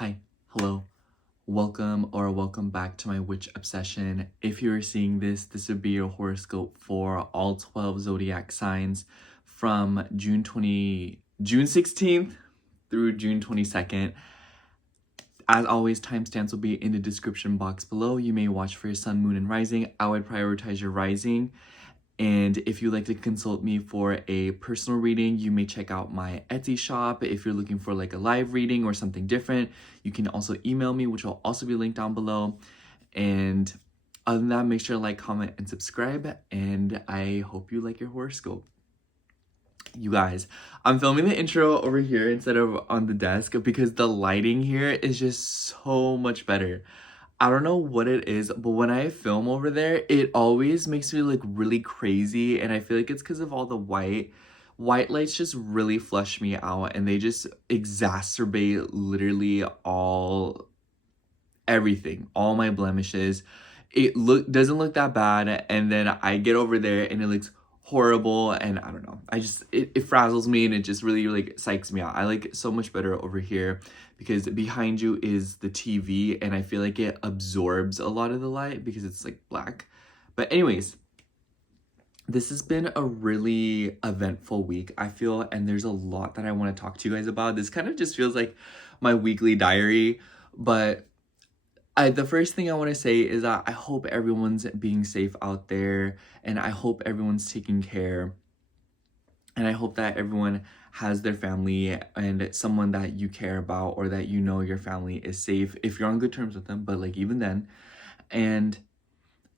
Hi, hello, welcome back to my witch obsession. If you're seeing this, this would be your horoscope for all 12 zodiac signs from June 16th through June 22nd. As always, timestamps will be in the description box below. You may watch for your sun, moon, and rising. I would prioritize your rising. And if you'd like to consult me for a personal reading, you may check out my Etsy shop. If you're looking for like a live reading or something different, you can also email me, which will also be linked down below. And other than that, make sure to like, comment, and subscribe. And I hope you like your horoscope. You guys, I'm filming the intro over here instead of on the desk because the lighting here is just so much better. I don't know what it is, but when I film over there, it always makes me look really crazy, and I feel like it's because of all the white. White lights just really flush me out, and they just exacerbate literally everything, all my blemishes. It doesn't look that bad, and then I get over there and it looks horrible, and I don't know. It frazzles me, and it just really like psychs me out. I like it so much better over here because behind you is the TV, and I feel like it absorbs a lot of the light because it's like black. But anyways, this has been a really eventful week, I feel, and there's a lot that I want to talk to you guys about. This kind of just feels like my weekly diary, but the first thing I want to say is that I hope everyone's being safe out there, and I hope everyone's taking care, and I hope that everyone has their family and someone that you care about or that you know your family is safe if you're on good terms with them, but like even then. And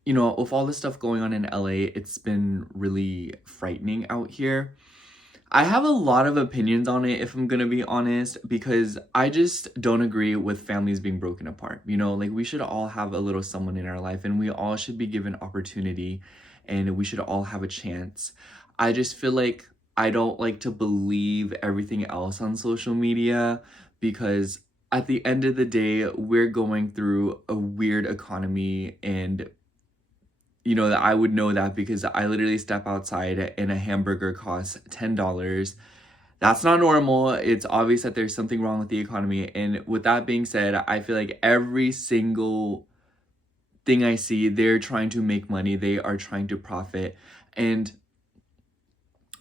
you know, with all this stuff going on in LA, it's been really frightening out here. I have a lot of opinions on it, if I'm gonna be honest, because I just don't agree with families being broken apart. You know, like we should all have a little someone in our life, and we all should be given opportunity, and we should all have a chance. I just feel like I don't like to believe everything else on social media because at the end of the day, we're going through a weird economy, and you know, that I would know that because I literally step outside and a hamburger costs $10. That's not normal. It's obvious that there's something wrong with the economy. And with that being said, I feel like every single thing I see, they're trying to make money. They are trying to profit. And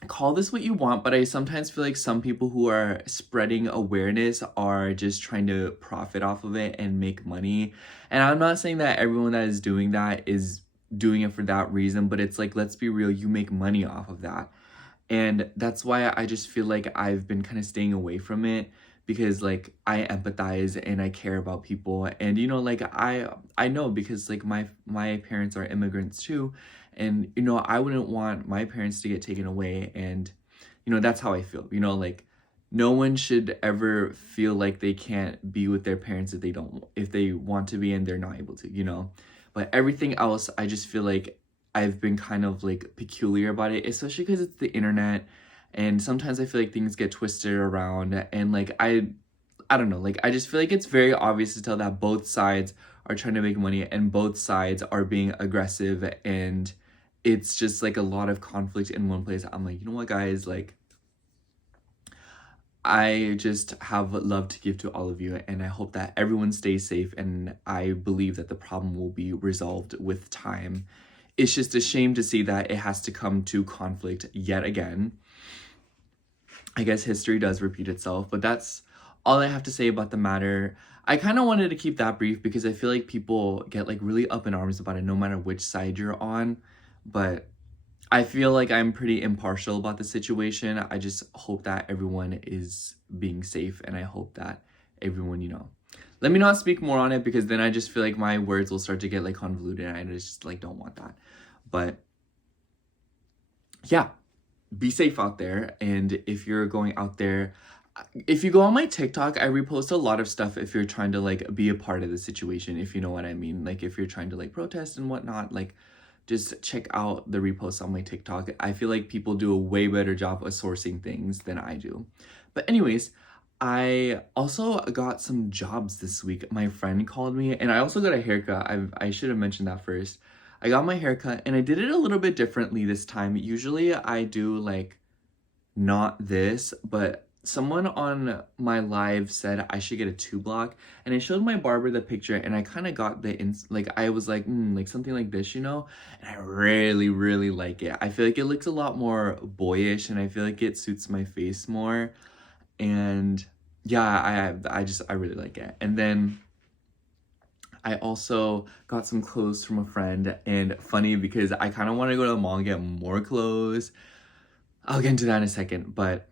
call this what you want, but I sometimes feel like some people who are spreading awareness are just trying to profit off of it and make money. And I'm not saying that everyone that is doing that is doing it for that reason, but it's like, let's be real, you make money off of that. And that's why I just feel like I've been kind of staying away from it, because like I empathize and I care about people. And you know, like I know because like my parents are immigrants too, and you know, I wouldn't want my parents to get taken away. And you know, that's how I feel. You know, like no one should ever feel like they can't be with their parents if they want to be and they're not able to, you know. But everything else, I just feel like I've been kind of like peculiar about it, especially because it's the internet, and sometimes I feel like things get twisted around, and like I don't know, like I just feel like it's very obvious to tell that both sides are trying to make money and both sides are being aggressive, and it's just like a lot of conflict in one place. I'm like, you know what, guys, like I just have love to give to all of you, and I hope that everyone stays safe, and I believe that the problem will be resolved with time. It's just a shame to see that it has to come to conflict yet again. I guess history does repeat itself, but that's all I have to say about the matter. I kind of wanted to keep that brief because I feel like people get like really up in arms about it no matter which side you're on, but I feel like I'm pretty impartial about the situation. I just hope that everyone is being safe, and I hope that everyone, you know, let me not speak more on it because then I just feel like my words will start to get like convoluted, and I just like don't want that. But yeah, be safe out there. And if you're going out there, if you go on my TikTok, I repost a lot of stuff if you're trying to like be a part of the situation, if you know what I mean. Like if you're trying to like protest and whatnot, like just check out the reposts on my TikTok. I feel like people do a way better job of sourcing things than I do. But anyways, I also got some jobs this week. My friend called me, and I also got a haircut. I should have mentioned that first. I got my haircut, and I did it a little bit differently this time. Usually I do like not this, but someone on my live said I should get a 2 block, and I showed my barber the picture, and I kind of got like, I was like, like something like this, you know, and I really, really like it. I feel like it looks a lot more boyish, and I feel like it suits my face more, and yeah, I really like it. And then I also got some clothes from a friend, and funny because I kind of want to go to the mall and get more clothes. I'll get into that in a second, but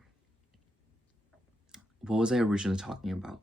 what was I originally talking about?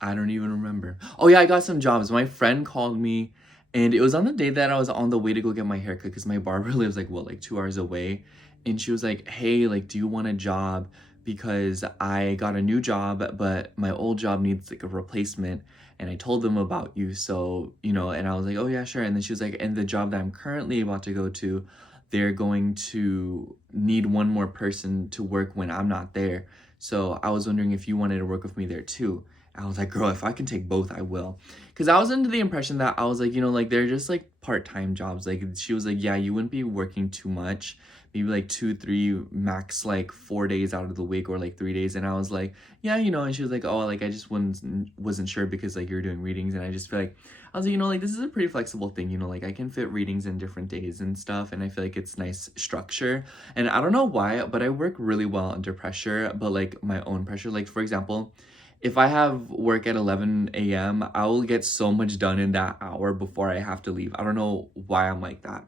I don't even remember. Oh yeah, I got some jobs. My friend called me, and it was on the day that I was on the way to go get my haircut, because my barber lives like, what, like 2 hours away. And she was like, hey, like, do you want a job? Because I got a new job, but my old job needs like a replacement. And I told them about you, so, you know, and I was like, oh yeah, sure. And then she was like, and the job that I'm currently about to go to, they're going to need one more person to work when I'm not there. So I was wondering if you wanted to work with me there too. I was like, girl, if I can take both, I will. Because I was under the impression that I was like, you know, like, they're just like part-time jobs. Like, she was like, yeah, you wouldn't be working too much. Maybe like 2, 3, max like 4 days out of the week, or like 3 days. And I was like, yeah, you know. And she was like, oh, like, I just wasn't sure because like you're doing readings. And I just feel like, I was like, you know, like, this is a pretty flexible thing, you know, like, I can fit readings in different days and stuff, and I feel like it's nice structure. And I don't know why, but I work really well under pressure, but like my own pressure. Like, for example, if I have work at 11 a.m., I will get so much done in that hour before I have to leave. I don't know why I'm like that.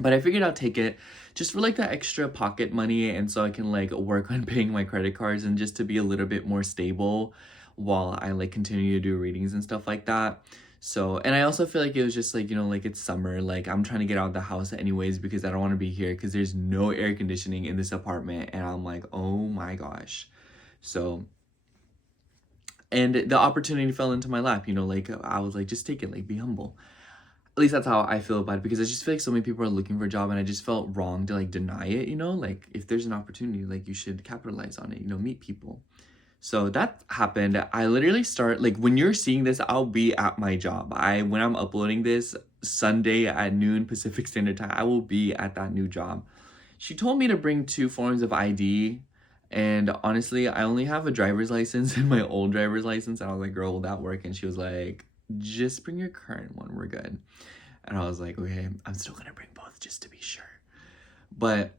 But I figured I'll take it just for like that extra pocket money, and so I can like work on paying my credit cards, and just to be a little bit more stable while I like continue to do readings and stuff like that. So, and I also feel like it was just like, you know, like, it's summer, like, I'm trying to get out of the house anyways because I don't want to be here because there's no air conditioning in this apartment, and I'm like, oh my gosh. So, and the opportunity fell into my lap, you know, like, I was like, just take it, like, be humble. At least that's how I feel about it, because I just feel like so many people are looking for a job, and I just felt wrong to like deny it, you know, like, if there's an opportunity, like, you should capitalize on it, you know, meet people. So that happened. I literally start, like, when you're seeing this, I'll be at my job. When I'm uploading this Sunday at noon Pacific Standard Time, I will be at that new job. She told me to bring 2 forms of ID, and honestly, I only have a driver's license and my old driver's license. And I was like, girl, will that work? And she was like, just bring your current one, we're good. And I was like, okay, I'm still gonna bring both just to be sure. But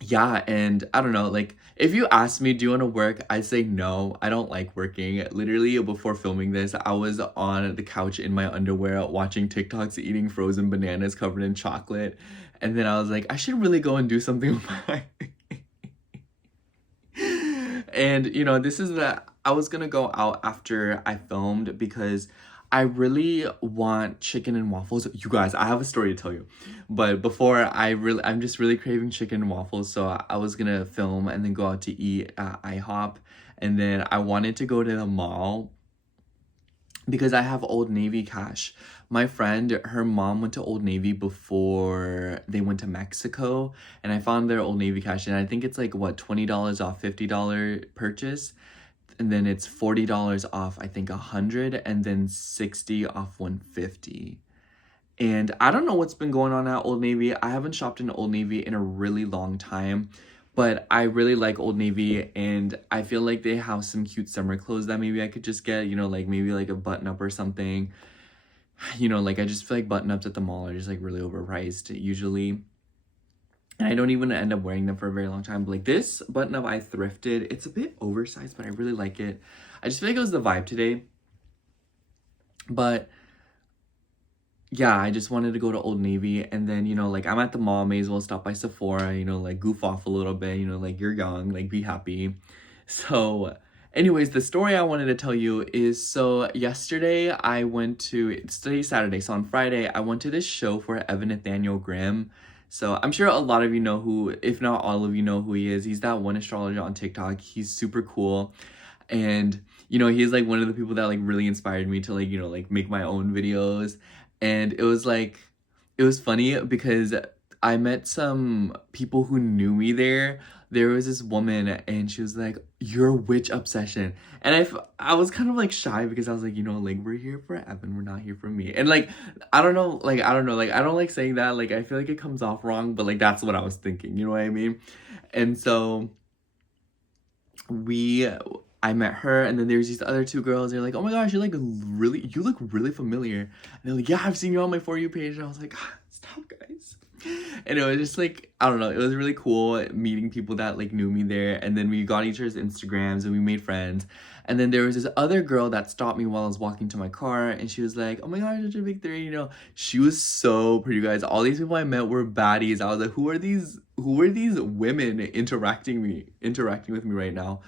yeah, and I don't know, like, if you ask me, do you want to work? I say no, I don't like working. Literally, before filming this, I was on the couch in my underwear watching TikToks, eating frozen bananas covered in chocolate. And then I was like, I should really go and do something with my and, you know, I was gonna go out after I filmed because I really want chicken and waffles. You guys, I have a story to tell you. But before, I'm just really craving chicken and waffles. So I was gonna film and then go out to eat at IHOP. And then I wanted to go to the mall because I have Old Navy cash. My friend, her mom went to Old Navy before they went to Mexico, and I found their Old Navy cash, and I think it's like, what, $20 off $50 purchase, and then it's $40 off, I think, 100, and then 60 off 150. And I don't know what's been going on at Old Navy. I haven't shopped in Old Navy in a really long time, but I really like Old Navy, and I feel like they have some cute summer clothes that maybe I could just get, you know, like maybe like a button-up or something. You know, like, I just feel like button-ups at the mall are just like really overpriced usually. And I don't even end up wearing them for a very long time. But like, this button-up I thrifted. It's a bit oversized, but I really like it. I just feel like it was the vibe today. But yeah, I just wanted to go to Old Navy, and then, you know, like, I'm at the mall, may as well stop by Sephora, you know, like, goof off a little bit, you know, like, you're young, like, be happy. So anyways, the story I wanted to tell you is, so yesterday it's today's Saturday, so on Friday, I went to this show for Evan Nathaniel Grimm. So I'm sure a lot of you know who, if not all of you know who he is. He's that one astrologer on TikTok. He's super cool. And, you know, he's like one of the people that like really inspired me to like, you know, like make my own videos. And it was funny because I met some people who knew me there. There was this woman, and she was like, you're witch obsession. And I was kind of like shy because I was like, you know, like, we're here for Evan, we're not here for me. And like, I don't know, like, I don't like saying that. Like, I feel like it comes off wrong, but like, that's what I was thinking, you know what I mean? And so I met her, and then there's these other two girls. They're like, "Oh my gosh, you look really familiar." And they're like, "Yeah, I've seen you on my For You page." And I was like, "Stop, guys." And it was just like, I don't know, it was really cool meeting people that like knew me there. And then we got each other's Instagrams and we made friends. And then there was this other girl that stopped me while I was walking to my car, and she was like, "Oh my gosh, such a big three," you know. She was so pretty, guys. All these people I met were baddies. I was like, who are these women interacting with me right now?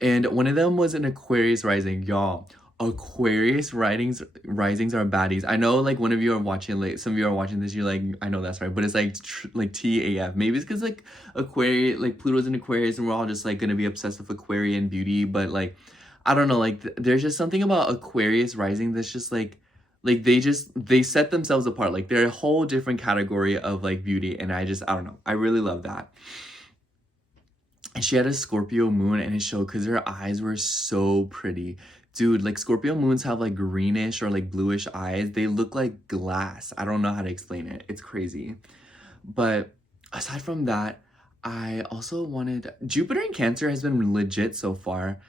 And one of them was an Aquarius rising, y'all. Aquarius risings are baddies. I know, like, one of you are watching, like, some of you are watching this, you're like, I know that's right, but it's like like TAF. Maybe it's because like Aquarius, like Pluto's in Aquarius, and we're all just like gonna be obsessed with Aquarian beauty. But like, I don't know, like there's just something about Aquarius rising that's just like they set themselves apart. Like they're a whole different category of like beauty, and I don't know, I really love that. And she had a Scorpio moon, and it showed because her eyes were so pretty. Dude, like Scorpio moons have like greenish or like bluish eyes. They look like glass. I don't know how to explain it. It's crazy. But aside from that, I also wanted Jupiter in Cancer has been legit so far.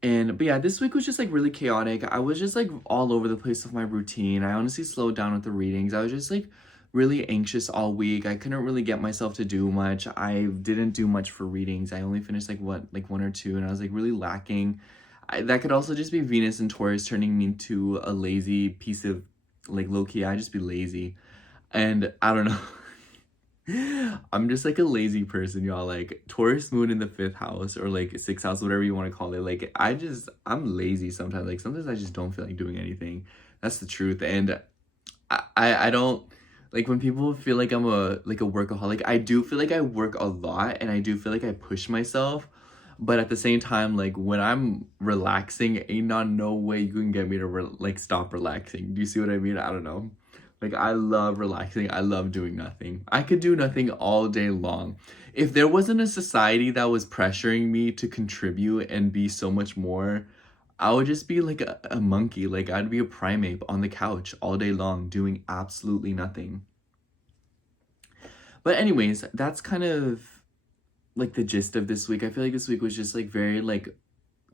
But yeah, this week was just like really chaotic. I was just like all over the place with my routine. I honestly slowed down with the readings. I was just like really anxious all week. I couldn't really get myself to do much. I didn't do much for readings. I only finished like one or two, and I was like really lacking. That could also just be Venus and Taurus turning me into a lazy piece of like low-key. I just be lazy, and I don't know. I'm just like a lazy person, y'all. Like Taurus moon in the 5th house or like 6th house, whatever you want to call it. Like I'm lazy sometimes. Like sometimes I just don't feel like doing anything. That's the truth. And I don't like when people feel like I'm a workaholic. I do feel like I work a lot, and I do feel like I push myself. But at the same time, like when I'm relaxing, ain't no way you can get me to stop relaxing. Do you see what I mean? I don't know. Like, I love relaxing. I love doing nothing. I could do nothing all day long. If there wasn't a society that was pressuring me to contribute and be so much more, I would just be like a monkey. Like, I'd be a primate on the couch all day long doing absolutely nothing. But anyways, that's kind of like the gist of this week. I feel like this week was just like very like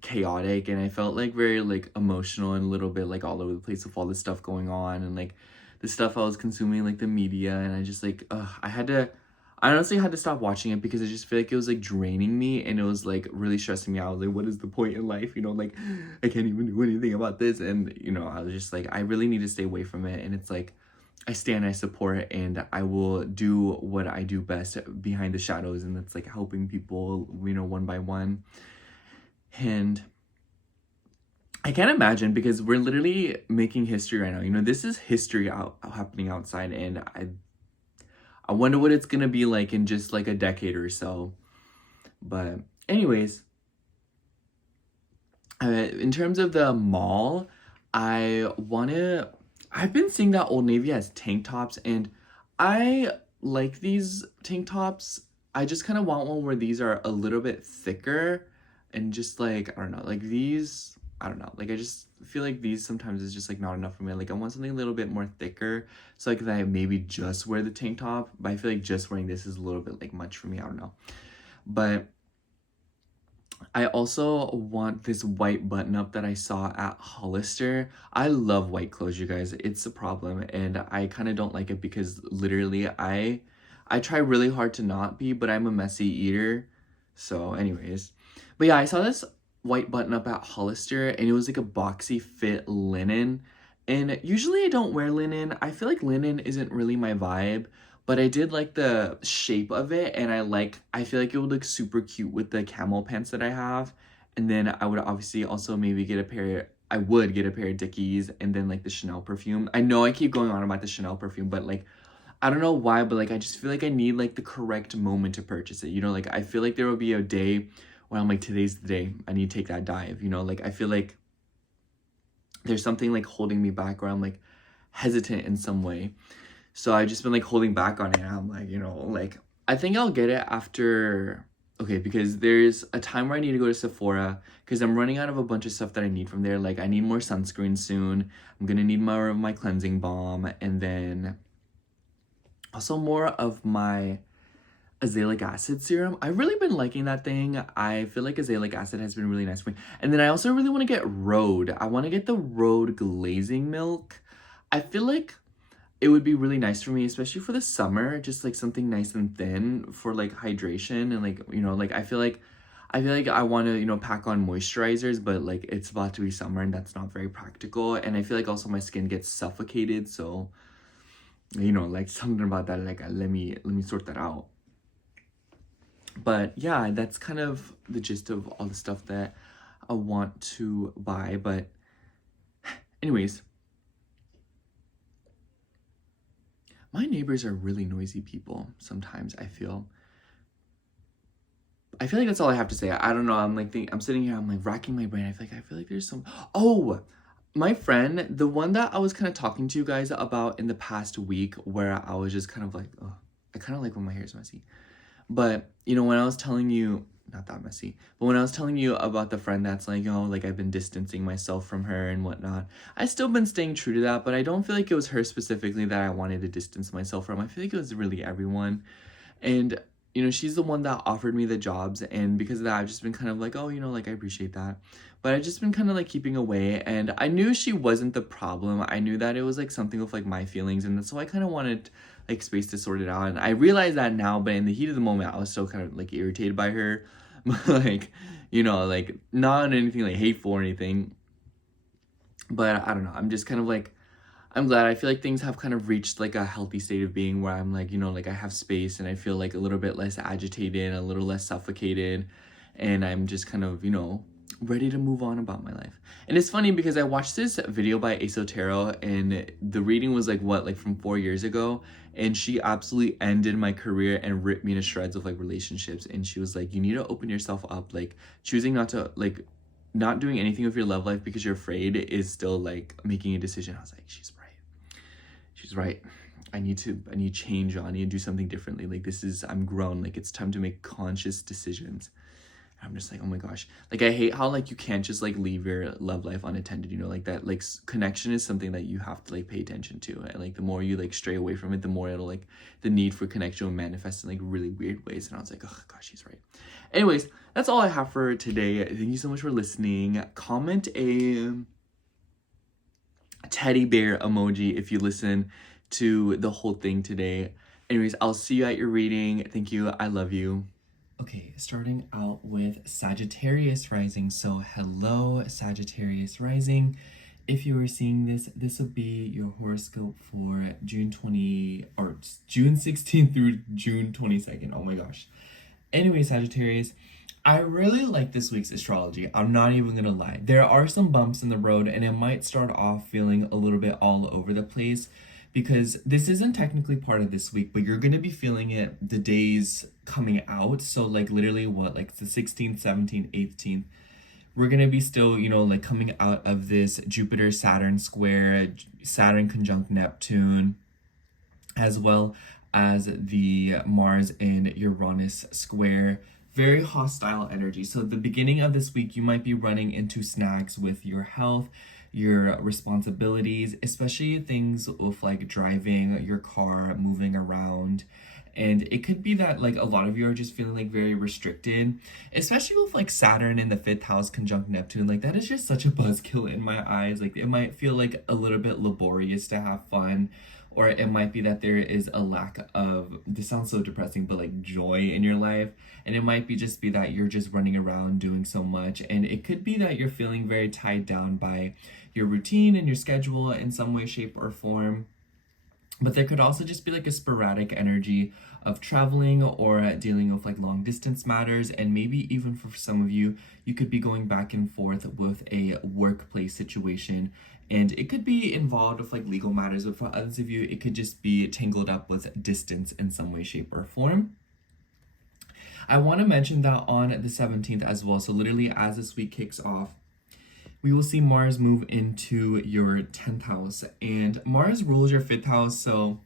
chaotic, and I felt like very like emotional and a little bit like all over the place with all this stuff going on, and like the stuff I was consuming, like the media, and I just like I honestly had to stop watching it because I just feel like it was like draining me, and it was like really stressing me out. I was like, what is the point in life? You know, like I can't even do anything about this. And you know, I was just like, I really need to stay away from it. And it's like I stand, I support, and I will do what I do best behind the shadows, and that's like helping people, you know, one by one. And I can't imagine, because we're literally making history right now. You know, this is history happening outside, and I wonder what it's gonna be like in just like a decade or so. But anyways, in terms of the mall, I've been seeing that Old Navy has tank tops, and I like these tank tops. I just kind of want one where these are a little bit thicker, and just like, I don't know, like these, I don't know, like I just feel like these sometimes is just like not enough for me. Like I want something a little bit more thicker, so like that I maybe just wear the tank top, but I feel like just wearing this is a little bit like much for me. I don't know. But I also want this white button up that I saw at Hollister. I love white clothes, you guys. It's a problem, and I kind of don't like it because literally I try really hard to not be, but I'm a messy eater. So anyways, but yeah, I saw this white button up at Hollister, and it was like a boxy fit linen. And usually I don't wear linen. I feel like linen isn't really my vibe, but I did like the shape of it, and I feel like it would look super cute with the camel pants that I have. And then I would obviously also maybe get a pair of Dickies, and then like the Chanel perfume. I know I keep going on about the Chanel perfume, but like I don't know why, but like I just feel like I need like the correct moment to purchase it. You know, like I feel like there will be a day when I'm like, today's the day I need to take that dive. You know, like I feel like there's something like holding me back, or I'm like hesitant in some way. So I've just been like holding back on it. And I'm like, you know, like I think I'll get it after, okay, because there's a time where I need to go to Sephora because I'm running out of a bunch of stuff that I need from there. Like I need more sunscreen soon. I'm gonna need more of my cleansing balm, and then also more of my azelaic acid serum. I've really been liking that thing. I feel like azelaic acid has been really nice for me. And then I also really want to get Rhode. I want to get the Rhode glazing milk. I feel like it would be really nice for me, especially for the summer, just like something nice and thin for like hydration and like, you know, like I feel like I want to, you know, pack on moisturizers, but like it's about to be summer and that's not very practical. And I feel like also my skin gets suffocated, so you know, like something about that, like let me sort that out. But yeah, that's kind of the gist of all the stuff that I want to buy. But anyways, my neighbors are really noisy people sometimes. I feel like that's all I have to say. I don't know. I'm like I'm sitting here, I'm like racking my brain. I feel like there's some. Oh, my friend, the one that I was kind of talking to you guys about in the past week, where I was just kind of like, oh, I kind of like when my hair is messy. But you know, when I was telling you, not that messy, but when I was telling you about the friend that's like, oh, like I've been distancing myself from her and whatnot, I still been staying true to that. But I don't feel like it was her specifically that I wanted to distance myself from. I feel like it was really everyone. And you know, she's the one that offered me the jobs, and because of that, I've just been kind of like, oh, you know, like I appreciate that. But I've just been kind of like keeping away, and I knew she wasn't the problem. I knew that it was like something with like my feelings, and so I kind of wanted like space to sort it out. And I realized that now, but in the heat of the moment, I was still kind of like irritated by her. Like, you know, like not anything like hateful or anything. But I don't know. I'm just kind of like, I'm glad. I feel like things have kind of reached like a healthy state of being where I'm like, you know, like I have space and I feel like a little bit less agitated, a little less suffocated. And I'm just kind of, you know, ready to move on about my life. And it's funny because I watched this video by Tarot, and the reading was like what, like from 4 years ago, and she absolutely ended my career and ripped me to shreds of like relationships. And she was like, you need to open yourself up, like choosing not to like not doing anything with your love life because you're afraid is still like making a decision. I was like, she's right. I need change on. I need to do something differently. Like I'm grown. Like it's time to make conscious decisions. I'm just like, oh my gosh. Like I hate how like you can't just like leave your love life unattended, you know, like that like connection is something that you have to like pay attention to. And like the more you like stray away from it, the more it'll like the need for connection will manifest in like really weird ways. And I was like, oh gosh, she's right. Anyways, that's all I have for today. Thank you so much for listening. Comment a teddy bear emoji if you listen to the whole thing today. Anyways, I'll see you at your reading. Thank you. I love you. Okay, starting out with Sagittarius rising. So hello, Sagittarius rising. If you are seeing this, this will be your horoscope for June 16th through June 22nd. Oh my gosh. Anyway, Sagittarius, I really like this week's astrology. I'm not even gonna lie. There are some bumps in the road, and it might start off feeling a little bit all over the place because this isn't technically part of this week, but you're gonna be feeling it the days coming out. So like literally what, like the 16th, 17th, 18th, we're gonna be still, you know, like coming out of this Jupiter-Saturn square, Saturn conjunct Neptune, as well as the Mars and Uranus square. Very hostile energy. So at the beginning of this week, you might be running into snags with your health, your responsibilities, especially things with like driving your car, moving around. And it could be that like a lot of you are just feeling like very restricted, especially with like Saturn in the 5th house conjunct Neptune. Like that is just such a buzzkill in my eyes. Like it might feel like a little bit laborious to have fun, or it might be that there is a lack of, this sounds so depressing, but like joy in your life. And it might be just be that you're just running around doing so much. And it could be that you're feeling very tied down by your routine and your schedule in some way, shape, or form. But there could also just be like a sporadic energy of traveling or dealing with like long distance matters. And maybe even for some of you, you could be going back and forth with a workplace situation. And it could be involved with like legal matters, but for others of you, it could just be tangled up with distance in some way, shape, or form. I want to mention that on the 17th as well. So literally as this week kicks off, we will see Mars move into your 10th house, and Mars rules your 5th house. So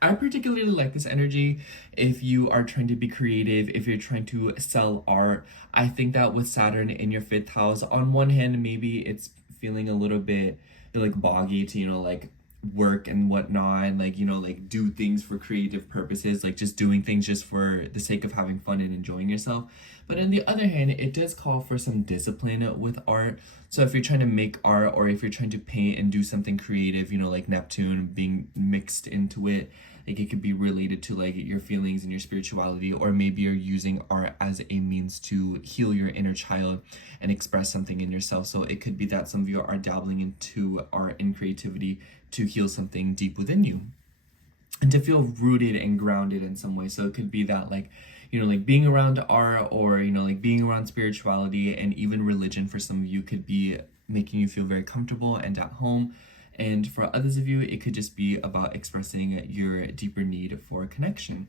I particularly like this energy if you are trying to be creative, if you're trying to sell art. I think that with Saturn in your 5th house, on one hand, maybe it's feeling a little bit like boggy to, you know, like work and whatnot, and like, you know, like do things for creative purposes, like just doing things just for the sake of having fun and enjoying yourself. But on the other hand, it does call for some discipline with art. So if you're trying to make art, or if you're trying to paint and do something creative, you know, like Neptune being mixed into it, like it could be related to like your feelings and your spirituality, or maybe you're using art as a means to heal your inner child and express something in yourself. So it could be that some of you are dabbling into art and creativity to heal something deep within you and to feel rooted and grounded in some way. So it could be that, like, you know, like being around art, or, you know, like being around spirituality and even religion for some of you could be making you feel very comfortable and at home. And for others of you, it could just be about expressing your deeper need for connection.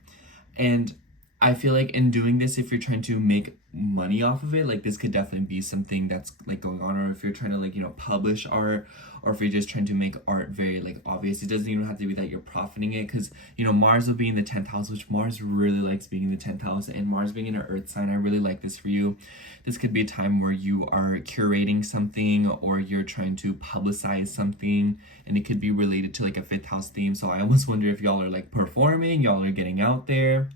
And I feel like in doing this, if you're trying to make money off of it, like this could definitely be something that's like going on. Or if you're trying to, like, you know, publish art, or if you're just trying to make art very like obvious, it doesn't even have to be that you're profiting it, because, you know, Mars will be in the 10th house, which Mars really likes being in the 10th house, and Mars being in an earth sign, I really like this for you. This could be a time where you are curating something, or you're trying to publicize something, and it could be related to like a 5th house theme. So I almost wonder if y'all are like performing, y'all are getting out there.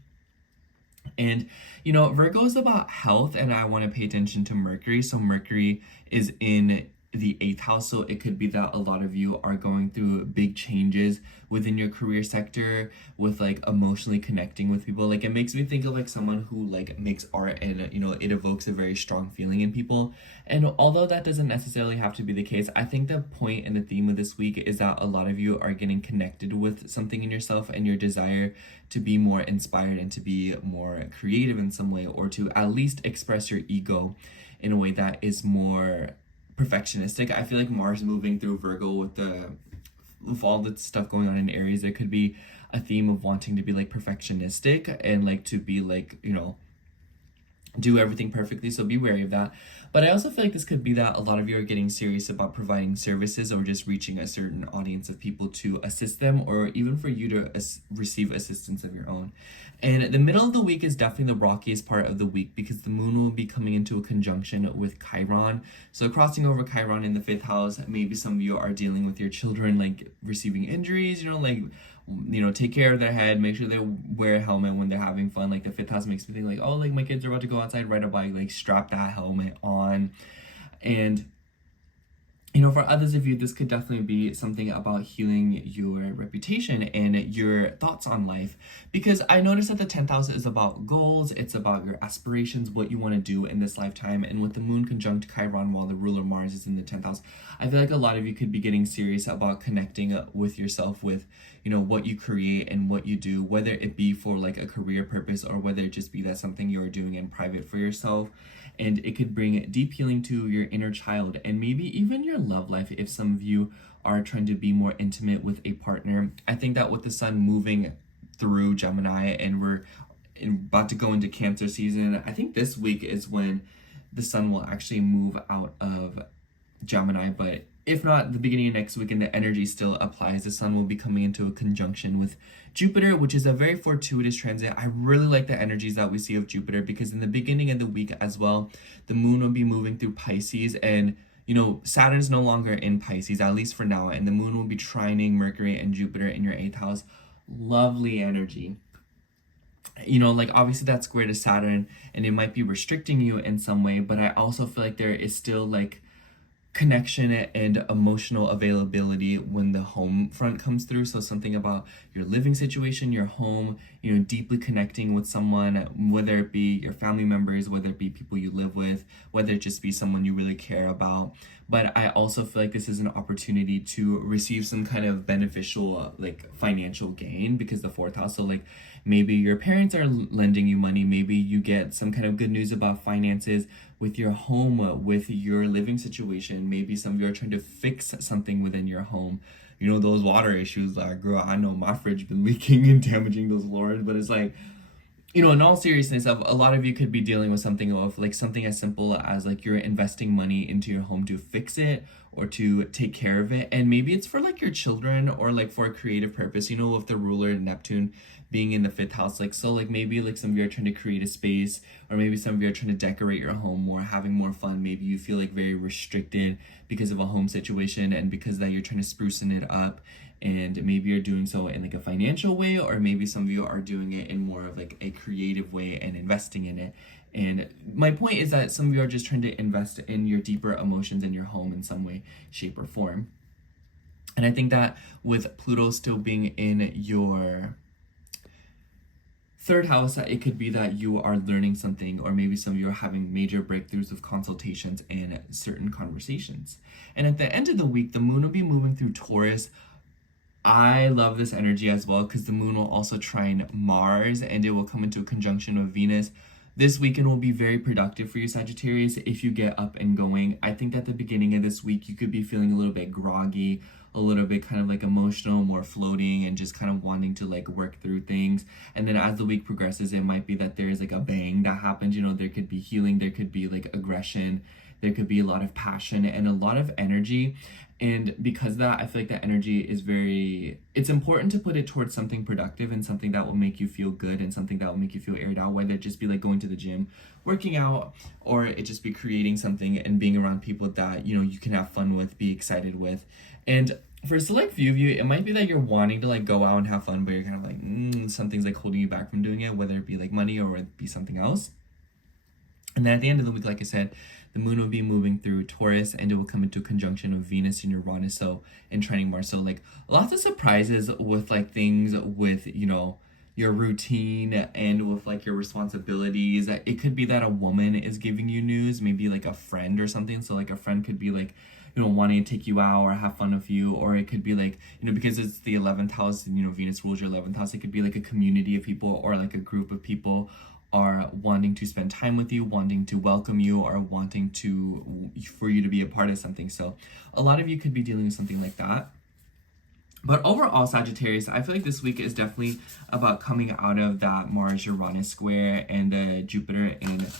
And, you know, Virgo is about health, and I want to pay attention to Mercury. So Mercury is in the 8th house, so it could be that a lot of you are going through big changes within your career sector, with like emotionally connecting with people. Like it makes me think of like someone who like makes art, and, you know, it evokes a very strong feeling in people. And although that doesn't necessarily have to be the case, I think the point and the theme of this week is that a lot of you are getting connected with something in yourself, and your desire to be more inspired and to be more creative in some way, or to at least express your ego in a way that is more perfectionistic. I feel like Mars moving through Virgo with all the stuff going on in Aries, there could be a theme of wanting to be like perfectionistic and like to be like, you know, do everything perfectly. So be wary of that. But I also feel like this could be that a lot of you are getting serious about providing services, or just reaching a certain audience of people to assist them, or even for you to receive assistance of your own. And the middle of the week is definitely the rockiest part of the week, because the moon will be coming into a conjunction with Chiron. So crossing over Chiron in the 5th house, maybe some of you are dealing with your children like receiving injuries, you know, like, you know, take care of their head, make sure they wear a helmet when they're having fun. Like the 5th house makes me think like, oh, like my kids are about to go outside, ride a bike, like strap that helmet on. And, you know, for others of you, this could definitely be something about healing your reputation and your thoughts on life. Because I noticed that the 10th house is about goals, it's about your aspirations, what you want to do in this lifetime. And with the moon conjunct Chiron while the ruler Mars is in the 10th house, I feel like a lot of you could be getting serious about connecting with yourself, with, you know, what you create and what you do, whether it be for like a career purpose, or whether it just be that something you're doing in private for yourself. And it could bring deep healing to your inner child, and maybe even your love life if some of you are trying to be more intimate with a partner. I think that with the sun moving through Gemini, and we're about to go into Cancer season, I think this week is when the sun will actually move out of Gemini. But if not, the beginning of next week, and the energy still applies, the sun will be coming into a conjunction with Jupiter, which is a very fortuitous transit. I really like the energies that we see of Jupiter, because in the beginning of the week as well, the moon will be moving through Pisces, and, you know, Saturn's no longer in Pisces, at least for now, and the moon will be trining Mercury and Jupiter in your 8th house. Lovely energy. You know, like obviously that's square to Saturn, and it might be restricting you in some way, but I also feel like there is still like connection and emotional availability when the home front comes through. So something about your living situation, your home, you know, deeply connecting with someone, whether it be your family members, whether it be people you live with, whether it just be someone you really care about. But I also feel like this is an opportunity to receive some kind of beneficial like financial gain, because the 4th house, so like maybe your parents are lending you money, maybe you get some kind of good news about finances with your home, with your living situation. Maybe some of you are trying to fix something within your home. You know, those water issues, like, girl, I know my fridge been leaking and damaging those floors. But it's like, you know, in all seriousness, a lot of you could be dealing with something of like something as simple as like you're investing money into your home to fix it, or to take care of it. And maybe it's for like your children or like for a creative purpose, you know, with the ruler Neptune being in the 5th house. Like, so like maybe like some of you are trying to create a space, or maybe some of you are trying to decorate your home more, having more fun. Maybe you feel like very restricted because of a home situation, and because that you're trying to sprucing it up. And maybe you're doing so in like a financial way, or maybe some of you are doing it in more of like a creative way and investing in it. And my point is that some of you are just trying to invest in your deeper emotions in your home in some way, shape, or form. And I think that with Pluto still being in your 3rd house, that it could be that you are learning something, or maybe some of you are having major breakthroughs with consultations and certain conversations. And at the end of the week, the moon will be moving through Taurus. I love this energy as well, because the moon will also trine Mars, and it will come into a conjunction with Venus. This weekend will be very productive for you, Sagittarius, if you get up and going. I think at the beginning of this week, you could be feeling a little bit groggy, a little bit kind of like emotional, more floating, and just kind of wanting to like work through things. And then as the week progresses, it might be that there is like a bang that happens. You know, there could be healing, there could be like aggression, there could be a lot of passion and a lot of energy. And because of that, I feel like that energy is it's important to put it towards something productive and something that will make you feel good and something that will make you feel aired out, whether it just be like going to the gym, working out, or it just be creating something and being around people that, you know, you can have fun with, be excited with. And for a select few of you, it might be that you're wanting to like go out and have fun, but you're kind of like, something's like holding you back from doing it, whether it be like money or it be something else. And then at the end of the week, like I said, the moon will be moving through Taurus, and it will come into a conjunction of Venus and Uranus, so, and trining Mars. So like lots of surprises with like things with, you know, your routine and with like your responsibilities. It could be that a woman is giving you news, maybe like a friend or something. So like a friend could be like, you know, wanting to take you out or have fun with you, or it could be like, you know, because it's the 11th house and, you know, Venus rules your 11th house, it could be like a community of people or like a group of people are wanting to spend time with you, wanting to welcome you, or wanting for you to be a part of something. So a lot of you could be dealing with something like that. But overall, Sagittarius, I feel like this week is definitely about coming out of that Mars-Uranus square and the Jupiter and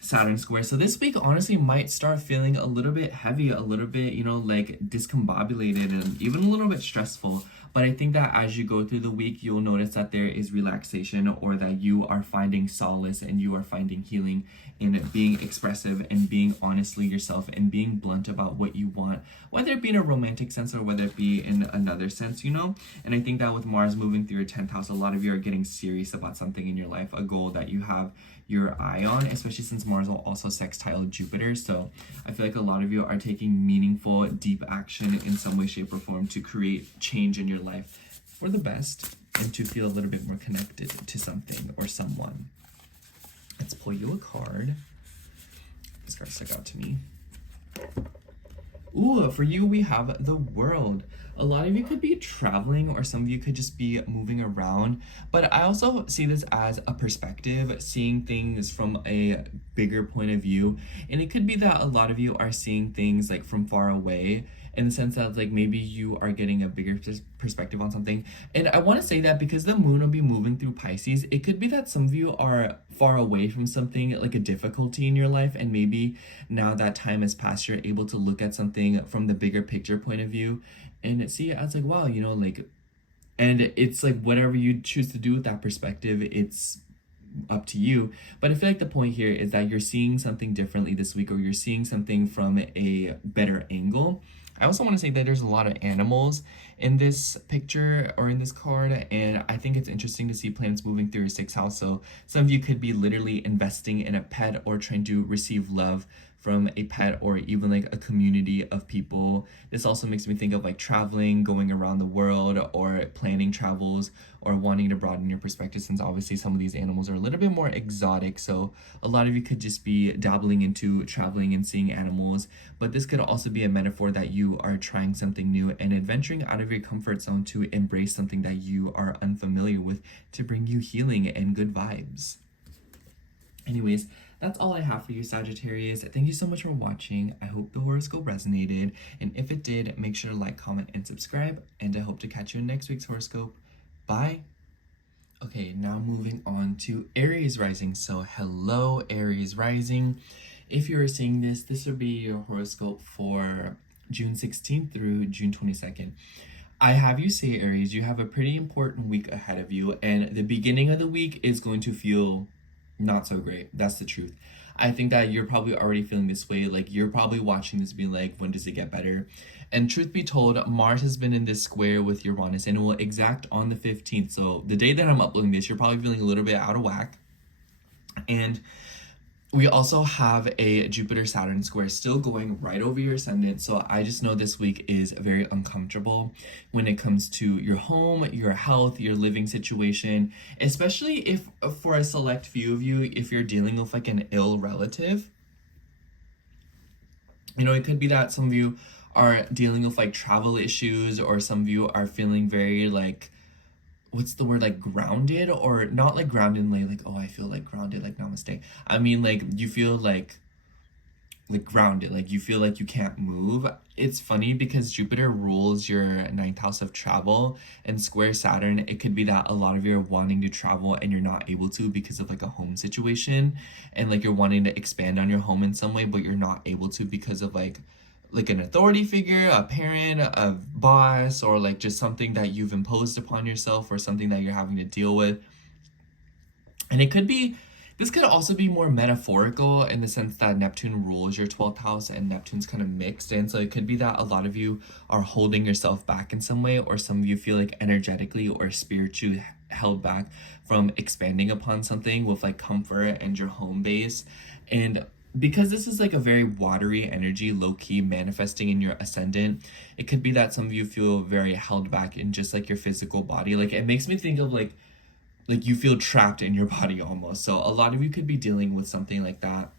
Saturn square. So this week honestly might start feeling a little bit heavy, a little bit, you know, like discombobulated and even a little bit stressful. But I think that as you go through the week, you'll notice that there is relaxation, or that you are finding solace and you are finding healing in being expressive and being honestly yourself and being blunt about what you want, whether it be in a romantic sense or whether it be in another sense, you know? And I think that with Mars moving through your 10th house, a lot of you are getting serious about something in your life, a goal that you have your eye on, especially since Mars will also sextile Jupiter. So I feel like a lot of you are taking meaningful, deep action in some way, shape, or form to create change in your life for the best and to feel a little bit more connected to something or someone. Let's pull you a card. This card stuck out to me. Ooh, for you, we have the World. A lot of you could be traveling, or some of you could just be moving around. But I also see this as a perspective, seeing things from a bigger point of view. And it could be that a lot of you are seeing things like from far away, in the sense that like maybe you are getting a bigger perspective on something. And I want to say that because the moon will be moving through Pisces, it could be that some of you are far away from something, like a difficulty in your life, and maybe now that time has passed, you're able to look at something from the bigger picture point of view and see it as like, wow, you know, like, and it's like whatever you choose to do with that perspective, it's up to you. But I feel like the point here is that you're seeing something differently this week, or you're seeing something from a better angle. I also want to say that there's a lot of animals in this picture or in this card, and I think it's interesting to see planets moving through your 6th house. So some of you could be literally investing in a pet or trying to receive love from a pet, or even like a community of people. This also makes me think of like traveling, going around the world, or planning travels, or wanting to broaden your perspective, since obviously some of these animals are a little bit more exotic. So a lot of you could just be dabbling into traveling and seeing animals, but this could also be a metaphor that you are trying something new and adventuring out of your comfort zone to embrace something that you are unfamiliar with, to bring you healing and good vibes. Anyways, that's all I have for you, Sagittarius. Thank you so much for watching. I hope the horoscope resonated, and if it did, make sure to like, comment, and subscribe, and I hope to catch you in next week's horoscope. Bye! Okay, now moving on to Aries rising. So hello, Aries rising. If you are seeing this, this will be your horoscope for June 16th through June 22nd. I have you say, Aries, you have a pretty important week ahead of you, and the beginning of the week is going to feel not so great. That's the truth. I think that you're probably already feeling this way. Like, you're probably watching this being like, when does it get better? And truth be told, Mars has been in this square with Uranus and it will exact on the 15th. So the day that I'm uploading this, you're probably feeling a little bit out of whack. And we also have a Jupiter-Saturn square still going right over your ascendant. So I just know this week is very uncomfortable when it comes to your home, your health, your living situation, especially if for a select few of you, if you're dealing with like an ill relative. You know, it could be that some of you are dealing with like travel issues, or some of you are feeling very like, what's the word, like grounded, or not like grounded like oh I feel like grounded like namaste. I mean like you feel like grounded, like you feel like you can't move. It's funny because Jupiter rules your ninth house of travel, and square Saturn, it could be that a lot of you are wanting to travel and you're not able to because of like a home situation, and like you're wanting to expand on your home in some way but you're not able to because of like an authority figure, a parent, a boss, or like just something that you've imposed upon yourself, or something that you're having to deal with. And it could be, this could also be more metaphorical in the sense that Neptune rules your 12th house and Neptune's kind of mixed. And so it could be that a lot of you are holding yourself back in some way, or some of you feel like energetically or spiritually held back from expanding upon something with like comfort and your home base. And because this is like a very watery energy, low-key manifesting in your ascendant, it could be that some of you feel very held back in just like your physical body. Like it makes me think of like you feel trapped in your body almost. So a lot of you could be dealing with something like that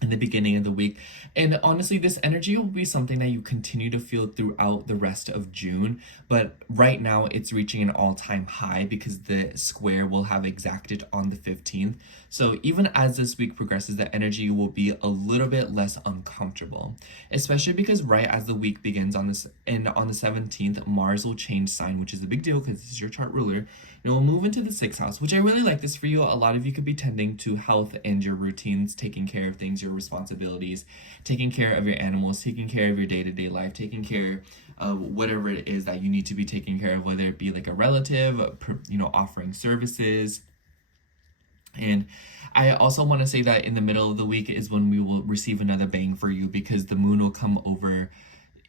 in the beginning of the week. And honestly, this energy will be something that you continue to feel throughout the rest of June. But right now it's reaching an all-time high because the square will have exacted on the 15th. So even as this week progresses, the energy will be a little bit less uncomfortable, especially because right as the week begins on this, and on the 17th, Mars will change sign, which is a big deal because this is your chart ruler. It will move into the 6th house, which I really like this for you. A lot of you could be tending to health and your routines, taking care of things, your responsibilities, taking care of your animals, taking care of your day-to-day life, taking care of whatever it is that you need to be taking care of, whether it be like a relative, you know, offering services. And I also want to say that in the middle of the week is when we will receive another bang for you, because the moon will come over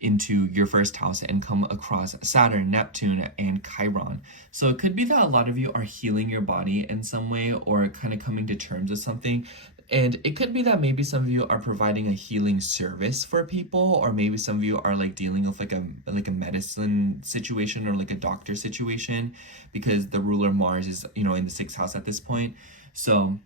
into your first house and come across Saturn, Neptune, and Chiron. So it could be that a lot of you are healing your body in some way, or kind of coming to terms with something. And it could be that maybe some of you are providing a healing service for people, or maybe some of you are like dealing with like a medicine situation, or like a doctor situation, because the ruler Mars is, you know, in the 6th house at this point. So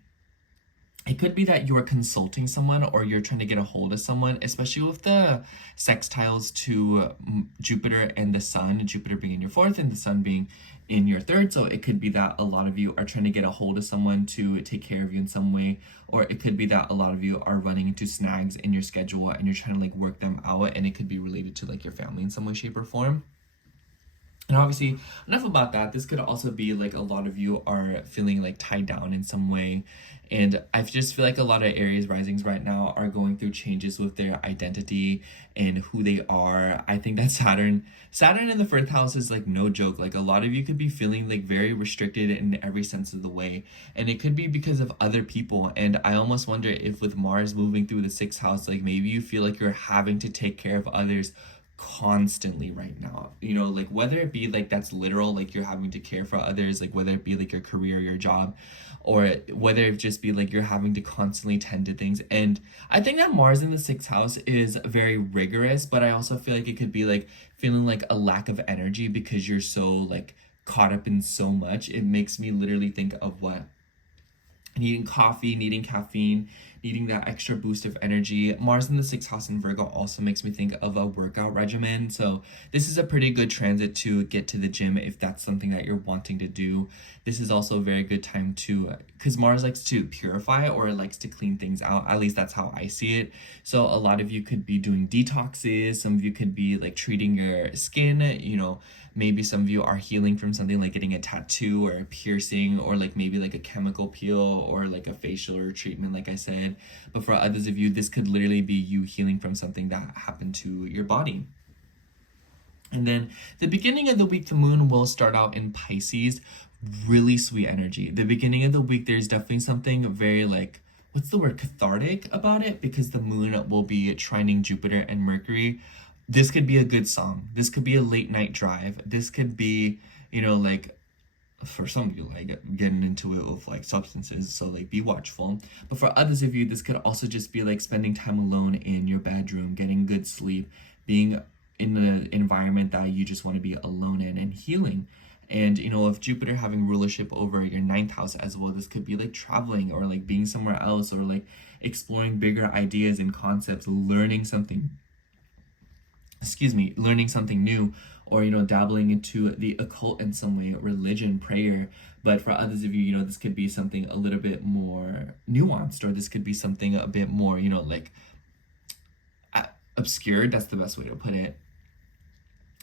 it could be that you're consulting someone, or you're trying to get a hold of someone, especially with the sextiles to Jupiter and the Sun, Jupiter being in your 4th and the Sun being in your 3rd. So it could be that a lot of you are trying to get a hold of someone to take care of you in some way, or it could be that a lot of you are running into snags in your schedule and you're trying to like work them out, and it could be related to like your family in some way, shape, or form. And obviously, enough about that. This could also be like a lot of you are feeling like tied down in some way. And I just feel like a lot of Aries risings right now are going through changes with their identity and who they are. I think that Saturn in the 4th house is like no joke. Like a lot of you could be feeling like very restricted in every sense of the way. And it could be because of other people. And I almost wonder if with Mars moving through the 6th house, like maybe you feel like you're having to take care of others constantly right now, you know, like whether it be like that's literal, like you're having to care for others, like whether it be like your career, your job, or whether it just be like you're having to constantly tend to things. And I think that Mars in the 6th house is very rigorous, but I also feel like it could be like feeling like a lack of energy because you're so like caught up in so much. It makes me literally think of what needing coffee, needing caffeine, needing that extra boost of energy. Mars in the 6th house in Virgo also makes me think of a workout regimen. So this is a pretty good transit to get to the gym if that's something that you're wanting to do. This is also a very good time to, because Mars likes to purify, or it likes to clean things out. At least that's how I see it. So a lot of you could be doing detoxes. Some of you could be like treating your skin, you know, maybe some of you are healing from something like getting a tattoo or a piercing, or like maybe like a chemical peel or like a facial or treatment, like I said. moment. But for others of you, this could literally be you healing from something that happened to your body. And then the beginning of the week, the moon will start out in Pisces. Really sweet energy. The beginning of the week, there's definitely something very like, what's the word, cathartic about it, because the moon will be trining Jupiter and Mercury. This could be a good song. This could be a late night drive. This could be, you know, like, for some of you, like getting into it with like substances, so like be watchful. But for others of you, this could also just be like spending time alone in your bedroom, getting good sleep, being in an environment that you just want to be alone in, and healing. And, you know, if Jupiter having rulership over your 9th house as well, this could be like traveling or like being somewhere else, or like exploring bigger ideas and concepts, learning something new, or, you know, dabbling into the occult in some way, religion, prayer. But for others of you, you know, this could be something a little bit more nuanced, or this could be something a bit more, you know, like obscured. That's the best way to put it.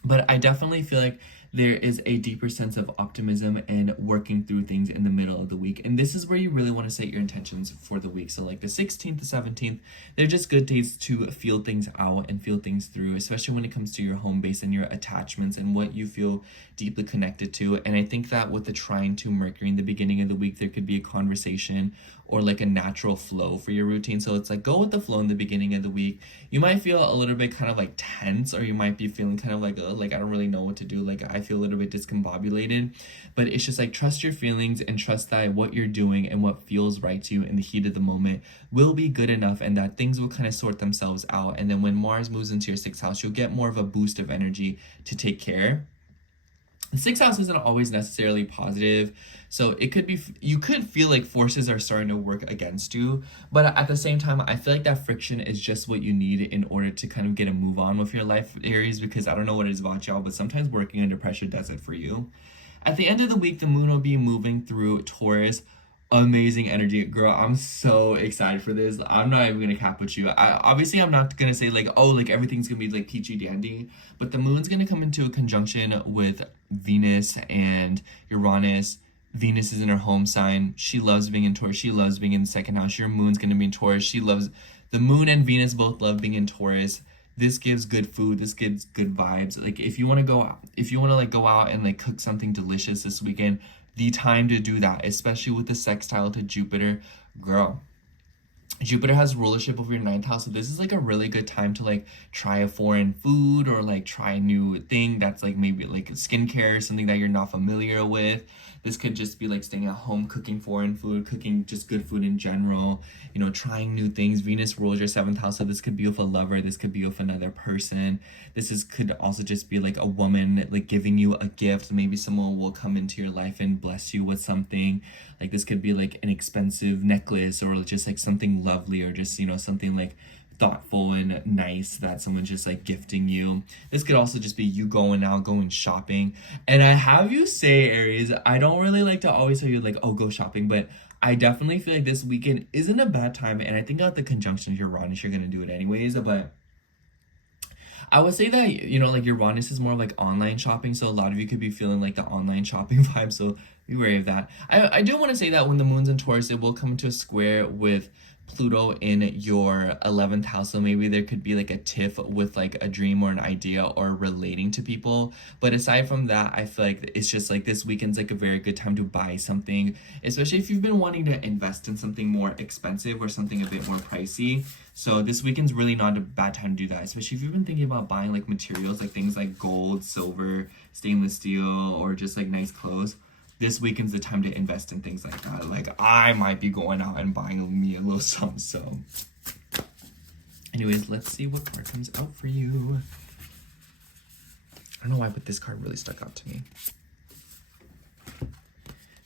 But I definitely feel like there is a deeper sense of optimism and working through things in the middle of the week. And this is where you really want to set your intentions for the week. So like the 16th, the 17th, they're just good days to feel things out and feel things through, especially when it comes to your home base and your attachments and what you feel deeply connected to. And I think that with the trine to Mercury in the beginning of the week, there could be a conversation or like a natural flow for your routine. So it's like, go with the flow in the beginning of the week. You might feel a little bit kind of like tense, or you might be feeling kind of like I don't really know what to do. Like I feel a little bit discombobulated, but it's just like, trust your feelings and trust that what you're doing and what feels right to you in the heat of the moment will be good enough, and that things will kind of sort themselves out. And then when Mars moves into your 6th house, you'll get more of a boost of energy to take care. The 6th house isn't always necessarily positive, so it could be, you could feel like forces are starting to work against you, but at the same time, I feel like that friction is just what you need in order to kind of get a move on with your life, Aries, because I don't know what it is about y'all, but sometimes working under pressure does it for you. At the end of the week, the moon will be moving through Taurus. Amazing energy, girl. I'm so excited for this. I'm not even gonna cap with you. I'm not gonna say like, oh, like everything's gonna be like peachy dandy, but the moon's gonna come into a conjunction with Venus and Uranus. Venus is in her home sign. She loves being in Taurus. She loves being in the 2nd house. Your moon's gonna be in Taurus. The moon and Venus both love being in Taurus. This gives good food. This gives good vibes. Like if you want to like go out and like cook something delicious this weekend, the time to do that, especially with the sextile to Jupiter, girl. Jupiter has rulership over your 9th house, so this is like a really good time to like try a foreign food, or like try a new thing that's like maybe like skincare, something that you're not familiar with. This could just be like staying at home, cooking foreign food, cooking just good food in general, you know, trying new things. Venus rules your 7th house, so this could be with a lover, this could be with another person. Could also just be like a woman like giving you a gift. Maybe someone will come into your life and bless you with something. Like this could be like an expensive necklace, or just like something lovely, or just, you know, something like thoughtful and nice that someone's just like gifting you. This could also just be you going shopping. And I have you say, Aries, I don't really like to always tell you like, oh, go shopping, but I definitely feel like this weekend isn't a bad time. And I think out the conjunction of Uranus, you're gonna do it anyways. But I would say that, you know, like Uranus is more like online shopping, so a lot of you could be feeling like the online shopping vibe, so be wary of that. I do want to say that when the moon's in Taurus, it will come into a square with Pluto in your 11th house, so maybe there could be like a tiff with like a dream or an idea or relating to people. But aside from that, I feel like it's just like this weekend's like a very good time to buy something, especially if you've been wanting to invest in something more expensive or something a bit more pricey. So this weekend's really not a bad time to do that, especially if you've been thinking about buying like materials, like things like gold, silver, stainless steel, or just like nice clothes. This weekend's the time to invest in things like that. Like I might be going out and buying me a little something. So anyways, let's see what card comes out for you. I don't know why, but this card really stuck out to me.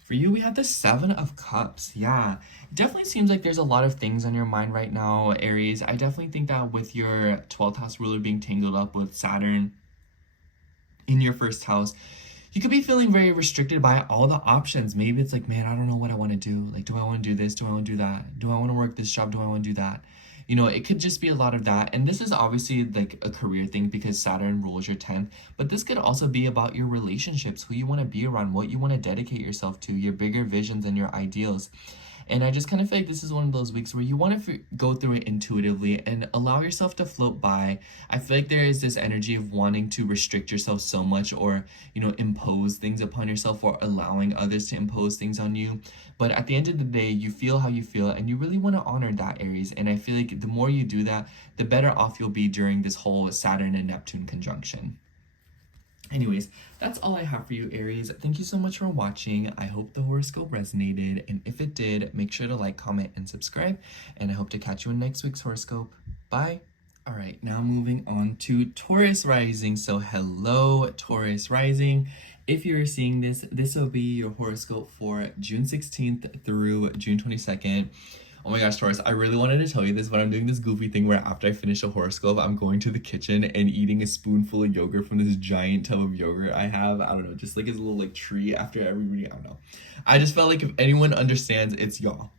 For you, we have the 7 of Cups. Yeah, it definitely seems like there's a lot of things on your mind right now, Aries. I definitely think that with your 12th house ruler being tangled up with Saturn in your 1st house, you could be feeling very restricted by all the options. Maybe it's like, man, I don't know what I want to do. Like, do I want to do this? Do I want to do that? Do I want to work this job? Do I want to do that? You know, it could just be a lot of that. And this is obviously like a career thing because Saturn rules your 10th. But this could also be about your relationships, who you want to be around, what you want to dedicate yourself to, your bigger visions and your ideals. And I just kind of feel like this is one of those weeks where you want to go through it intuitively and allow yourself to float by. I feel like there is this energy of wanting to restrict yourself so much, or, you know, impose things upon yourself, or allowing others to impose things on you. But at the end of the day, you feel how you feel, and you really want to honor that, Aries. And I feel like the more you do that, the better off you'll be during this whole Saturn and Neptune conjunction. Anyways, that's all I have for you, Aries. Thank you so much for watching. I hope the horoscope resonated, and if it did, make sure to like, comment, and subscribe, and I hope to catch you in next week's horoscope. Bye! All right, now moving on to Taurus rising. So hello, Taurus rising. If you're seeing this, this will be your horoscope for June 16th through June 22nd. Oh my gosh, Taurus, I really wanted to tell you this, but I'm doing this goofy thing where after I finish a horoscope, I'm going to the kitchen and eating a spoonful of yogurt from this giant tub of yogurt I have. I don't know, just like as a little like treat after everybody, I don't know. I just felt like if anyone understands, it's y'all.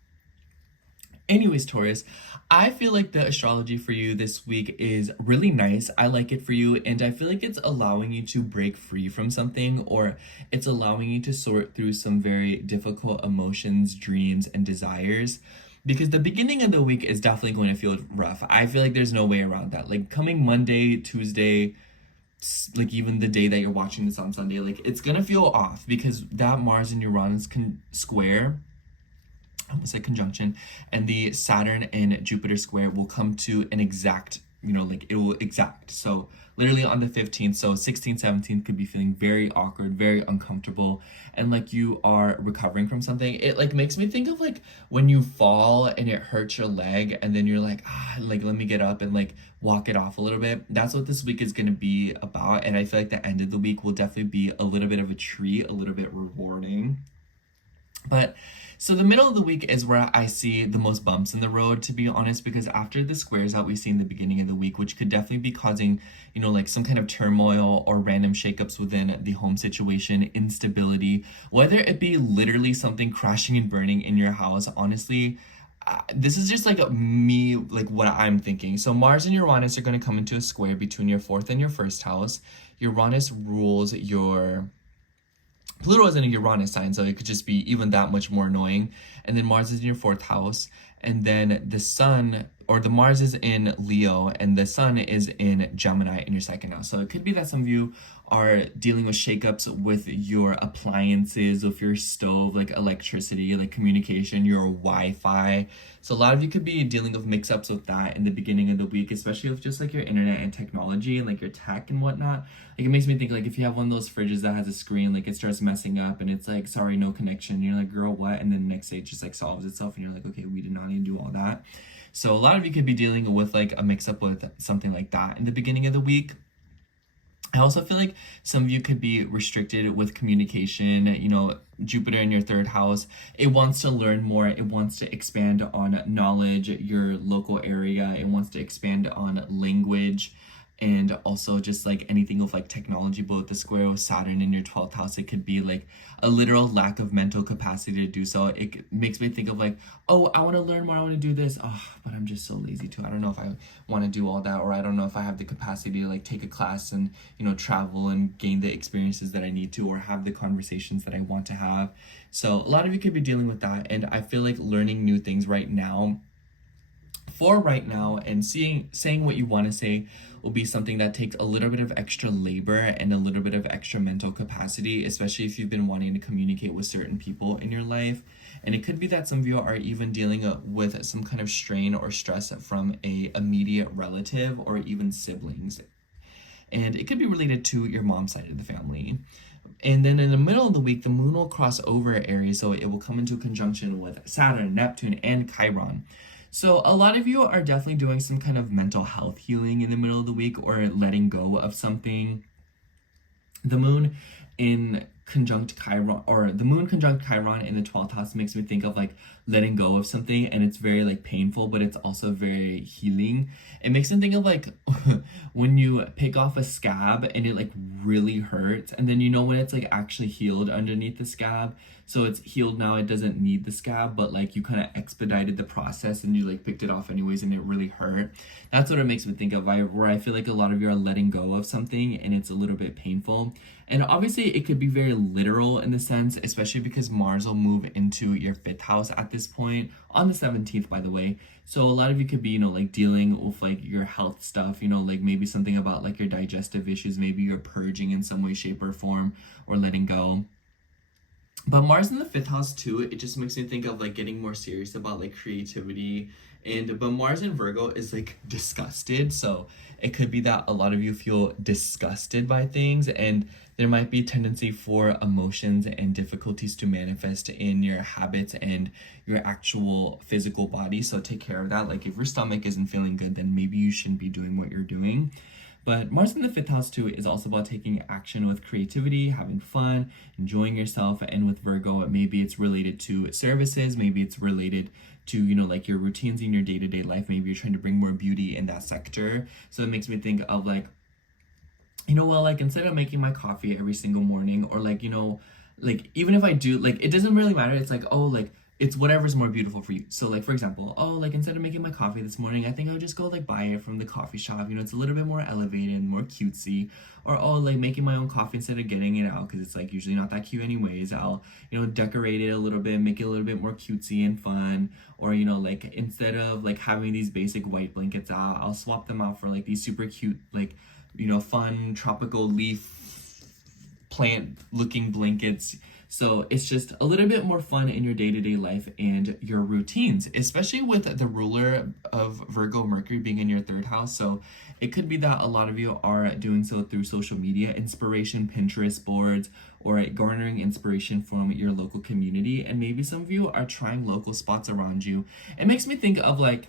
Anyways, Taurus, I feel like the astrology for you this week is really nice. I like it for you, and I feel like it's allowing you to break free from something, or it's allowing you to sort through some very difficult emotions, dreams, and desires. Because the beginning of the week is definitely going to feel rough. I feel like there's no way around that. Like coming Monday, Tuesday, like even the day that you're watching this on Sunday, like it's gonna feel off because that Mars and Uranus square, I almost said conjunction, and the Saturn and Jupiter square will come to an exact, you know, like it will exact. So literally on the 15th, so 16th, 17th could be feeling very awkward, very uncomfortable, and like you are recovering from something. It like makes me think of like when you fall and it hurts your leg, and then you're like, like let me get up and like walk it off a little bit. That's what this week is gonna be about, and I feel like the end of the week will definitely be a little bit of a treat, a little bit rewarding. But so the middle of the week is where I see the most bumps in the road, to be honest, because after the squares that we see in the beginning of the week, which could definitely be causing, you know, like some kind of turmoil or random shakeups within the home situation, instability, whether it be literally something crashing and burning in your house, honestly, this is just like me, like what I'm thinking. So Mars and Uranus are going to come into a square between your 4th and your 1st house. Uranus rules your... Pluto is in a Uranus sign, so it could just be even that much more annoying. And then Mars is in your 4th house. And then the Sun, or the Mars is in Leo, and the Sun is in Gemini in your 2nd house. So it could be that some of you are dealing with shakeups with your appliances, with your stove, like electricity, like communication, your Wi-Fi. So a lot of you could be dealing with mix-ups with that in the beginning of the week, especially with just like your internet and technology and like your tech and whatnot. Like it makes me think like if you have one of those fridges that has a screen, like it starts messing up and it's like, sorry, no connection. You're like, girl, what? And then the next day it just like solves itself and you're like, okay, we did not need to do all that. So a lot of you could be dealing with like a mix-up with something like that in the beginning of the week. I also feel like some of you could be restricted with communication. You know, Jupiter in your 3rd house, it wants to learn more. It wants to expand on knowledge, your local area. It wants to expand on language, and also just like anything of like technology. But with the square with Saturn in your 12th house, it could be like a literal lack of mental capacity to do so. It makes me think of like, oh, I want to learn more, I want to do this, but I'm just so lazy to. I don't know if I want to do all that, or I don't know if I have the capacity to like take a class and, you know, travel and gain the experiences that I need to, or have the conversations that I want to have. So a lot of you could be dealing with that, and I feel like learning new things right now and saying what you want to say will be something that takes a little bit of extra labor and a little bit of extra mental capacity, especially if you've been wanting to communicate with certain people in your life. And it could be that some of you are even dealing with some kind of strain or stress from a immediate relative or even siblings. And it could be related to your mom's side of the family. And then in the middle of the week, the moon will cross over Aries, so it will come into conjunction with Saturn, Neptune, and Chiron. So a lot of you are definitely doing some kind of mental health healing in the middle of the week, or letting go of something. The moon conjunct Chiron in the 12th house makes me think of like letting go of something, and it's very like painful, but it's also very healing. It makes me think of like when you pick off a scab and it like really hurts, and then you know when it's like actually healed underneath the scab. So it's healed now, it doesn't need the scab, but like you kind of expedited the process and you like picked it off anyways and it really hurt. That's what it makes me think of, where I feel like a lot of you are letting go of something and it's a little bit painful. And obviously it could be very literal in the sense, especially because Mars will move into your 5th house at this point on the 17th, by the way. So a lot of you could be, you know, like dealing with like your health stuff, you know, like maybe something about like your digestive issues, maybe you're purging in some way, shape, or form, or letting go. But Mars in the 5th house too, it just makes me think of like getting more serious about like creativity. But Mars in Virgo is like disgusted, so it could be that a lot of you feel disgusted by things, and there might be a tendency for emotions and difficulties to manifest in your habits and your actual physical body. So take care of that. Like if your stomach isn't feeling good, then maybe you shouldn't be doing what you're doing. But Mars in the 5th house too is also about taking action with creativity, having fun, enjoying yourself. And with Virgo, maybe it's related to services, maybe it's related to, you know, like your routines in your day-to-day life. Maybe you're trying to bring more beauty in that sector. So it makes me think of like, you know, well, like instead of making my coffee every single morning, or like, you know, like even if I do, like it doesn't really matter. It's like, oh, like it's whatever's more beautiful for you. So like, for example, oh, like instead of making my coffee this morning, I think I'll just go like buy it from the coffee shop. You know, it's a little bit more elevated, more cutesy. Or oh, like making my own coffee instead of getting it out, because it's like usually not that cute anyways. I'll, you know, decorate it a little bit, make it a little bit more cutesy and fun. Or, you know, like instead of like having these basic white blankets out, I'll swap them out for like these super cute, like, you know, fun tropical leaf plant looking blankets. So it's just a little bit more fun in your day-to-day life and your routines, especially with the ruler of Virgo, Mercury, being in your 3rd house. So it could be that a lot of you are doing so through social media, inspiration, Pinterest boards, or garnering inspiration from your local community. And maybe some of you are trying local spots around you. It makes me think of like,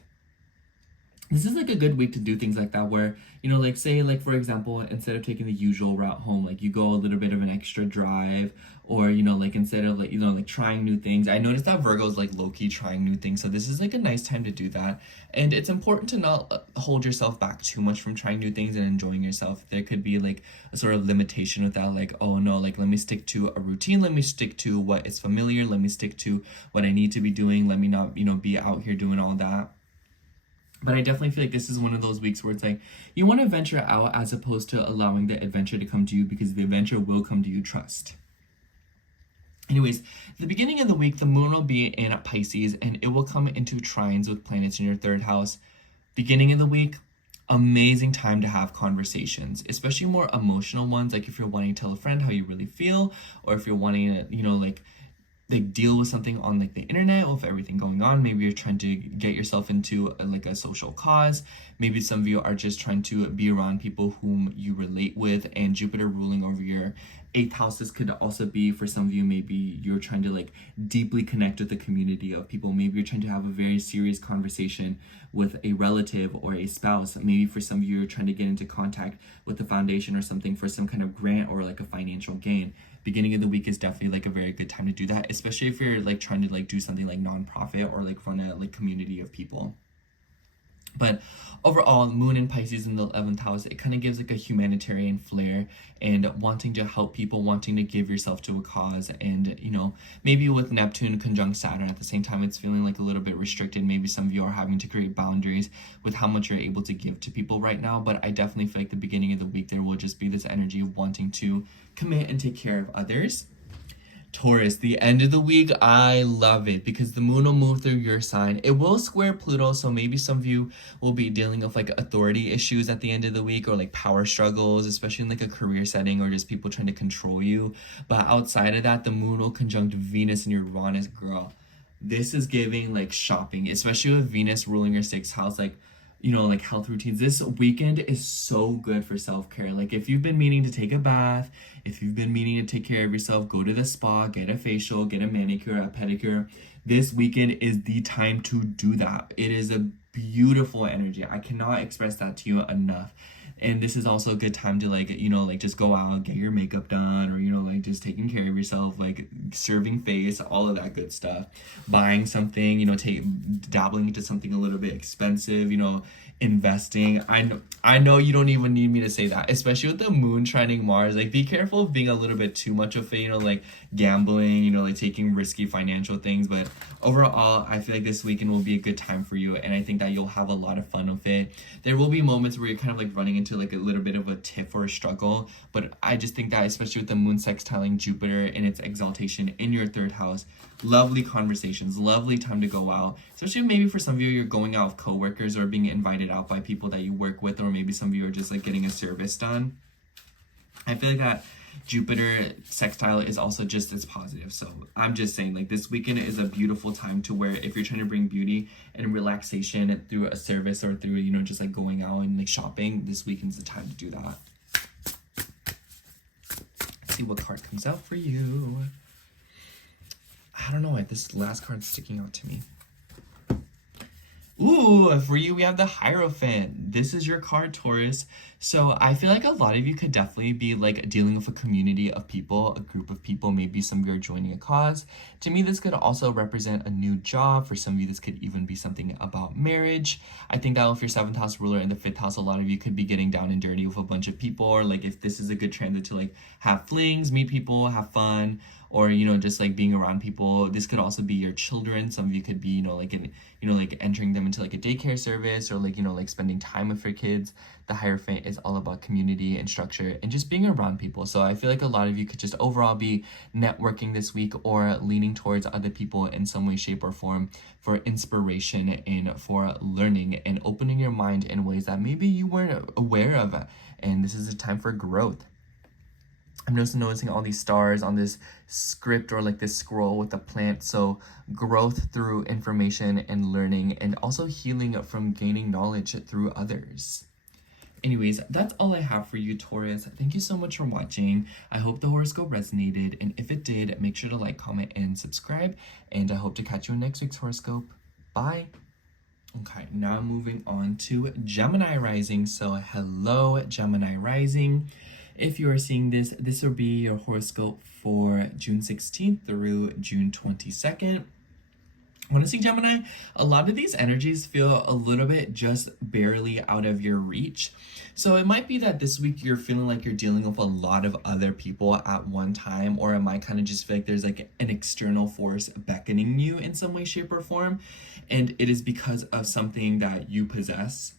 this is like a good week to do things like that, where, you know, like say like, for example, instead of taking the usual route home, like you go a little bit of an extra drive, or, you know, like instead of like, you know, like trying new things. I noticed that Virgo is like low-key trying new things. So this is like a nice time to do that. And it's important to not hold yourself back too much from trying new things and enjoying yourself. There could be like a sort of limitation with that, like, oh no, like let me stick to a routine. Let me stick to what is familiar. Let me stick to what I need to be doing. Let me not, you know, be out here doing all that. But I definitely feel like this is one of those weeks where it's like, you want to venture out as opposed to allowing the adventure to come to you, because the adventure will come to you, trust. Anyways, the beginning of the week, the moon will be in Pisces, and it will come into trines with planets in your 3rd house. Beginning of the week, amazing time to have conversations, especially more emotional ones. Like if you're wanting to tell a friend how you really feel, or if you're wanting to, you know, like deal with something on like the internet with everything going on. Maybe you're trying to get yourself into like a social cause. Maybe some of you are just trying to be around people whom you relate with, and Jupiter ruling over your 8th house. This could also be for some of you, maybe you're trying to like deeply connect with a community of people. Maybe you're trying to have a very serious conversation with a relative or a spouse. Maybe for some of you, you're trying to get into contact with the foundation or something for some kind of grant or like a financial gain. Beginning of the week is definitely like a very good time to do that, especially if you're like trying to like do something like nonprofit or like run a like community of people. But overall, moon in Pisces in the 11th house, it kind of gives like a humanitarian flair and wanting to help people, wanting to give yourself to a cause. And, you know, maybe with Neptune conjunct Saturn at the same time, it's feeling like a little bit restricted. Maybe some of you are having to create boundaries with how much you're able to give to people right now. But I definitely feel like the beginning of the week, there will just be this energy of wanting to commit and take care of others. Taurus, the end of the week, I love it because the moon will move through your sign. It will square Pluto, so maybe some of you will be dealing with like authority issues at the end of the week, or like power struggles, especially in like a career setting, or just people trying to control you. But outside of that, the moon will conjunct Venus and Uranus, girl. This is giving like shopping, especially with Venus ruling your 6th house, like, you know, like health routines. This weekend is so good for self-care. Like if you've been meaning to take a bath, if you've been meaning to take care of yourself, go to the spa, get a facial, get a manicure, a pedicure. This weekend is the time to do that. It is a beautiful energy. I cannot express that to you enough. And this is also a good time to like, you know, like just go out, get your makeup done, or, you know, like just taking care of yourself, like serving face, all of that good stuff. Buying something, you know, dabbling into something a little bit expensive, you know, investing. I know you don't even need me to say that, especially with the moon trining Mars. Like be careful of being a little bit too much of a, you know, like gambling, you know, like taking risky financial things. But overall, I feel like this weekend will be a good time for you, and I think that you'll have a lot of fun with it. There will be moments where you're kind of like running into into like a little bit of a tiff or a struggle. But I just think that, especially with the moon sextiling Jupiter in its exaltation in your 3rd house, lovely conversations, lovely time to go out. Especially maybe for some of you, you're going out with coworkers or being invited out by people that you work with, or maybe some of you are just like getting a service done. I feel like that Jupiter sextile is also just as positive. So I'm just saying, like, this weekend is a beautiful time to where if you're trying to bring beauty and relaxation through a service or through, you know, just like going out and like shopping, this weekend's the time to do that. Let's see what card comes out for you. I don't know why this last card's sticking out to me. Ooh, for you, we have the Hierophant. This is your card, Taurus. So I feel like a lot of you could definitely be like dealing with a community of people, a group of people. Maybe some of you are joining a cause. To me, this could also represent a new job. For some of you, this could even be something about marriage. I think that if your 7th house ruler in the 5th house, a lot of you could be getting down and dirty with a bunch of people. Or like if this is a good transit to like have flings, meet people, have fun, or, you know, just like being around people. This could also be your children. Some of you could be, you know, like like entering them into like a daycare service, or like, you know, like spending time with your kids. The Hierophant is all about community and structure and just being around people. So I feel like a lot of you could just overall be networking this week or leaning towards other people in some way, shape, or form for inspiration and for learning and opening your mind in ways that maybe you weren't aware of. And this is a time for growth. I'm just noticing all these stars on this script or like this scroll with the plant. So growth through information and learning, and also healing from gaining knowledge through others. Anyways, that's all I have for you, Taurus. Thank you so much for watching. I hope the horoscope resonated, and if it did, make sure to like, comment, and subscribe. And I hope to catch you in next week's horoscope. Bye. Okay, now moving on to Gemini rising. So hello, Gemini rising. If you are seeing this, this will be your horoscope for June 16th through June 22nd. Honestly, Gemini, a lot of these energies feel a little bit just barely out of your reach. So it might be that this week you're feeling like you're dealing with a lot of other people at one time, or it might kind of just feel like there's like an external force beckoning you in some way, shape, or form, and it is because of something that you possess.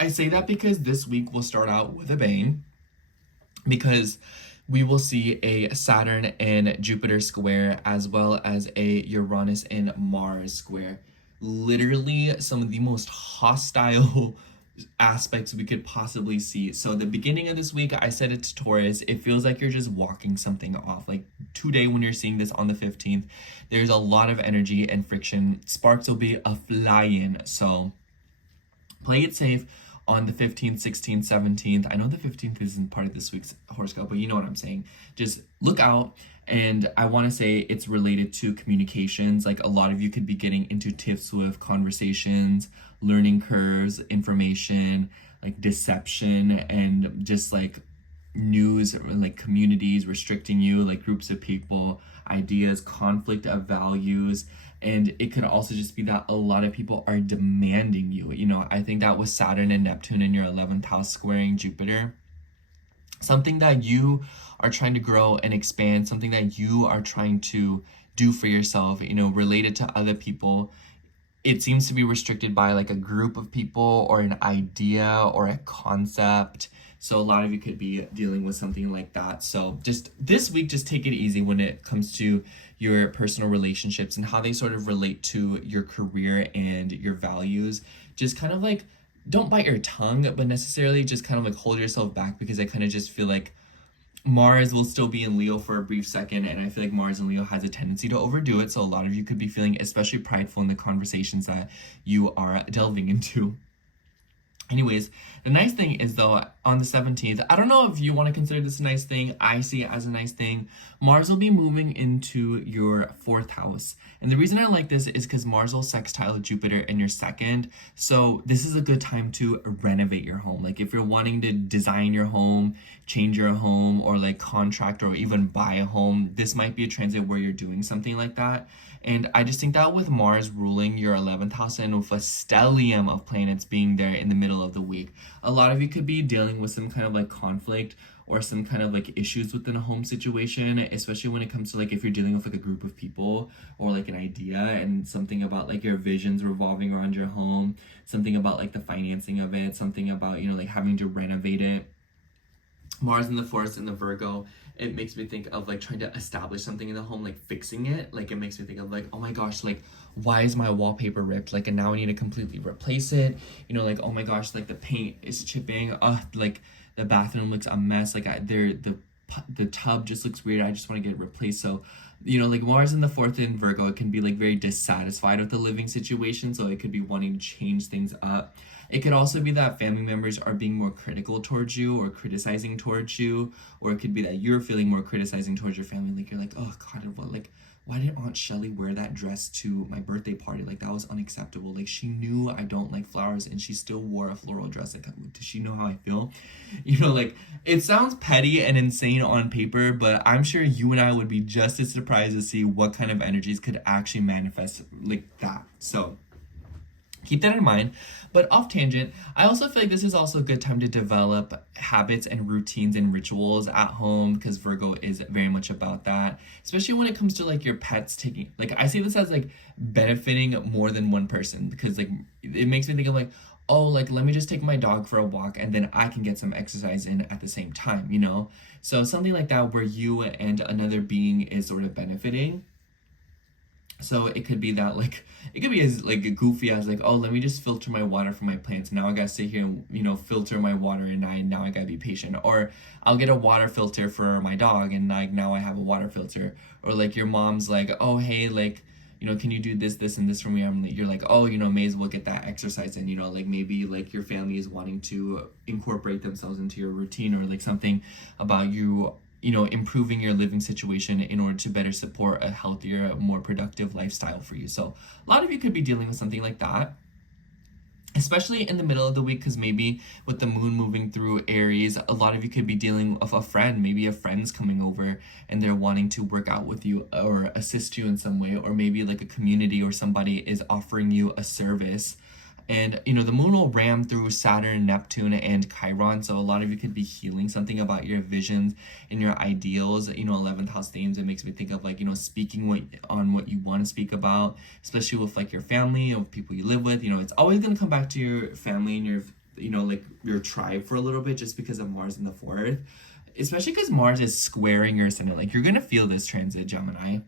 I say that because this week will start out with a bang, because we will see a Saturn and Jupiter square, as well as a Uranus and Mars square. Literally some of the most hostile aspects we could possibly see. So the beginning of this week, I said it to Taurus, it feels like you're just walking something off. Like today, when you're seeing this on the 15th, there's a lot of energy and friction. Sparks will be a-flying. So play it safe on the 15th, 16th, 17th. I know the 15th isn't part of this week's horoscope, but you know what I'm saying. Just look out. And I want to say it's related to communications. Like a lot of you could be getting into tiffs with conversations, learning curves, information, like deception, and just like news, or like communities restricting you, like groups of people, ideas, conflict of values. And it could also just be that a lot of people are demanding you. You know, I think that was Saturn and Neptune in your 11th house squaring Jupiter. Something that you are trying to grow and expand, something that you are trying to do for yourself, you know, related to other people. It seems to be restricted by like a group of people or an idea or a concept. So a lot of you could be dealing with something like that. So just this week, just take it easy when it comes to your personal relationships and how they sort of relate to your career and your values. Just kind of like, don't bite your tongue, but necessarily just kind of like hold yourself back, because I kind of just feel like Mars will still be in Leo for a brief second, and I feel like Mars in Leo has a tendency to overdo it. So a lot of you could be feeling especially prideful in the conversations that you are delving into. Anyways, the nice thing is though, on the 17th, I don't know if you want to consider this a nice thing. I see it as a nice thing. Mars will be moving into your 4th house. And the reason I like this is because Mars will sextile Jupiter in your 2nd. So this is a good time to renovate your home. Like if you're wanting to design your home, change your home, or like contract or even buy a home, this might be a transit where you're doing something like that. And I just think that with Mars ruling your 11th house and with a stellium of planets being there in the middle middle of the week. A lot of you could be dealing with some kind of like conflict or some kind of like issues within a home situation, especially when it comes to like if you're dealing with like a group of people or like an idea and something about like your visions revolving around your home, something about like the financing of it, something about, you know, like having to renovate it. Mars in the 4th in the Virgo, it makes me think of like trying to establish something in the home, like fixing it. Like it makes me think of like, oh my gosh, like why is my wallpaper ripped? Like, and now I need to completely replace it. You know, like, oh my gosh, like the paint is chipping. Like the bathroom looks a mess. Like the tub just looks weird. I just want to get it replaced. So, you know, like Mars in the 4th in Virgo, it can be like very dissatisfied with the living situation. So it could be wanting to change things up. It could also be that family members are being more critical towards you or criticizing towards you, or it could be that you're feeling more criticizing towards your family. Like you're like, oh God, what, like, why did Aunt Shelly wear that dress to my birthday party? Like that was unacceptable. Like she knew I don't like flowers and she still wore a floral dress. Like, does she know how I feel? You know, like it sounds petty and insane on paper, but I'm sure you and I would be just as surprised to see what kind of energies could actually manifest like that. So keep that in mind. But off tangent, I also feel like this is also a good time to develop habits and routines and rituals at home, because Virgo is very much about that, especially when it comes to like your pets taking, like I see this as like benefiting more than one person, because like it makes me think of like, oh, like let me just take my dog for a walk and then I can get some exercise in at the same time, you know? So something like that where you and another being is sort of benefiting. So it could be that like, it could be as like goofy as like, oh, let me just filter my water for my plants. Now I gotta sit here and, you know, filter my water, and now I gotta be patient. Or I'll get a water filter for my dog, and like now I have a water filter. Or like your mom's like, oh, hey, like, you know, can you do this and this for me? You're like, oh, you know, may as well get that exercise in, you know, like maybe like your family is wanting to incorporate themselves into your routine, or like something about you know, improving your living situation in order to better support a healthier, more productive lifestyle for you. So a lot of you could be dealing with something like that, especially in the middle of the week, because maybe with the moon moving through Aries, a lot of you could be dealing with a friend. Maybe a friend's coming over and they're wanting to work out with you or assist you in some way, or maybe like a community or somebody is offering you a service. And, you know, the moon will ram through Saturn, Neptune, and Chiron. So a lot of you could be healing something about your visions and your ideals. You know, 11th house themes, it makes me think of like, you know, speaking on what you want to speak about, especially with like your family or people you live with. You know, it's always going to come back to your family and your, you know, like your tribe for a little bit, just because of Mars in the 4th. Especially because Mars is squaring your ascendant. Like you're going to feel this transit, Gemini.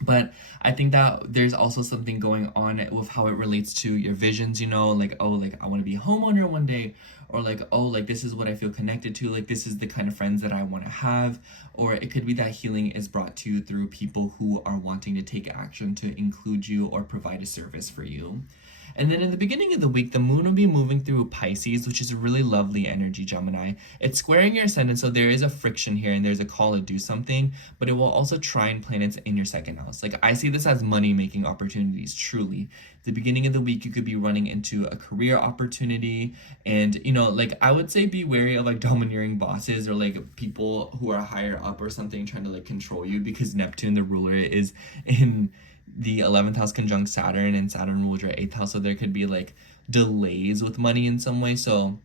But I think that there's also something going on with how it relates to your visions, you know, like, oh, like I want to be a homeowner one day, or like, oh, like this is what I feel connected to, like this is the kind of friends that I want to have. Or it could be that healing is brought to you through people who are wanting to take action to include you or provide a service for you. And then in the beginning of the week, the moon will be moving through Pisces, which is a really lovely energy, Gemini. It's squaring your ascendant, so there is a friction here and there's a call to do something, but it will also trine planets in your second house. Like I see this as money-making opportunities, truly. The beginning of the week, you could be running into a career opportunity, and, you know, like I would say be wary of like domineering bosses or like people who are higher up or something trying to like control you, because Neptune, the ruler, is in the 11th house conjunct Saturn, and Saturn rules your 8th house, so there could be like delays with money in some way. So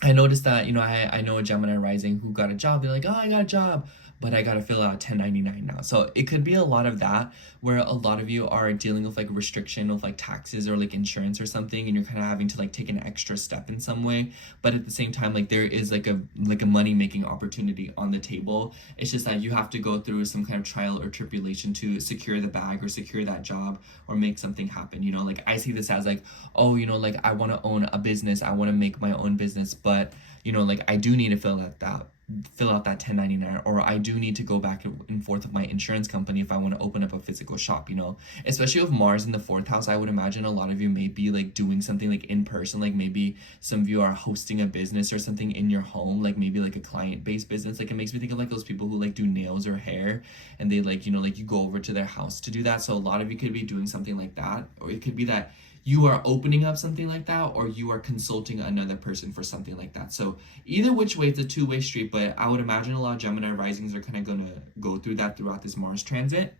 I noticed that, you know, I know a Gemini rising who got a job. They're like, oh, I got a job, but I got to fill out 1099 now. So it could be a lot of that, where a lot of you are dealing with like restriction of like taxes or like insurance or something, and you're kind of having to like take an extra step in some way. But at the same time, like there is like a money making opportunity on the table. It's just that you have to go through some kind of trial or tribulation to secure the bag or secure that job or make something happen. You know, like I see this as like, oh, you know, like I want to own a business. I want to make my own business, but, you know, like I do need to fill out that 1099, or I do need to go back and forth with my insurance company if I want to open up a physical shop, you know. Especially with Mars in the 4th house, I would imagine a lot of you may be like doing something like in person, like maybe some of you are hosting a business or something in your home, like maybe like a client-based business. Like it makes me think of like those people who like do nails or hair, and they like, you know, like you go over to their house to do that. So a lot of you could be doing something like that, or it could be that you are opening up something like that, or you are consulting another person for something like that. So either which way, it's a two-way street, but I would imagine a lot of Gemini risings are kind of going to go through that throughout this Mars transit.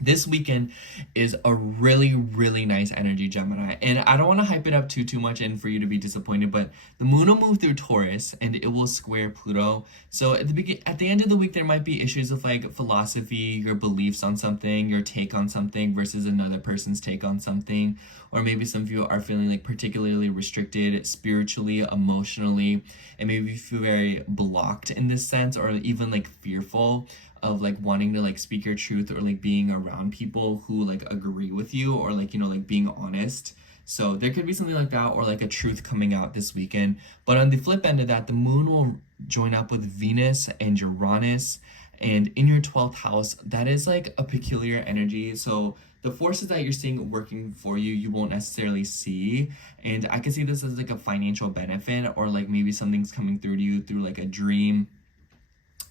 This weekend is a really, really nice energy, Gemini. And I don't want to hype it up too much and for you to be disappointed, but the moon will move through Taurus and it will square Pluto. So at the end of the week, there might be issues of like philosophy, your beliefs on something, your take on something versus another person's take on something. Or maybe some of you are feeling like particularly restricted spiritually, emotionally, and maybe you feel very blocked in this sense, or even like fearful of like wanting to like speak your truth, or like being around people who like agree with you, or like, you know, like being honest. So there could be something like that, or like a truth coming out this weekend. But on the flip end of that, the moon will join up with Venus and Uranus, and in your 12th house, that is like a peculiar energy. So the forces that you're seeing working for you, you won't necessarily see. And I can see this as like a financial benefit, or like maybe something's coming through to you through like a dream.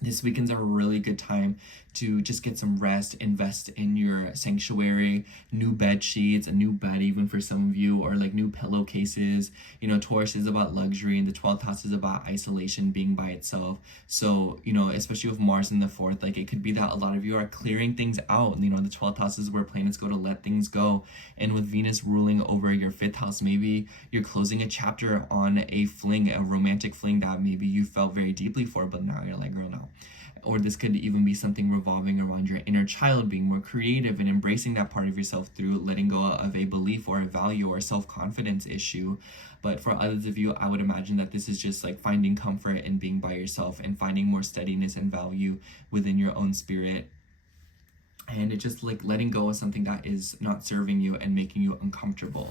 This weekend's a really good time to just get some rest, invest in your sanctuary, new bed sheets, a new bed even for some of you, or like new pillowcases. You know, Taurus is about luxury, and the 12th house is about isolation, being by itself. So, you know, especially with Mars in the 4th, like it could be that a lot of you are clearing things out. You know, the 12th house is where planets go to let things go. And with Venus ruling over your 5th house, maybe you're closing a chapter on a fling, a romantic fling that maybe you felt very deeply for, but now you're like, girl, no. Or this could even be something revolving around your inner child, being more creative and embracing that part of yourself through letting go of a belief or a value or a self-confidence issue. But for others of you, I would imagine that this is just like finding comfort in being by yourself and finding more steadiness and value within your own spirit. And it's just like letting go of something that is not serving you and making you uncomfortable.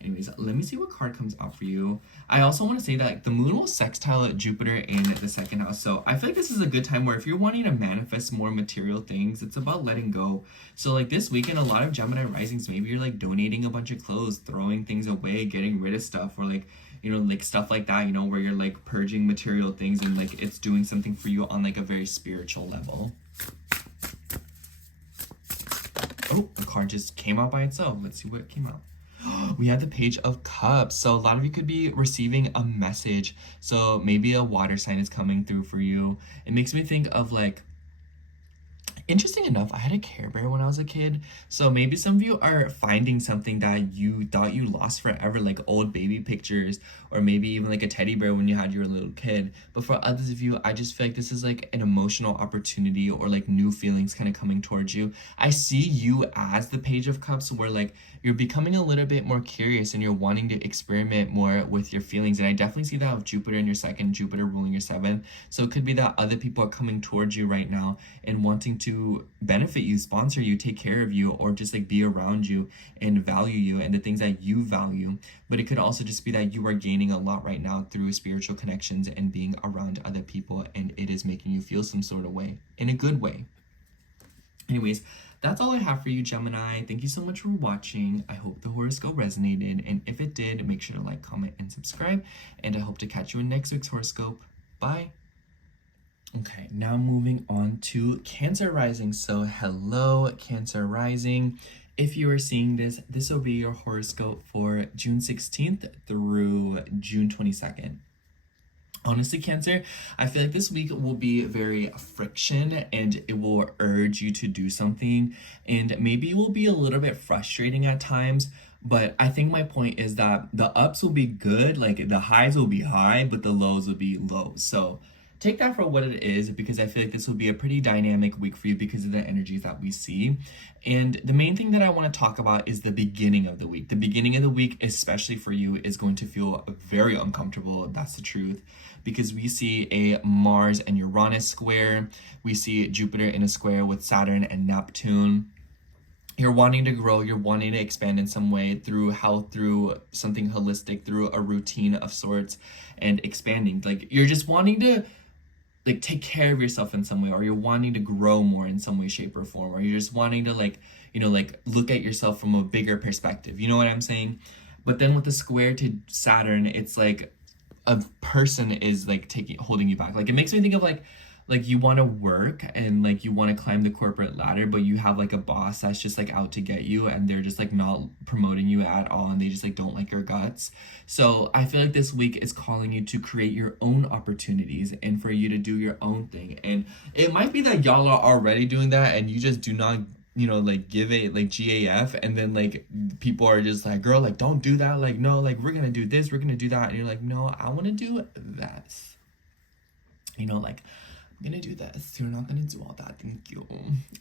Anyways, let me see what card comes out for you. I also want to say that like, the moon will sextile Jupiter in the 2nd house. So I feel like this is a good time where if you're wanting to manifest more material things, it's about letting go. So like this weekend, a lot of Gemini risings, maybe you're like donating a bunch of clothes, throwing things away, getting rid of stuff, or like, you know, like stuff like that, you know, where you're like purging material things and like it's doing something for you on like a very spiritual level. Oh, the card just came out by itself. Let's see what it came out. We have the Page of Cups. So a lot of you could be receiving a message. So maybe a water sign is coming through for you. It makes me think of like, interesting enough, I had a Care Bear when I was a kid. So maybe some of you are finding something that you thought you lost forever, like old baby pictures, or maybe even like a teddy bear when you had your little kid. But for others of you, I just feel like this is like an emotional opportunity, or like new feelings kind of coming towards you. I see you as the Page of Cups, where like you're becoming a little bit more curious and you're wanting to experiment more with your feelings. And I definitely see that with Jupiter in your 2nd, Jupiter ruling your 7th. So it could be that other people are coming towards you right now and wanting to benefit you, sponsor you, take care of you, or just like be around you and value you and the things that you value. But it could also just be that you are gaining a lot right now through spiritual connections and being around other people, and it is making you feel some sort of way, in a good way. Anyways, that's all I have for you, Gemini. Thank you so much for watching. I hope the horoscope resonated, and if it did, make sure to like, comment, and subscribe, and I hope to catch you in next week's horoscope. Bye. Okay, now moving on to Cancer rising. So hello, Cancer rising. If you are seeing this, this will be your horoscope for June 16th through June 22nd. Honestly, Cancer, I feel like this week will be very friction, and it will urge you to do something, and maybe it will be a little bit frustrating at times. But I think my point is that the ups will be good, like the highs will be high, but the lows will be low. So take that for what it is, because I feel like this will be a pretty dynamic week for you because of the energies that we see. And the main thing that I want to talk about is the beginning of the week. The beginning of the week, especially for you, is going to feel very uncomfortable. That's the truth, because we see a Mars and Uranus square. We see Jupiter in a square with Saturn and Neptune. You're wanting to grow, you're wanting to expand in some way through health, through something holistic, through a routine of sorts, and expanding. Like you're just wanting to like take care of yourself in some way, or you're wanting to grow more in some way, shape, or form, or you're just wanting to like, you know, like look at yourself from a bigger perspective. You know what I'm saying? But then with the square to Saturn, it's like a person is like holding you back. Like it makes me think of like you want to work and like you want to climb the corporate ladder, but you have like a boss that's just like out to get you, and they're just like not promoting you at all, and they just like don't like your guts. So I feel like this week is calling you to create your own opportunities and for you to do your own thing. And it might be that y'all are already doing that and you just do not you know, like give it like GAF, and then like people are just like, girl, like don't do that, like no, like we're gonna do this, we're gonna do that, and you're like, no, I want to do this, you know, like I'm gonna do this, you're not gonna do all that, thank you.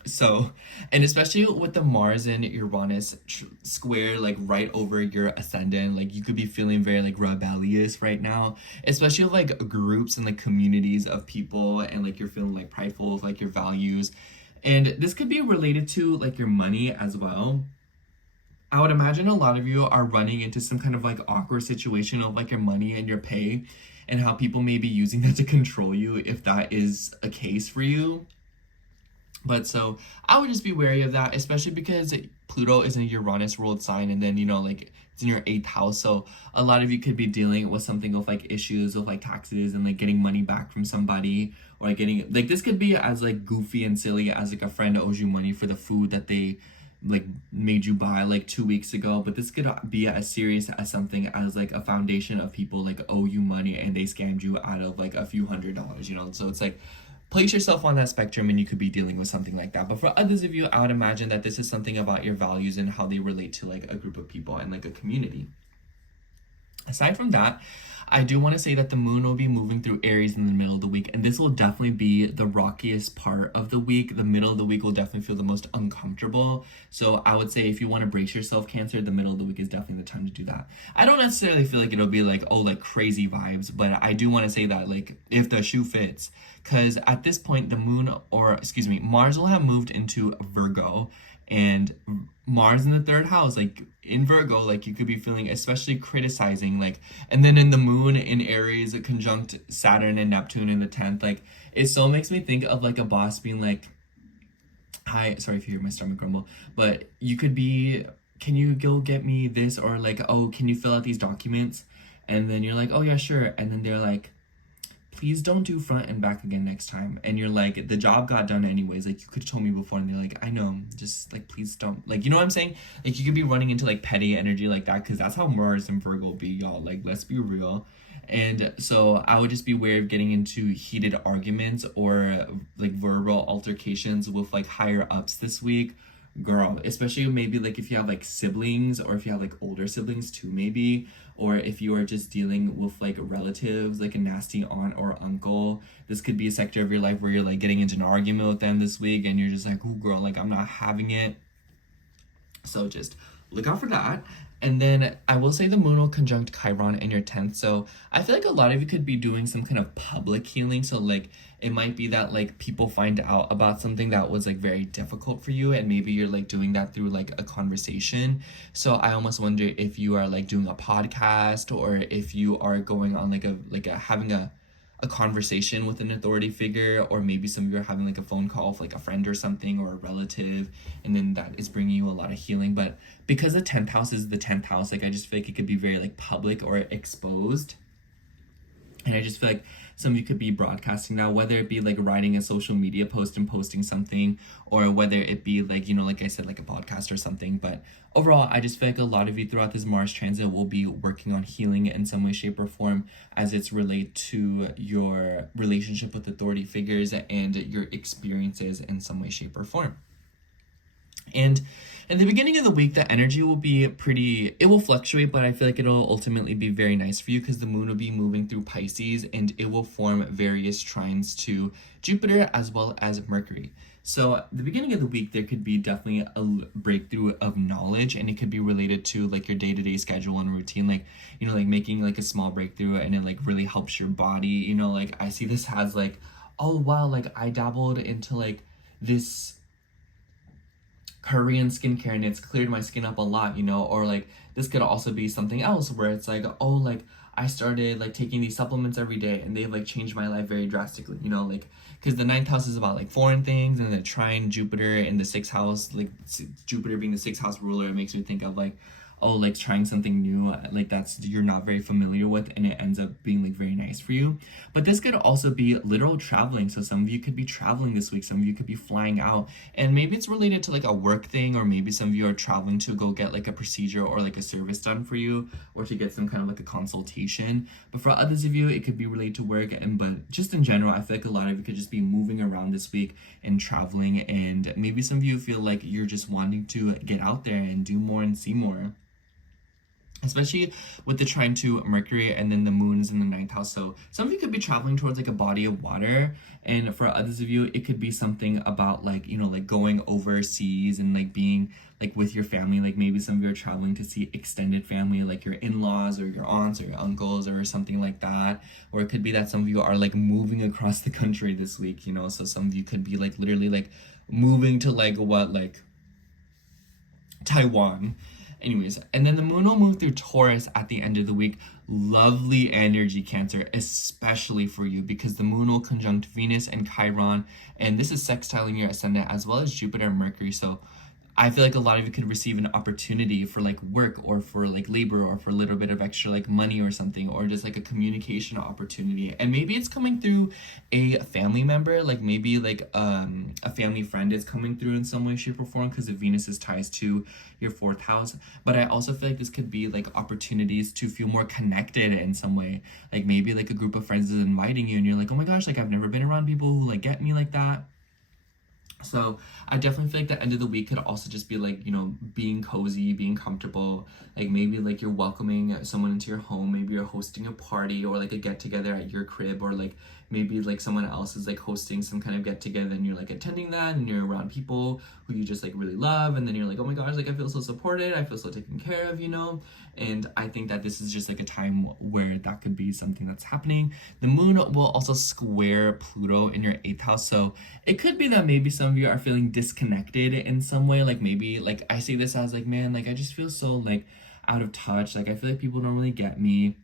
So, and especially with the Mars and Uranus square like right over your ascendant, like you could be feeling very like rebellious right now, especially with like groups and like communities of people, and like you're feeling like prideful of like your values. And this could be related to like your money as well. I would imagine a lot of you are running into some kind of like awkward situation of like your money and your pay, and how people may be using that to control you if that is a case for you. But so I would just be wary of that, especially because Pluto is in a Uranus ruled sign, and then, you know, like it's in your 8th house. So a lot of you could be dealing with something with like issues with like taxes and like getting money back from somebody, or like getting like, this could be as like goofy and silly as like a friend owes you money for the food that they like made you buy like 2 weeks ago. But this could be as serious as something as like a foundation of people like owe you money and they scammed you out of like a few $100s, you know. So it's like, place yourself on that spectrum and you could be dealing with something like that. But for others of you, I would imagine that this is something about your values and how they relate to like a group of people and like a community. Aside from that, I do want to say that the moon will be moving through Aries in the middle of the week, and this will definitely be the rockiest part of the week. The middle of the week will definitely feel the most uncomfortable. So I would say if you want to brace yourself, Cancer, the middle of the week is definitely the time to do that. I don't necessarily feel like it'll be like, oh, like crazy vibes, but I do want to say that like if the shoe fits, because at this point the moon, or excuse me, Mars will have moved into Virgo, and Mars in the 3rd house, like in Virgo, like you could be feeling especially criticizing, like, and then in the moon in Aries, conjunct Saturn and Neptune in the 10th, like it so makes me think of like a boss being like, hi, sorry if you hear my stomach grumble, but you could be, can you go get me this, or like, oh, can you fill out these documents? And then you're like, oh yeah, sure. And then they're like, please don't do front and back again next time. And you're like, the job got done anyways, like you could have told me before. And they're like, I know, just like please don't, like, you know what I'm saying? Like you could be running into like petty energy like that, because that's how Mars and Virgo will be, y'all. Like, let's be real. And so I would just be wary of getting into heated arguments or like verbal altercations with like higher ups this week, girl. Especially maybe like if you have like siblings, or if you have like older siblings too, maybe, or if you are just dealing with like relatives, like a nasty aunt or uncle. This could be a sector of your life where you're like getting into an argument with them this week, and you're just like, oh girl, like I'm not having it. So just look out for that. And then I will say the moon will conjunct Chiron in your 10th. So I feel like a lot of you could be doing some kind of public healing. So like it might be that like people find out about something that was like very difficult for you, and maybe you're like doing that through like a conversation. So I almost wonder if you are like doing a podcast, or if you are going on like a having a conversation with an authority figure, or maybe some of you are having like a phone call with like a friend or something, or a relative, and then that is bringing you a lot of healing. But because the 10th house is the 10th house, like I just feel like it could be very like public or exposed. And I just feel like some of you could be broadcasting now, whether it be like writing a social media post and posting something, or whether it be like, you know, like I said, like a podcast or something. But overall, I just feel like a lot of you throughout this Mars transit will be working on healing in some way, shape, or form as it's relate to your relationship with authority figures and your experiences in some way, shape, or form. And in the beginning of the week, the energy will be it will fluctuate, but I feel like it'll ultimately be very nice for you, because the moon will be moving through Pisces, and it will form various trines to Jupiter as well as Mercury. So the beginning of the week, there could be definitely a breakthrough of knowledge, and it could be related to like your day-to-day schedule and routine, like, you know, like making like a small breakthrough, and it like really helps your body. You know, like I see this as like, oh wow, like I dabbled into like this Korean skincare and it's cleared my skin up a lot, you know. Or like this could also be something else where it's like, oh, like I started like taking these supplements every day and they've like changed my life very drastically, you know, like because the 9th house is about like foreign things, and the trine Jupiter in the 6th house, like Jupiter being the 6th house ruler, it makes me think of like, oh, like trying something new, like that's you're not very familiar with, and it ends up being like very nice for you. But this could also be literal traveling. So some of you could be traveling this week, some of you could be flying out, and maybe it's related to like a work thing, or maybe some of you are traveling to go get like a procedure or like a service done for you, or to get some kind of like a consultation. But for others of you, it could be related to work, and but just in general, I feel like a lot of you could just be moving around this week and traveling, and maybe some of you feel like you're just wanting to get out there and do more and see more, especially with the trine to Mercury, and then the moon is in the 9th house. So some of you could be traveling towards like a body of water, and for others of you, it could be something about like, you know, like going overseas and like being like with your family. Like maybe some of you are traveling to see extended family, like your in-laws or your aunts or your uncles or something like that. Or it could be that some of you are like moving across the country this week, you know, so some of you could be like literally like moving to like like Taiwan. Anyways, and then the moon will move through Taurus at the end of the week. Lovely energy, Cancer, especially for you, because the moon will conjunct Venus and Chiron, and this is sextiling your ascendant as well as Jupiter and Mercury. So I feel like a lot of you could receive an opportunity for like work, or for like labor, or for a little bit of extra like money or something, or just like a communication opportunity. And maybe it's coming through a family member, like maybe like a family friend is coming through in some way, shape, or form, because of Venus's ties to your 4th house. But I also feel like this could be like opportunities to feel more connected in some way. Like maybe like a group of friends is inviting you, and you're like, oh my gosh, like I've never been around people who like get me like that. So I definitely feel like the end of the week could also just be like, you know, being cozy, being comfortable. Like maybe like you're welcoming someone into your home, maybe you're hosting a party or like a get together at your crib, or like maybe like someone else is like hosting some kind of get together, and you're like attending that, and you're around people who you just like really love, and then you're like, oh my gosh, like I feel so supported, I feel so taken care of, you know. And I think that this is just like a time where that could be something that's happening. The moon will also square Pluto in your 8th house, so it could be that maybe some of you are feeling disconnected in some way. Like maybe like I see this as like, man, like I just feel so like out of touch, like I feel like people don't really get me.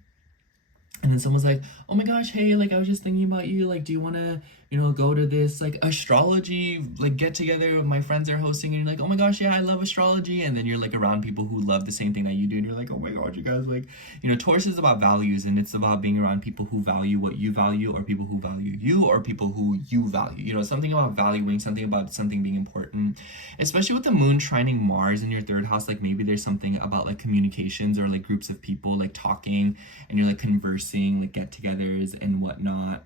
And then someone's like, oh my gosh, hey, like I was just thinking about you, like do you want to, you know, go to this like astrology like get together my friends are hosting, and you're like, oh my gosh, yeah, I love astrology. And then you're like around people who love the same thing that you do, and you're like, oh my god, you guys, like, you know, Taurus is about values, and it's about being around people who value what you value, or people who value you, or people who you value, you know, something about valuing, something about something being important. Especially with the moon trining Mars in your 3rd house, like maybe there's something about like communications, or like groups of people like talking, and you're like conversing, like get-togethers and whatnot.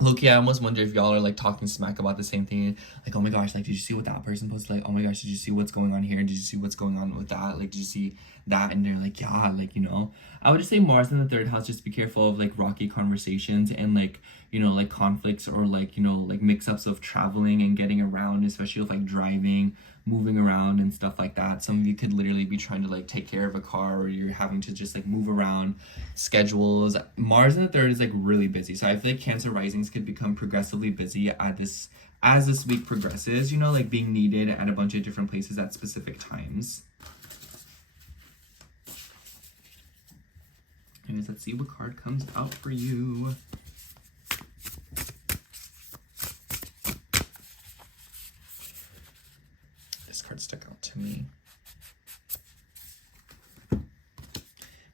Loki, I almost wonder if y'all are like talking smack about the same thing. Like, oh my gosh, like, did you see what that person posted? Like, oh my gosh, did you see what's going on here? Did you see what's going on with that? Like, did you see that? And they're like, yeah, like, you know. I would just say Mars in the 3rd house, just be careful of like rocky conversations and like, you know, like conflicts, or like, you know, like mix-ups of traveling and getting around, especially with like driving, moving around and stuff like that. Some of you could literally be trying to like take care of a car, or you're having to just like move around schedules. Mars in the 3rd is like really busy, so I feel like Cancer risings could become progressively busy at this as this week progresses, you know, like being needed at a bunch of different places at specific times. Anyways, let's see what card comes out for you. Stuck out to me. For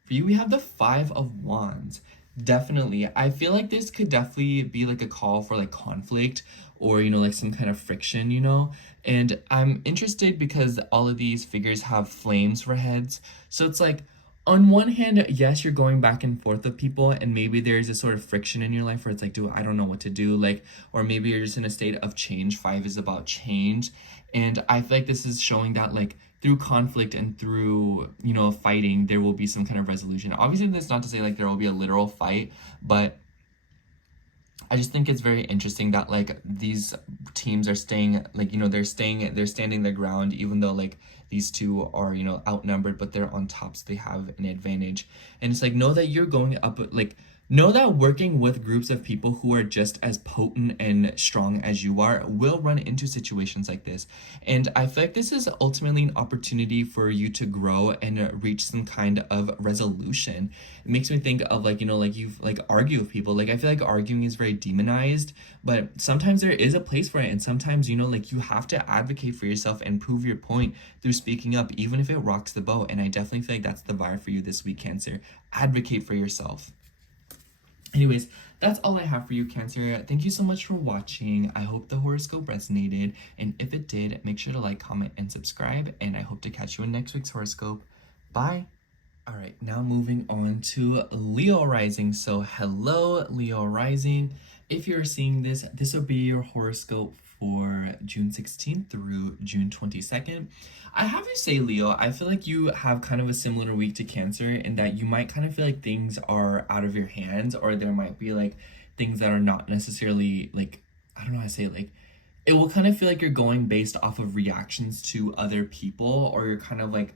you, we have the 5 of Wands. Definitely, I feel like this could definitely be like a call for like conflict, or, you know, like some kind of friction, you know. And I'm interested because all of these figures have flames for heads, so it's like, on one hand, yes, you're going back and forth with people, and maybe there's a sort of friction in your life where it's like, I don't know what to do, like, or maybe you're just in a state of change. 5 is about change, and I feel like this is showing that like through conflict and through, you know, fighting, there will be some kind of resolution. Obviously, that's not to say like there will be a literal fight, but I just think it's very interesting that like these teams are staying, like, you know, they're standing their ground, even though like these two are, you know, outnumbered, but they're on top, so they have an advantage. And it's like, know that you're going up, like Know that working with groups of people who are just as potent and strong as you are will run into situations like this. And I feel like this is ultimately an opportunity for you to grow and reach some kind of resolution. It makes me think of like, like you like argue with people. Like I feel like arguing is very demonized, but sometimes there is a place for it. And sometimes, like you have to advocate for yourself and prove your point through speaking up, even if it rocks the boat. And I definitely feel like that's the vibe for you this week, Cancer. Advocate for yourself. Anyways, that's all I have for you, Cancer. Thank you so much for watching. I hope the horoscope resonated. And if it did, make sure to like, comment, and subscribe. And I hope to catch you in next week's horoscope. Bye. All right, now moving on to Leo rising. So hello, Leo rising. If you're seeing this, this will be your horoscope for June 16th through June 22nd. I have to say, Leo, I feel like you have kind of a similar week to Cancer in that you might kind of feel like things are out of your hands, or there might be like things that are not necessarily like, I don't know how to say it, like it will kind of feel like you're going based off of reactions to other people, or you're kind of like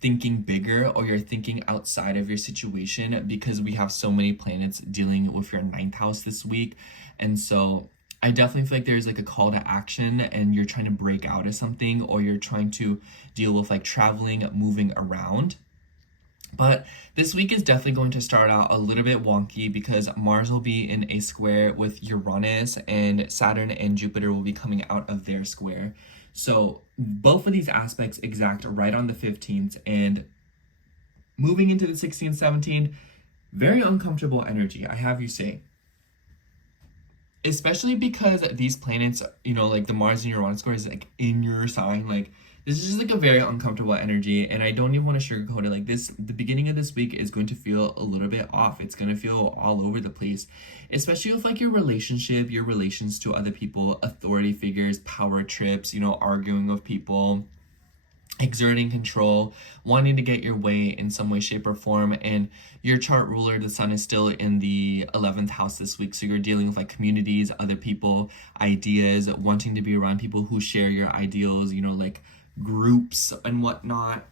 thinking bigger, or you're thinking outside of your situation, because we have so many planets dealing with your 9th house this week. And so I definitely feel like there's like a call to action, and you're trying to break out of something, or you're trying to deal with like traveling, moving around. But this week is definitely going to start out a little bit wonky, because Mars will be in a square with Uranus, and Saturn and Jupiter will be coming out of their square. So both of these aspects exact right on the 15th, and moving into the 16th, 17th, very uncomfortable energy, I have you say. Especially because these planets, like the Mars and Uranus square is like in your sign. Like this is just like a very uncomfortable energy, and I don't even want to sugarcoat it. Like the beginning of this week is going to feel a little bit off. It's going to feel all over the place, especially with like your relationship, your relations to other people, authority figures, power trips, arguing with people, exerting control, wanting to get your way in some way, shape, or form. And your chart ruler, the sun, is still in the 11th house this week. So you're dealing with like communities, other people, ideas, wanting to be around people who share your ideals, like groups and whatnot.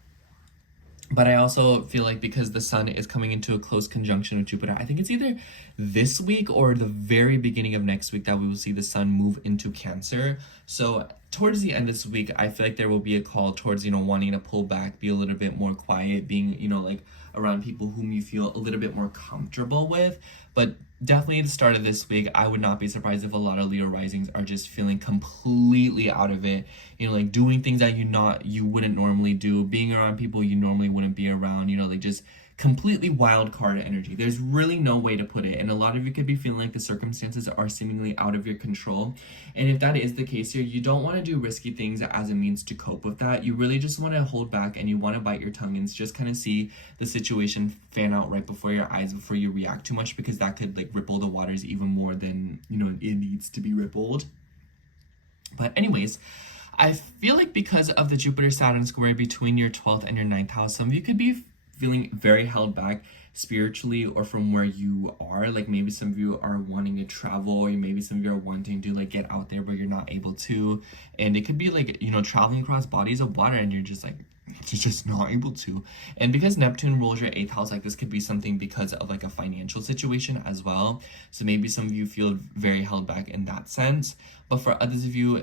But I also feel like because the sun is coming into a close conjunction with Jupiter, I think it's either this week or the very beginning of next week that we will see the sun move into Cancer. So towards the end of this week, I feel like there will be a call towards, wanting to pull back, be a little bit more quiet, being, like around people whom you feel a little bit more comfortable with. But definitely at the start of this week, I would not be surprised if a lot of Leo risings are just feeling completely out of it, like doing things that you wouldn't normally do, being around people you normally wouldn't be around, like just completely wild card energy. There's really no way to put it. And a lot of you could be feeling like the circumstances are seemingly out of your control. And if that is the case here, you don't want to do risky things as a means to cope with that. You really just want to hold back, and you want to bite your tongue and just kind of see the situation fan out right before your eyes before you react too much, because that could like ripple the waters even more than, it needs to be rippled. But anyways, I feel like because of the Jupiter-Saturn square between your 12th and your 9th house, some of you could be feeling very held back spiritually, or from where you are. Like maybe some of you are wanting to travel, or maybe some of you are wanting to like get out there, but you're not able to. And it could be like, traveling across bodies of water, and you're just not able to. And because Neptune rules your 8th house, like this could be something because of like a financial situation as well. So maybe some of you feel very held back in that sense. But for others of you,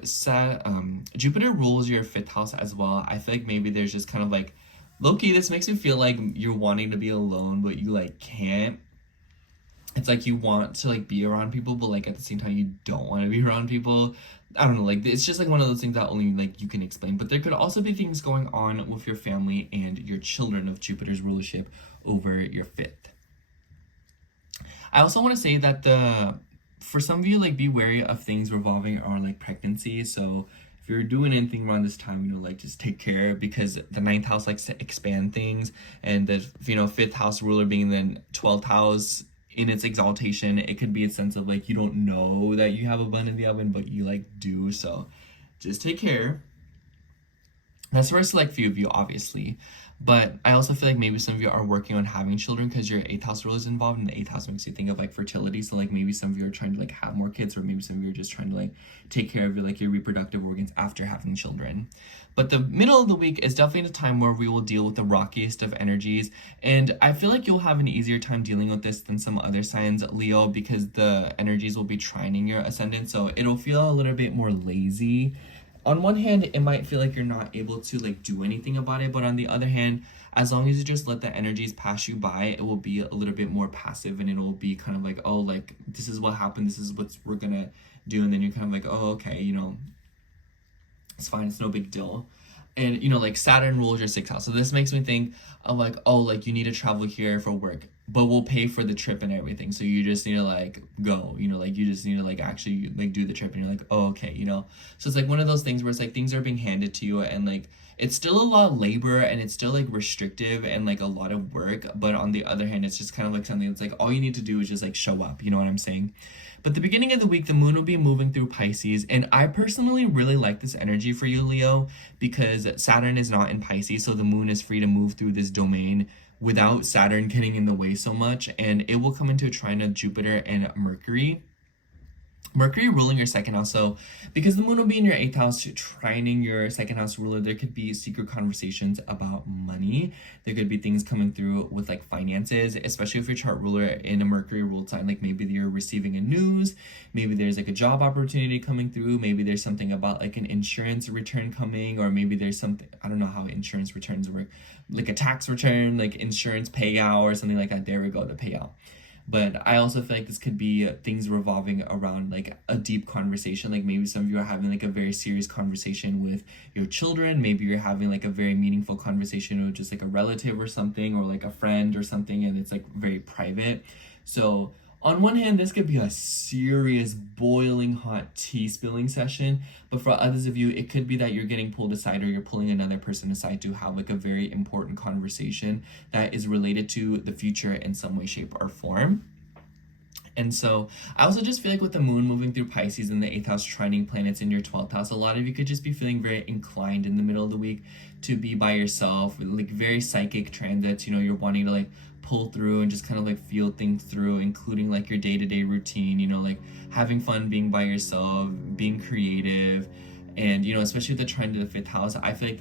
Jupiter rules your 5th house as well. I feel like maybe there's just kind of like, low-key, this makes you feel like you're wanting to be alone, but you like can't. It's like you want to like be around people, but like at the same time you don't want to be around people. I don't know, like it's just like one of those things that only like you can explain. But there could also be things going on with your family and your children of Jupiter's rulership over your 5th. I also want to say that for some of you, like be wary of things revolving around like pregnancy. So if you're doing anything around this time, like just take care, because the 9th house likes to expand things, and the 5th house ruler being the 12th house in its exaltation, it could be a sense of like you don't know that you have a bun in the oven, but you like do. So just take care. That's for a select few of you, obviously. But I also feel like maybe some of you are working on having children because your 8th house rule is involved, and the 8th house makes you think of like fertility. So like maybe some of you are trying to like have more kids, or maybe some of you are just trying to like take care of your like your reproductive organs after having children. But the middle of the week is definitely a time where we will deal with the rockiest of energies. And I feel like you'll have an easier time dealing with this than some other signs, Leo, because the energies will be trining your ascendant. So it'll feel a little bit more lazy. On one hand, it might feel like you're not able to like do anything about it, but on the other hand, as long as you just let the energies pass you by, it will be a little bit more passive, and it'll be kind of like, oh, like this is what happened, this is what we're gonna do, and then you're kind of like, oh, okay, you know, it's fine, it's no big deal. And you know, like Saturn rules your 6th house, so this makes me think of like, oh, like you need to travel here for work, but we'll pay for the trip and everything, so you just need to like go, you know, like you just need to like actually like do the trip, and you're like, oh, okay, you know. So it's like one of those things where it's like things are being handed to you, and like it's still a lot of labor, and it's still like restrictive and like a lot of work, but on the other hand, it's just kind of like something that's like all you need to do is just like show up, you know what I'm saying? But the beginning of the week, the moon will be moving through Pisces, and I personally really like this energy for you, Leo, because Saturn is not in Pisces, so the moon is free to move through this domain without Saturn getting in the way so much, and it will come into a trine of Jupiter and Mercury. Mercury ruling your 2nd house, so because the moon will be in your 8th house, trining your 2nd house ruler, there could be secret conversations about money. There could be things coming through with like finances, especially if your chart ruler in a Mercury ruled sign, like maybe you're receiving a news, maybe there's like a job opportunity coming through, maybe there's something about like an insurance return coming, or maybe there's something, I don't know how insurance returns work, like a tax return, like insurance payout or something like that. There we go, the payout. But I also feel like this could be things revolving around like a deep conversation. Like maybe some of you are having like a very serious conversation with your children. Maybe you're having like a very meaningful conversation with just like a relative or something, or like a friend or something, and it's like very private. So on one hand, this could be a serious boiling hot tea spilling session, but for others of you, it could be that you're getting pulled aside, or you're pulling another person aside to have like a very important conversation that is related to the future in some way, shape, or form. And so I also just feel like with the moon moving through Pisces and the 8th house trining planets in your 12th house, a lot of you could just be feeling very inclined in the middle of the week to be by yourself, with like very psychic transits. You know, you're wanting to like pull through and just kind of like feel things through, including like your day-to-day routine, you know, like having fun being by yourself, being creative. And you know, especially with the trine to the 5th house, I feel like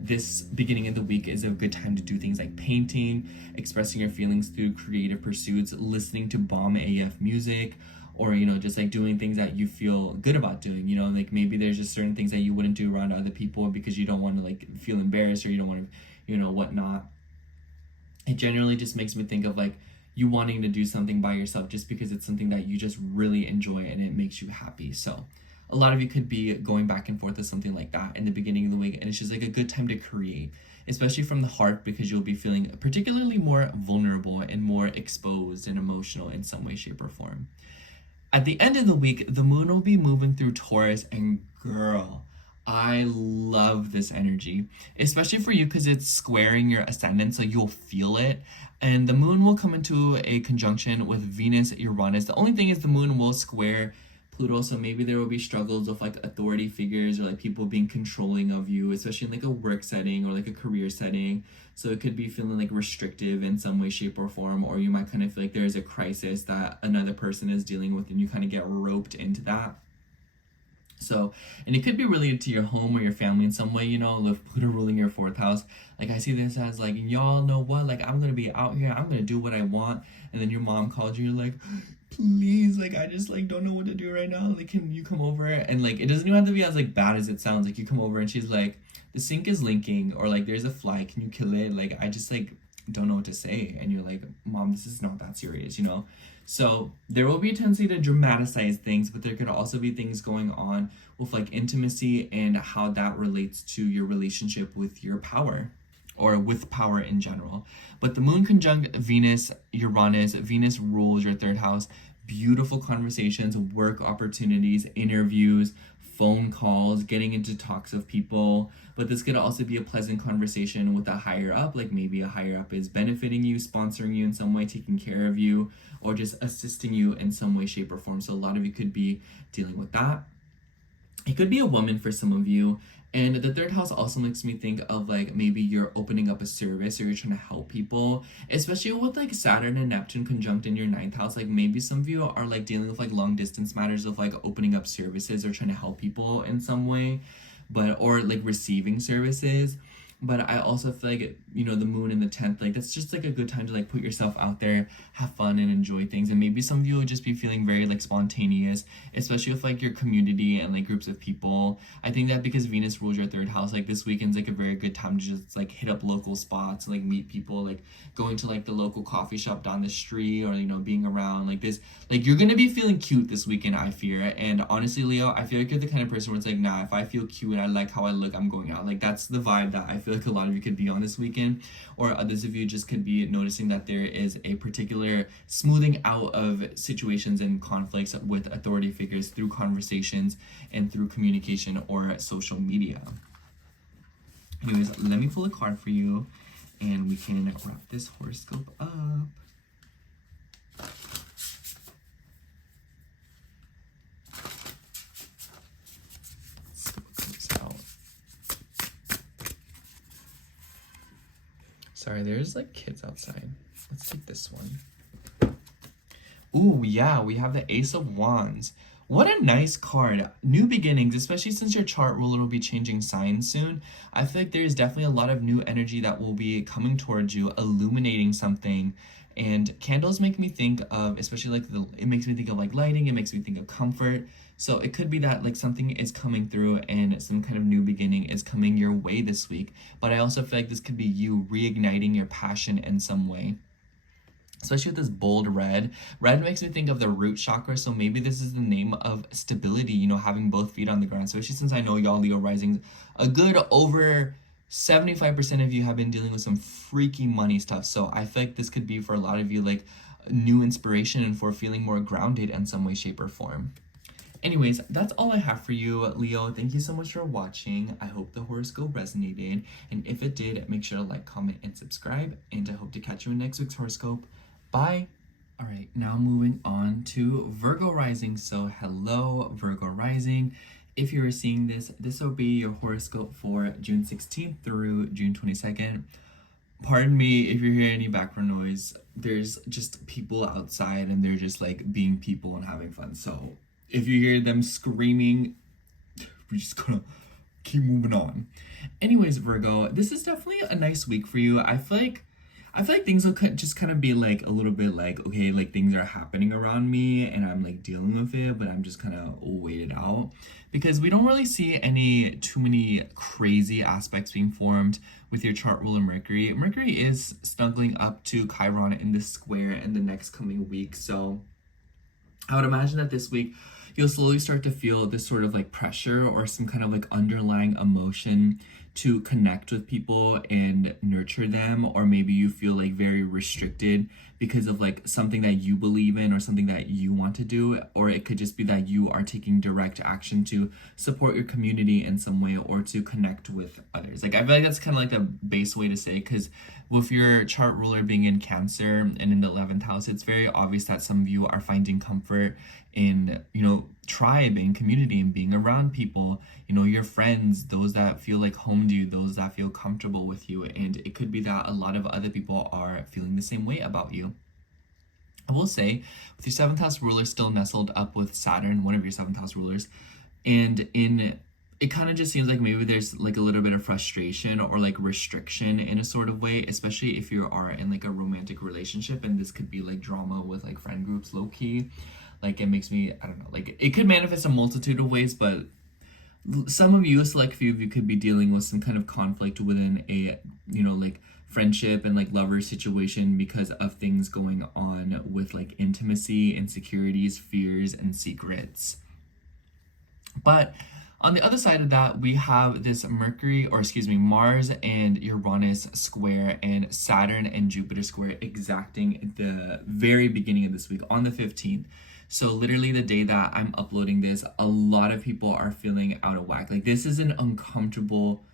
this beginning of the week is a good time to do things like painting, expressing your feelings through creative pursuits, listening to bomb AF music, or you know, just like doing things that you feel good about doing. You know, like maybe there's just certain things that you wouldn't do around other people because you don't want to like feel embarrassed, or you don't want to, you know, whatnot. It generally just makes me think of like you wanting to do something by yourself just because it's something that you just really enjoy and it makes you happy. So a lot of you could be going back and forth with something like that in the beginning of the week, and it's just like a good time to create, especially from the heart, because you'll be feeling particularly more vulnerable and more exposed and emotional in some way, shape, or form. At the end of the week, the moon will be moving through Taurus, and girl, I love this energy, especially for you because it's squaring your ascendant, so you'll feel it. And the moon will come into a conjunction with Venus, Uranus. The only thing is the moon will square Pluto, so maybe there will be struggles with like authority figures or like people being controlling of you, especially in like a work setting or like a career setting. So it could be feeling like restrictive in some way, shape, or form, or you might kind of feel like there's a crisis that another person is dealing with and you kind of get roped into that. So, and it could be related to your home or your family in some way, you know, with Pluto ruling your 4th house. Like I see this as like, y'all know what, like I'm gonna be out here, I'm gonna do what I want, and then your mom called you, you're like, please, like I just like don't know what to do right now, like can you come over? And like it doesn't even have to be as like bad as it sounds. Like you come over and she's like, the sink is leaking, or like there's a fly, can you kill it? Like I just like don't know what to say, and you're like, mom, this is not that serious, you know. So there will be a tendency to dramatize things, but there could also be things going on with like intimacy and how that relates to your relationship with your power, or with power in general. But the moon conjunct Venus, Uranus, Venus rules your 3rd house. Beautiful conversations, work opportunities, interviews, phone calls, getting into talks of people. But this could also be a pleasant conversation with a higher up, like maybe a higher up is benefiting you, sponsoring you in some way, taking care of you, or just assisting you in some way, shape, or form. So a lot of you could be dealing with that. it could be a woman for some of you. And the third house also makes me think of like maybe you're opening up a service or you're trying to help people, especially with like Saturn and Neptune conjunct in your ninth house. Like maybe some of you are like dealing with like long distance matters of like opening up services or trying to help people in some way, but or like receiving services. But I also feel like, you know, the moon in the 10th, like that's just like a good time to like put yourself out there, have fun and enjoy things. And maybe some of you will just be feeling very like spontaneous, especially with like your community and like groups of people. I think that because Venus rules your third house, like this weekend's like a very good time to just like hit up local spots, like meet people, like going to like the local coffee shop down the street, or, you know, being around like this. Like you're gonna be feeling cute this weekend, I fear. And honestly, Leo, I feel like you're the kind of person where it's like, nah, if I feel cute and I like how I look, I'm going out. Like that's the vibe that I feel like a lot of you could be on this weekend, or others of you just could be noticing that there is a particular smoothing out of situations and conflicts with authority figures through conversations and through communication or social media. Anyways, let me pull a card for you and we can wrap this horoscope up. Sorry, there's like kids outside. Let's take this one. Ooh, yeah, we have the Ace of Wands. What a nice card. New beginnings, especially since your chart ruler will be changing signs soon. I feel like there's definitely a lot of new energy that will be coming towards you, illuminating something. And candles make me think of, especially like it makes me think of like lighting, it makes me think of comfort. So it could be that like something is coming through and some kind of new beginning is coming your way this week. But I also feel like this could be you reigniting your passion in some way. Especially with this bold red. Red makes me think of the root chakra, so maybe this is the name of stability, you know, having both feet on the ground. Especially since I know y'all Leo risings, a good over 75% of you have been dealing with some freaky money stuff. So I feel like this could be for a lot of you like new inspiration and for feeling more grounded in some way, shape, or form. Anyways, that's all I have for you, Leo. Thank you so much for watching. I hope the horoscope resonated. And if it did, make sure to like, comment, and subscribe. And I hope to catch you in next week's horoscope. Bye. All right, now moving on to Virgo rising. So hello, Virgo rising. If you are seeing this, this will be your horoscope for June 16th through June 22nd. Pardon me if you hear any background noise. There's just people outside and they're just like being people and having fun. So if you hear them screaming, we're just gonna keep moving on. Anyways, Virgo, this is definitely a nice week for you. I feel like things will just kind of be like a little bit like, okay, like things are happening around me and I'm like dealing with it, but I'm just kind of wait it out, because we don't really see too many crazy aspects being formed with your chart ruler Mercury. Mercury is snuggling up to Chiron in this square in the next coming week. So I would imagine that this week you'll slowly start to feel this sort of like pressure or some kind of like underlying emotion to connect with people and nurture them, or maybe you feel like very restricted because of like something that you believe in or something that you want to do, or it could just be that you are taking direct action to support your community in some way or to connect with others. Like I feel like that's kind of like the base way to say, because with your chart ruler being in Cancer and in the 11th house, it's very obvious that some of you are finding comfort in, you know, tribe and community and being around people, you know, your friends, those that feel like home to you, those that feel comfortable with you. And it could be that a lot of other people are feeling the same way about you. I will say, with your 7th house ruler still nestled up with Saturn, one of your 7th house rulers, and it kind of just seems like maybe there's like a little bit of frustration or like restriction in a sort of way, especially if you are in like a romantic relationship, and this could be like drama with like friend groups low-key. Like it makes me, I don't know, like it could manifest a multitude of ways, but some of you, a select few of you, could be dealing with some kind of conflict within a, you know, like friendship and like lover situation because of things going on with like intimacy, insecurities, fears, and secrets. But on the other side of that, we have this Mars and Uranus square and Saturn and Jupiter square exacting at the very beginning of this week on the 15th. So literally the day that I'm uploading this, a lot of people are feeling out of whack. Like these are uncomfortable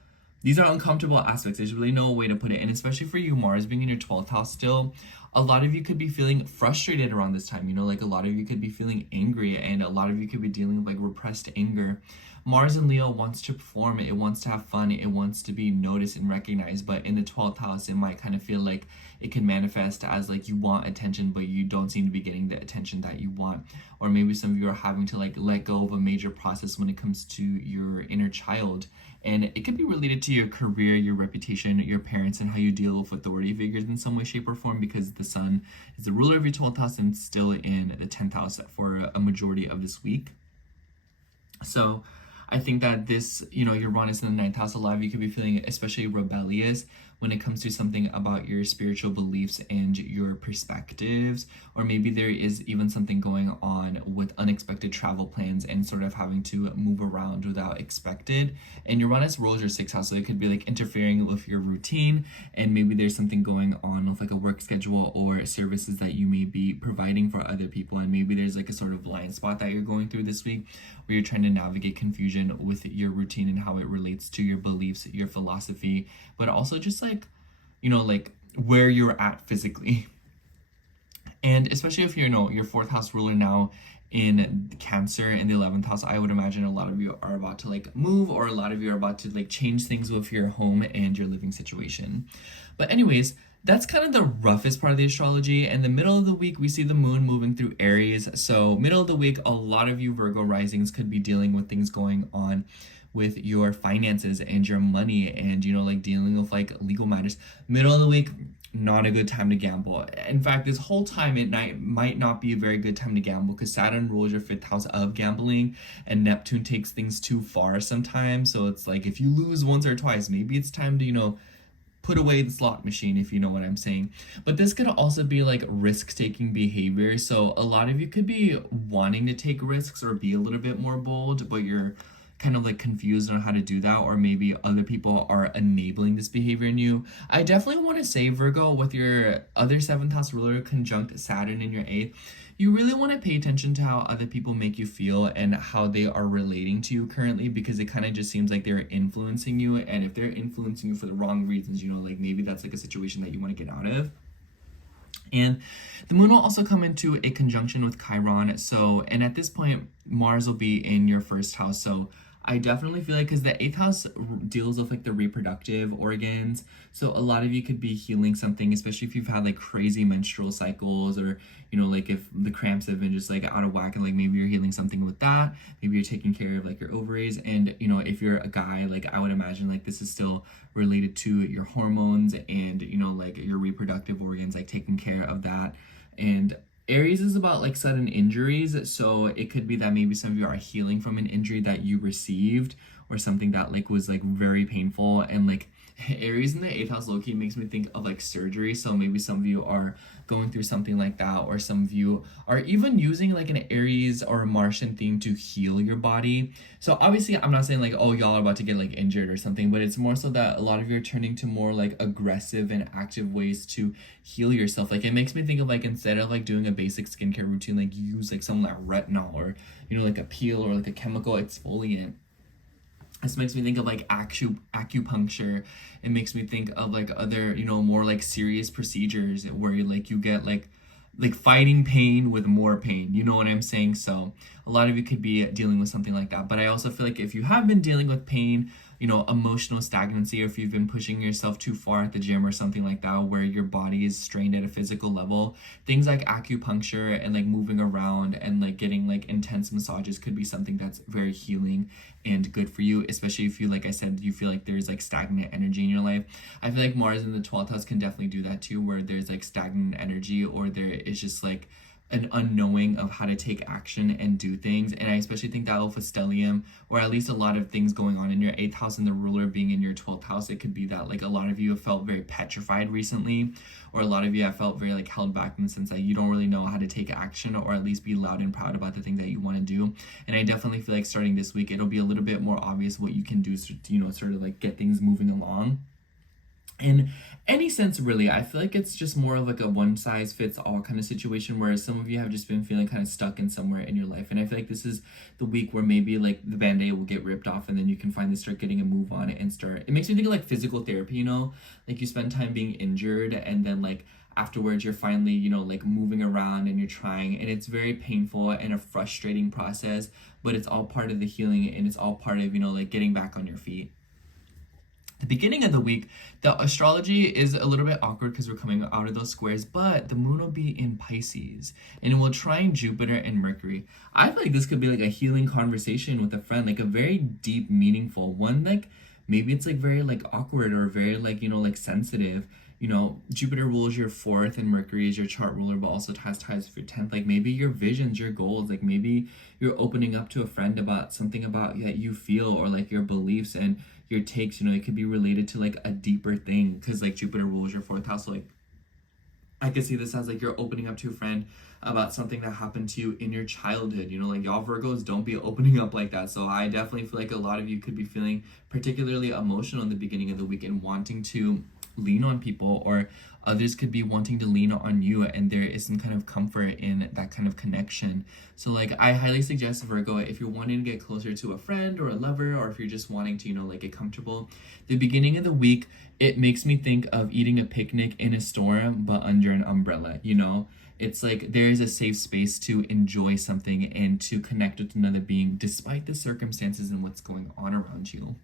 aspects. There's really no way to put it. And especially for you, Mars being in your 12th house still, a lot of you could be feeling frustrated around this time, you know, like a lot of you could be feeling angry, and a lot of you could be dealing with like repressed anger. Mars in Leo wants to perform, it wants to have fun, it wants to be noticed and recognized, but in the 12th house, it might kind of feel like it can manifest as like you want attention, but you don't seem to be getting the attention that you want. Or maybe some of you are having to like let go of a major process when it comes to your inner child. And it could be related to your career, your reputation, your parents, and how you deal with authority figures in some way, shape, or form, because the sun is the ruler of your 12th house and still in the 10th house for a majority of this week. So I think that this, you know, Uranus in the 9th house, a lot of you could be feeling especially rebellious when it comes to something about your spiritual beliefs and your perspectives. Or maybe there is even something going on with unexpected travel plans and sort of having to move around without expected. And Uranus rules your 6th house, so it could be like interfering with your routine, and maybe there's something going on with like a work schedule or services that you may be providing for other people. And maybe there's like a sort of blind spot that you're going through this week where you're trying to navigate confusion with your routine and how it relates to your beliefs, your philosophy, but also just like, you know, like where you're at physically. And especially if you're, you know, your 4th house ruler now in Cancer in the 11th house, I would imagine a lot of you are about to like move, or a lot of you are about to like change things with your home and your living situation. But anyways, that's kind of the roughest part of the astrology. In the middle of the week, we see the moon moving through Aries. So middle of the week, a lot of you Virgo risings could be dealing with things going on with your finances and your money, and, you know, like dealing with like legal matters. Middle of the week, not a good time to gamble. In fact, this whole time at night might not be a very good time to gamble, because Saturn rules your 5th house of gambling, and Neptune takes things too far sometimes. So it's like if you lose once or twice, maybe it's time to, you know, put away the slot machine, if you know what I'm saying. But this could also be like risk-taking behavior. So a lot of you could be wanting to take risks or be a little bit more bold, but you're kind of like confused on how to do that, or maybe other people are enabling this behavior in you. I definitely want to say, Virgo, with your other 7th house ruler conjunct Saturn in your 8th, you really want to pay attention to how other people make you feel and how they are relating to you currently, because it kind of just seems like they're influencing you. And if they're influencing you for the wrong reasons, you know, like maybe that's like a situation that you want to get out of. And the moon will also come into a conjunction with Chiron. So, and at this point, Mars will be in your 1st house. So I definitely feel like, because the 8th house deals with like the reproductive organs, so a lot of you could be healing something, especially if you've had like crazy menstrual cycles, or, you know, like if the cramps have been just like out of whack, and like maybe you're healing something with that. Maybe you're taking care of like your ovaries. And, you know, if you're a guy, like I would imagine like this is still related to your hormones and, you know, like your reproductive organs, like taking care of that. And Aries is about like sudden injuries, so it could be that maybe some of you are healing from an injury that you received, or something that like was like very painful. And like Aries in the 8th house low-key makes me think of like surgery, so maybe some of you are going through something like that, or some of you are even using like an Aries or a Martian theme to heal your body. So obviously I'm not saying like, oh, y'all are about to get like injured or something, but it's more so that a lot of you are turning to more like aggressive and active ways to heal yourself. Like it makes me think of like, instead of like doing a basic skincare routine, like you use like something like retinol, or, you know, like a peel, or like a chemical exfoliant. This makes me think of like acupuncture. It makes me think of like other, you know, more like serious procedures where you like you get like fighting pain with more pain. You know what I'm saying? So a lot of you could be dealing with something like that. But I also feel like if you have been dealing with pain, you know, emotional stagnancy, or if you've been pushing yourself too far at the gym or something like that, where your body is strained at a physical level, things like acupuncture and like moving around and like getting like intense massages could be something that's very healing and good for you, especially if you, like I said, you feel like there's like stagnant energy in your life. I feel like Mars in the 12th house can definitely do that too, where there's like stagnant energy, or there is just like an unknowing of how to take action and do things. And I especially think that Alpha Stellium, or at least a lot of things going on in your 8th house and the ruler being in your 12th house, it could be that like a lot of you have felt very petrified recently, or a lot of you have felt very like held back in the sense that you don't really know how to take action, or at least be loud and proud about the things that you want to do. And I definitely feel like starting this week, it'll be a little bit more obvious what you can do to, you know, sort of like get things moving along. In any sense, really, I feel like it's just more of like a one-size-fits-all kind of situation, whereas some of you have just been feeling kind of stuck in somewhere in your life. And I feel like this is the week where maybe like the band-aid will get ripped off, and then you can finally start getting a move on it and start. It makes me think of like physical therapy, you know, like you spend time being injured, and then like afterwards you're finally, you know, like moving around and you're trying, and it's very painful and a frustrating process, but it's all part of the healing, and it's all part of, you know, like getting back on your feet. The beginning of the week, the astrology is a little bit awkward because we're coming out of those squares, but the moon will be in Pisces and it will trine Jupiter and Mercury. I feel like this could be like a healing conversation with a friend, like a very deep, meaningful one. Like maybe it's like very like awkward or very like, you know, like sensitive. You know, Jupiter rules your 4th and Mercury is your chart ruler, but also has ties with your 10th. Like maybe your visions, your goals, like maybe you're opening up to a friend about something about that you feel, or like your beliefs and your takes. You know, it could be related to like a deeper thing, because like Jupiter rules your 4th house. So like I could see this as like you're opening up to a friend about something that happened to you in your childhood. You know, like y'all Virgos, don't be opening up like that. So I definitely feel like a lot of you could be feeling particularly emotional in the beginning of the week and wanting to lean on people, or others could be wanting to lean on you, and there is some kind of comfort in that kind of connection. So like I highly suggest, Virgo, if you're wanting to get closer to a friend or a lover, or if you're just wanting to, you know, like get comfortable, the beginning of the week, it makes me think of eating a picnic in a storm but under an umbrella. You know, it's like there is a safe space to enjoy something and to connect with another being despite the circumstances and what's going on around you.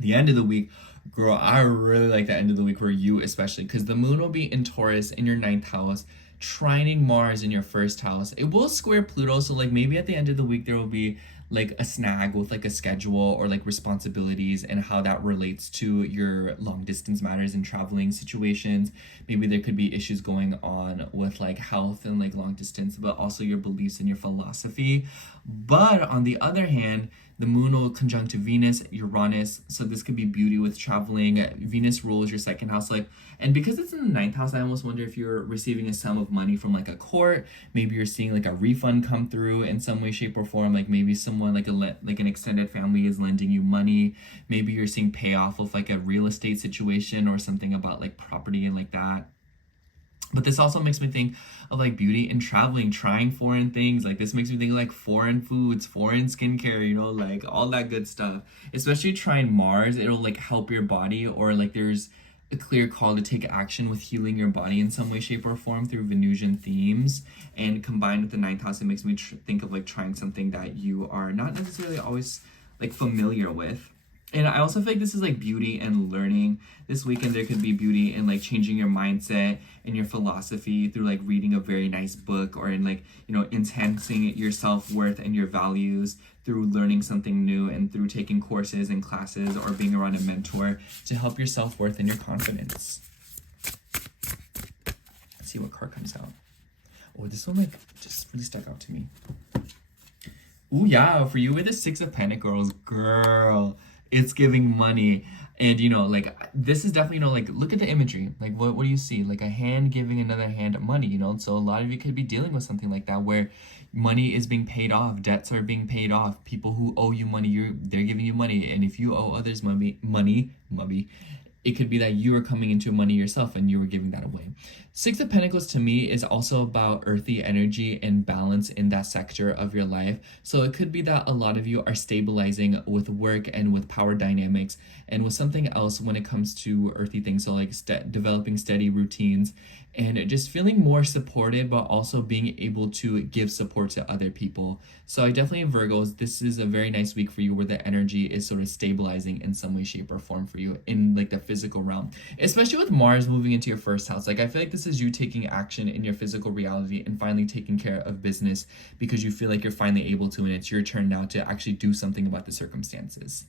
The end of the week, girl, I really like the end of the week for you, especially because the moon will be in Taurus in your 9th house, trining Mars in your 1st house. It will square Pluto, so like maybe at the end of the week there will be like a snag with like a schedule or like responsibilities and how that relates to your long distance matters and traveling situations. Maybe there could be issues going on with like health and like long distance, but also your beliefs and your philosophy. But on the other hand, the moon will conjunct to Venus, Uranus, so this could be beauty with traveling. Venus rules your 2nd house, like, and because it's in the 9th house, I almost wonder if you're receiving a sum of money from like a court. Maybe you're seeing like a refund come through in some way, shape, or form. Like maybe someone like an extended family is lending you money. Maybe you're seeing payoff of like a real estate situation or something about like property and like that. But this also makes me think of like beauty and traveling, trying foreign things. Like this makes me think of like foreign foods, foreign skincare, you know, like all that good stuff. Especially trying Mars, it'll like help your body, or like there's a clear call to take action with healing your body in some way, shape, or form through Venusian themes. And combined with the 9th house, it makes me think of like trying something that you are not necessarily always like familiar with. And I also feel like this is like beauty and learning. This weekend there could be beauty in like changing your mindset and your philosophy through like reading a very nice book, or in like, you know, enhancing your self-worth and your values through learning something new, and through taking courses and classes or being around a mentor to help your self-worth and your confidence. Let's see what card comes out. Oh, this one like just really stuck out to me. Ooh, yeah, for you with the 6 of Pentacles, girl. It's giving money. And you know, like this is definitely, you know, like look at the imagery. Like what do you see? Like a hand giving another hand money, you know? So a lot of you could be dealing with something like that, where money is being paid off, debts are being paid off, people who owe you money, they're giving you money. And if you owe others money, it could be that you are coming into money yourself and you were giving that away. 6 of Pentacles to me is also about earthy energy and balance in that sector of your life. So it could be that a lot of you are stabilizing with work and with power dynamics and with something else when it comes to earthy things. So like developing steady routines and just feeling more supported, but also being able to give support to other people. So I definitely, Virgos, this is a very nice week for you where the energy is sort of stabilizing in some way, shape, or form for you in like the physical realm, especially with Mars moving into your 1st house. Like I feel like this is you taking action in your physical reality and finally taking care of business because you feel like you're finally able to, and it's your turn now to actually do something about the circumstances.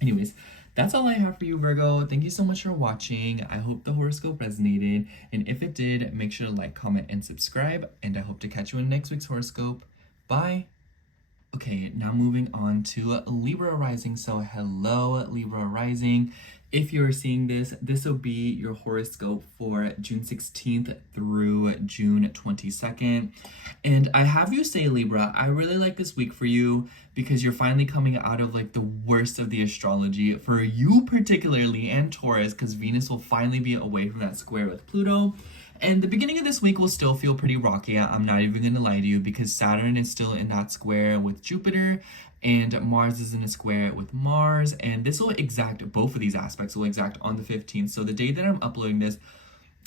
Anyways, that's all I have for you, Virgo. Thank you so much for watching. I hope the horoscope resonated. And if it did, make sure to like, comment, and subscribe. And I hope to catch you in next week's horoscope. Bye. Okay, now moving on to Libra rising. So hello, Libra rising. If you're seeing this, this will be your horoscope for June 16th through June 22nd. And I have you say, Libra, I really like this week for you because you're finally coming out of like the worst of the astrology for you particularly, and Taurus, because Venus will finally be away from that square with Pluto. And the beginning of this week will still feel pretty rocky. I'm not even going to lie to you, because Saturn is still in that square with Jupiter, and Mars is in a square with Mars. And this will exact, both of these aspects will exact on the 15th. So the day that I'm uploading this,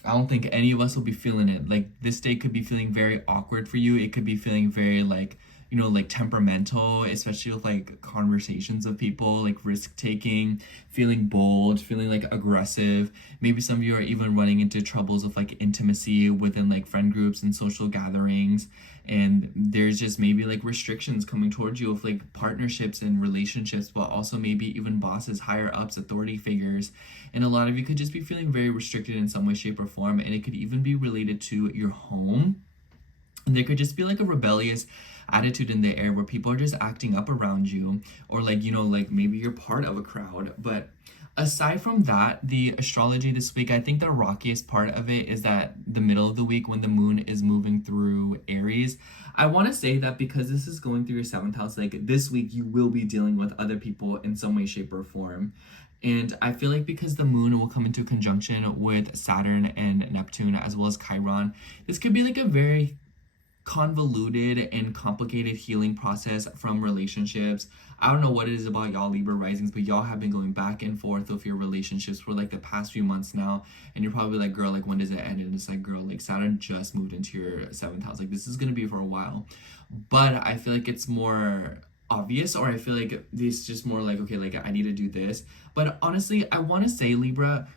I don't think any of us will be feeling it. Like this day could be feeling very awkward for you. It could be feeling very like, you know, like temperamental, especially with like conversations with people, like risk taking, feeling bold, feeling like aggressive. Maybe some of you are even running into troubles with like intimacy within like friend groups and social gatherings. And there's just maybe like restrictions coming towards you with like partnerships and relationships, but also maybe even bosses, higher ups, authority figures. And a lot of you could just be feeling very restricted in some way, shape, or form. And it could even be related to your home. And there could just be like a rebellious attitude in the air where people are just acting up around you, or like, you know, like maybe you're part of a crowd. But aside from that, the astrology this week, I think the rockiest part of it is that the middle of the week when the moon is moving through Aries. I want to say that because this is going through your 7th house, like this week you will be dealing with other people in some way, shape, or form. And I feel like because the moon will come into conjunction with Saturn and Neptune as well as Chiron, this could be like a very convoluted and complicated healing process from relationships. I don't know what it is about y'all Libra risings, but y'all have been going back and forth with your relationships for like the past few months now. And you're probably like, girl, like when does it end? And it's like, girl, like Saturn just moved into your 7th house. Like this is gonna be for a while. But I feel like it's more obvious, or I feel like this just more like, okay, like I need to do this. But honestly, I want to say, Libra,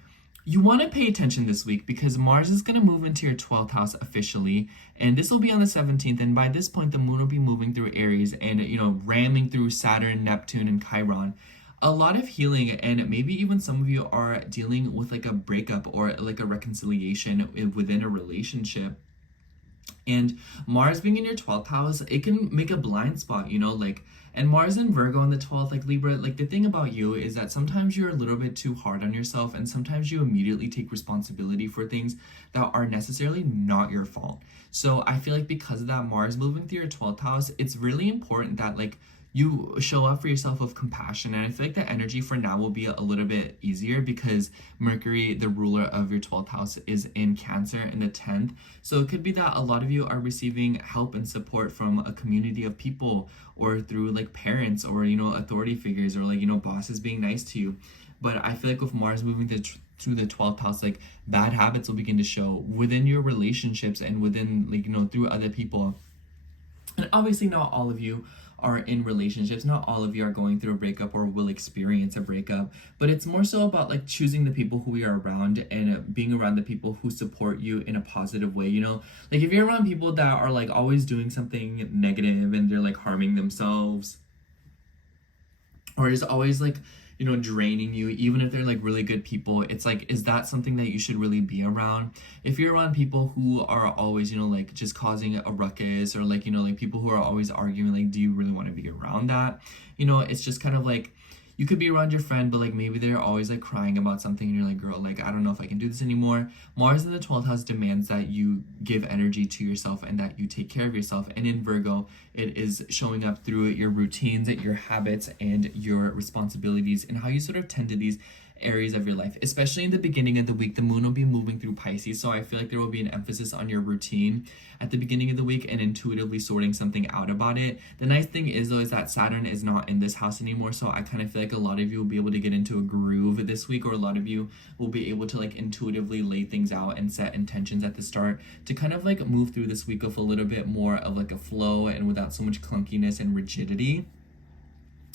you want to pay attention this week because Mars is going to move into your 12th house officially, and this will be on the 17th, and by this point the moon will be moving through Aries and, you know, ramming through Saturn, Neptune, and Chiron. A lot of healing, and maybe even some of you are dealing with like a breakup or like a reconciliation within a relationship. And Mars being in your 12th house, it can make a blind spot, you know, like, and Mars and Virgo on the 12th, like Libra, like the thing about you is that sometimes you're a little bit too hard on yourself, and sometimes you immediately take responsibility for things that are necessarily not your fault. So I feel like because of that Mars moving through your 12th house, it's really important that like you show up for yourself with compassion. And I feel like the energy for now will be a little bit easier because Mercury, the ruler of your 12th house, is in Cancer in the 10th. So it could be that a lot of you are receiving help and support from a community of people, or through like parents, or, you know, authority figures, or like, you know, bosses being nice to you. But I feel like with Mars moving through the 12th house, like bad habits will begin to show within your relationships and within, like, you know, through other people. And obviously not all of you are in relationships, not all of you are going through a breakup or will experience a breakup, but it's more so about like choosing the people who we are around and being around the people who support you in a positive way. You know, like if you're around people that are like always doing something negative and they're like harming themselves, or is always like, you know, draining you, even if they're like really good people, it's like, is that something that you should really be around? If you're around people who are always, you know, like just causing a ruckus, or like, you know, like people who are always arguing, like, do you really want to be around that? You know, it's just kind of like, you could be around your friend, but like maybe they're always like crying about something and you're like, girl, like I don't know if I can do this anymore. Mars in the 12th house demands that you give energy to yourself and that you take care of yourself. And in Virgo, it is showing up through your routines, your habits, and your responsibilities, and how you sort of tend to these areas of your life. Especially in the beginning of the week, the moon will be moving through Pisces, so I feel like there will be an emphasis on your routine at the beginning of the week and intuitively sorting something out about it. The nice thing is though is that Saturn is not in this house anymore, so I kind of feel like a lot of you will be able to get into a groove this week, or a lot of you will be able to like intuitively lay things out and set intentions at the start to kind of like move through this week with a little bit more of like a flow and without so much clunkiness and rigidity.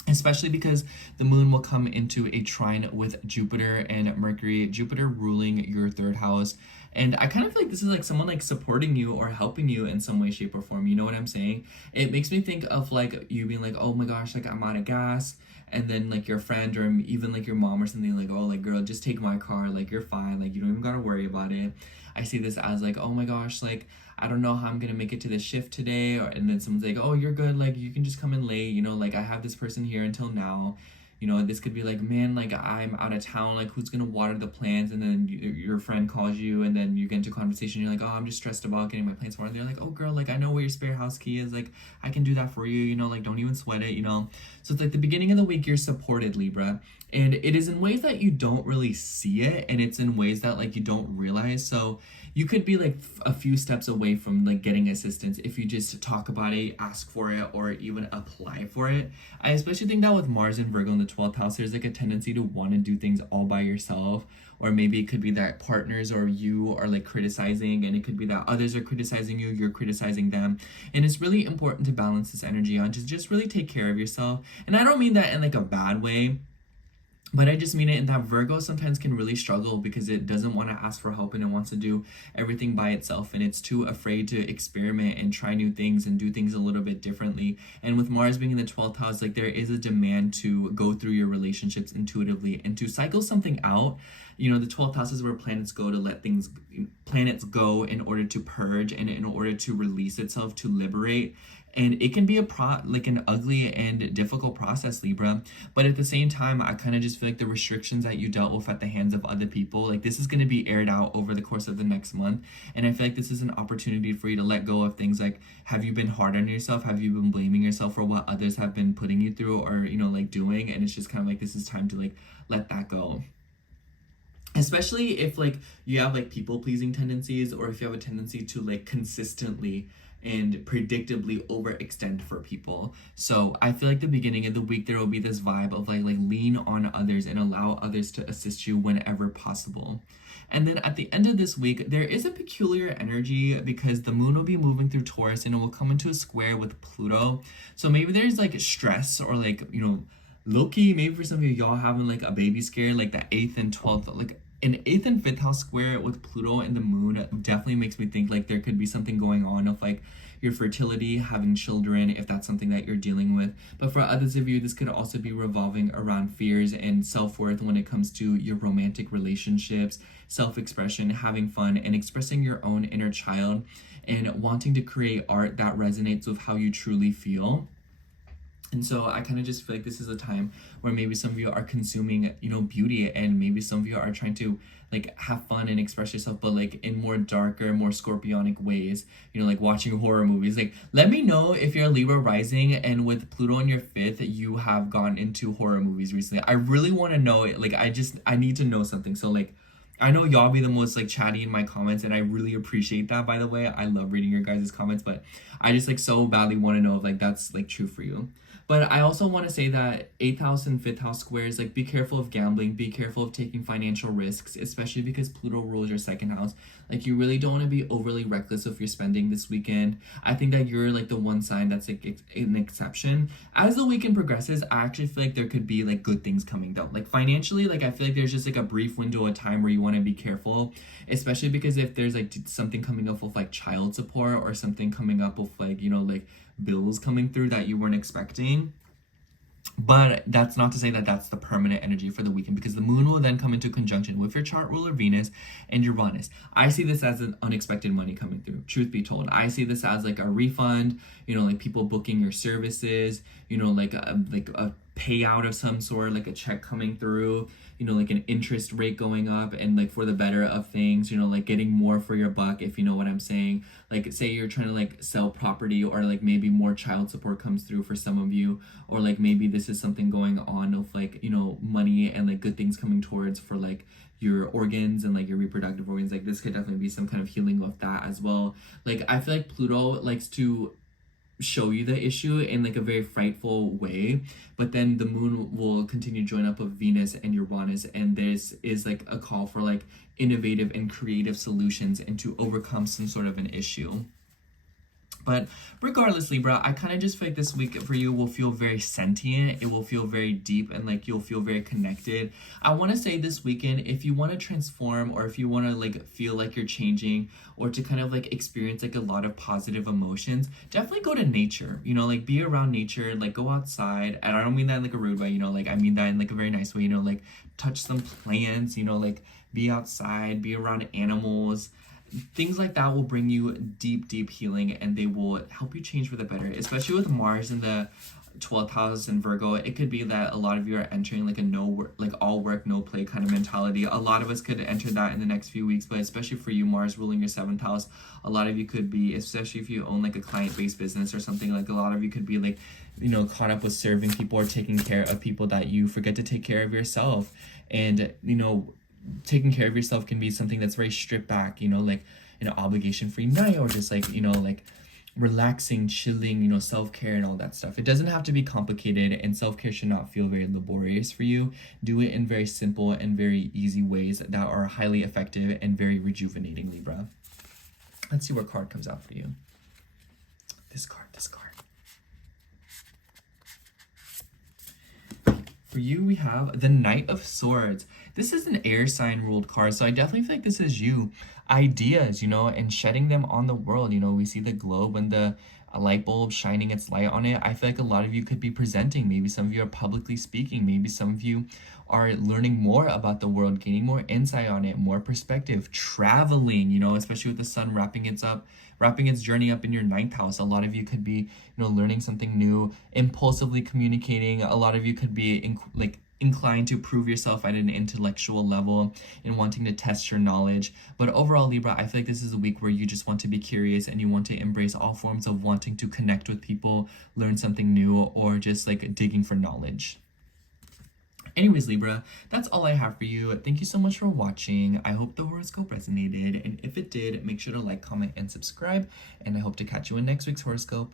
Especially because the moon will come into a trine with Jupiter and Mercury, Jupiter ruling your 3rd house. And I kind of feel like this is like someone like supporting you or helping you in some way, shape, or form. You know what I'm saying? It makes me think of like you being like, oh my gosh, like I'm out of gas. And then like your friend or even like your mom or something like, oh, like girl, just take my car. Like you're fine. Like you don't even gotta worry about it. I see this as like, oh my gosh, like I don't know how I'm gonna make it to the shift today, and then someone's like, oh, you're good, like you can just come in late, you know, like I have this person here until now. You know, this could be like, man, like I'm out of town, like who's gonna water the plants? And then your friend calls you, and then you get into a conversation, you're like, oh, I'm just stressed about getting my plants watered. They're like, oh girl, like I know where your spare house key is, like I can do that for you, you know, like don't even sweat it, you know. So it's like the beginning of the week, you're supported, Libra, and it is in ways that you don't really see it, and it's in ways that like you don't realize. So you could be like a few steps away from like getting assistance if you just talk about it, ask for it, or even apply for it. I especially think that with Mars and Virgo in the 12th house, there's like a tendency to want to do things all by yourself, or maybe it could be that partners or you are like criticizing, and it could be that others are criticizing you, you're criticizing them. And it's really important to balance this energy on, just really take care of yourself. And I don't mean that in like a bad way, but I just mean it in that Virgo sometimes can really struggle because it doesn't want to ask for help and it wants to do everything by itself, and it's too afraid to experiment and try new things and do things a little bit differently. And with Mars being in the 12th house, like there is a demand to go through your relationships intuitively and to cycle something out. You know, the 12th house is where planets go to let planets go in order to purge and in order to release itself, to liberate. And it can be like an ugly and difficult process, Libra. But at the same time, I kind of just feel like the restrictions that you dealt with at the hands of other people, like this is going to be aired out over the course of the next month. And I feel like this is an opportunity for you to let go of things like, have you been hard on yourself? Have you been blaming yourself for what others have been putting you through or, you know, like doing? And it's just kind of like, this is time to like let that go. Especially if like you have like people pleasing tendencies, or if you have a tendency to like consistently and predictably overextend for people. So I feel like the beginning of the week there will be this vibe of like lean on others and allow others to assist you whenever possible. And then at the end of this week, there is a peculiar energy because the moon will be moving through Taurus and it will come into a square with Pluto. So maybe there's like stress or like, you know, low-key, maybe for some of y'all having like a baby scare, like the 8th and 12th, like an 8th and 5th house square with Pluto and the moon definitely makes me think like there could be something going on of like your fertility, having children, if that's something that you're dealing with. But for others of you, this could also be revolving around fears and self-worth when it comes to your romantic relationships, self-expression, having fun, and expressing your own inner child, and wanting to create art that resonates with how you truly feel. And so I kind of just feel like this is a time where maybe some of you are consuming, you know, beauty, and maybe some of you are trying to like have fun and express yourself, but like in more darker, more scorpionic ways, you know, like watching horror movies. Like, let me know if you're Libra rising and with Pluto in your 5th, you have gone into horror movies recently. I really want to know it. Like, I need to know something. So like, I know y'all be the most like chatty in my comments, and I really appreciate that, by the way. I love reading your guys' comments, but I just like so badly want to know if like that's like true for you. But I also want to say that 8th house and 5th house squares, like be careful of gambling, be careful of taking financial risks, especially because Pluto rules your 2nd house. Like you really don't want to be overly reckless with your spending this weekend. I think that you're like the one sign that's like an exception. As the weekend progresses, I actually feel like there could be like good things coming down. Like financially, like I feel like there's just like a brief window of time where you want to be careful, especially because if there's like something coming up with like child support or something coming up with like, you know, like bills coming through that you weren't expecting. But that's not to say that that's the permanent energy for the weekend, because the moon will then come into conjunction with your chart ruler Venus and Uranus. I see this as an unexpected money coming through, truth be told. I see this as like a refund, you know, like people booking your services, you know, like a payout of some sort, like a check coming through, you know, like an interest rate going up, and like for the better of things, you know, like getting more for your buck, if you know what I'm saying. Like say you're trying to like sell property, or like maybe more child support comes through for some of you, or like maybe this is something going on of like, you know, money and like good things coming towards for like your organs and like your reproductive organs. Like this could definitely be some kind of healing with that as well. Like I feel like Pluto likes to show you the issue in like a very frightful way, but then the moon will continue to join up with Venus and Uranus, and this is like a call for like innovative and creative solutions and to overcome some sort of an issue. But regardless, Libra, I kind of just feel like this week for you will feel very sentient. It will feel very deep, and like you'll feel very connected. I want to say this weekend, if you want to transform, or if you want to like feel like you're changing, or to kind of like experience like a lot of positive emotions, definitely go to nature, you know, like be around nature, like go outside. And I don't mean that in like a rude way, you know, like I mean that in like a very nice way, you know, like touch some plants, you know, like be outside, be around animals. Things like that will bring you deep healing, and they will help you change for the better, especially with Mars in the 12th house in Virgo. It could be that a lot of you are entering like a no work, like all work, no play kind of mentality. A lot of us could enter that in the next few weeks, but especially for you, Mars ruling your 7th house, a lot of you could be, especially if you own like a client-based business or something, like a lot of you could be like, you know, caught up with serving people or taking care of people that you forget to take care of yourself. And, you know, taking care of yourself can be something that's very stripped back, you know, like an obligation-free night, or just like, you know, like relaxing, chilling, you know, self-care and all that stuff. It doesn't have to be complicated, and self-care should not feel very laborious for you. Do it in very simple and very easy ways that are highly effective and very rejuvenating, Libra. Let's see what card comes out for you. This card. For you, we have the Knight of Swords. This is an air sign ruled card, so I definitely feel like this is you. Ideas, you know, and shedding them on the world. You know, we see the globe and the light bulb shining its light on it. I feel like a lot of you could be presenting. Maybe some of you are publicly speaking. Maybe some of you are learning more about the world, gaining more insight on it, more perspective, traveling, you know, especially with the sun wrapping its journey up in your 9th house. A lot of you could be, you know, learning something new, impulsively communicating. A lot of you could be inclined to prove yourself at an intellectual level and wanting to test your knowledge. But overall, Libra, I feel like this is a week where you just want to be curious and you want to embrace all forms of wanting to connect with people, learn something new, or just like digging for knowledge. Anyways, Libra, that's all I have for you. Thank you so much for watching. I hope the horoscope resonated, and if it did, make sure to like, comment, and subscribe, and I hope to catch you in next week's horoscope.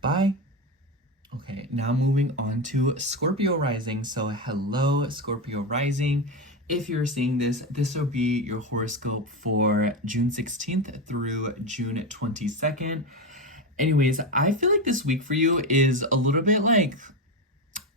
Bye! Okay, now moving on to Scorpio rising. So hello, Scorpio rising. If you're seeing this, this will be your horoscope for June 16th through June 22nd. Anyways, I feel like this week for you is a little bit like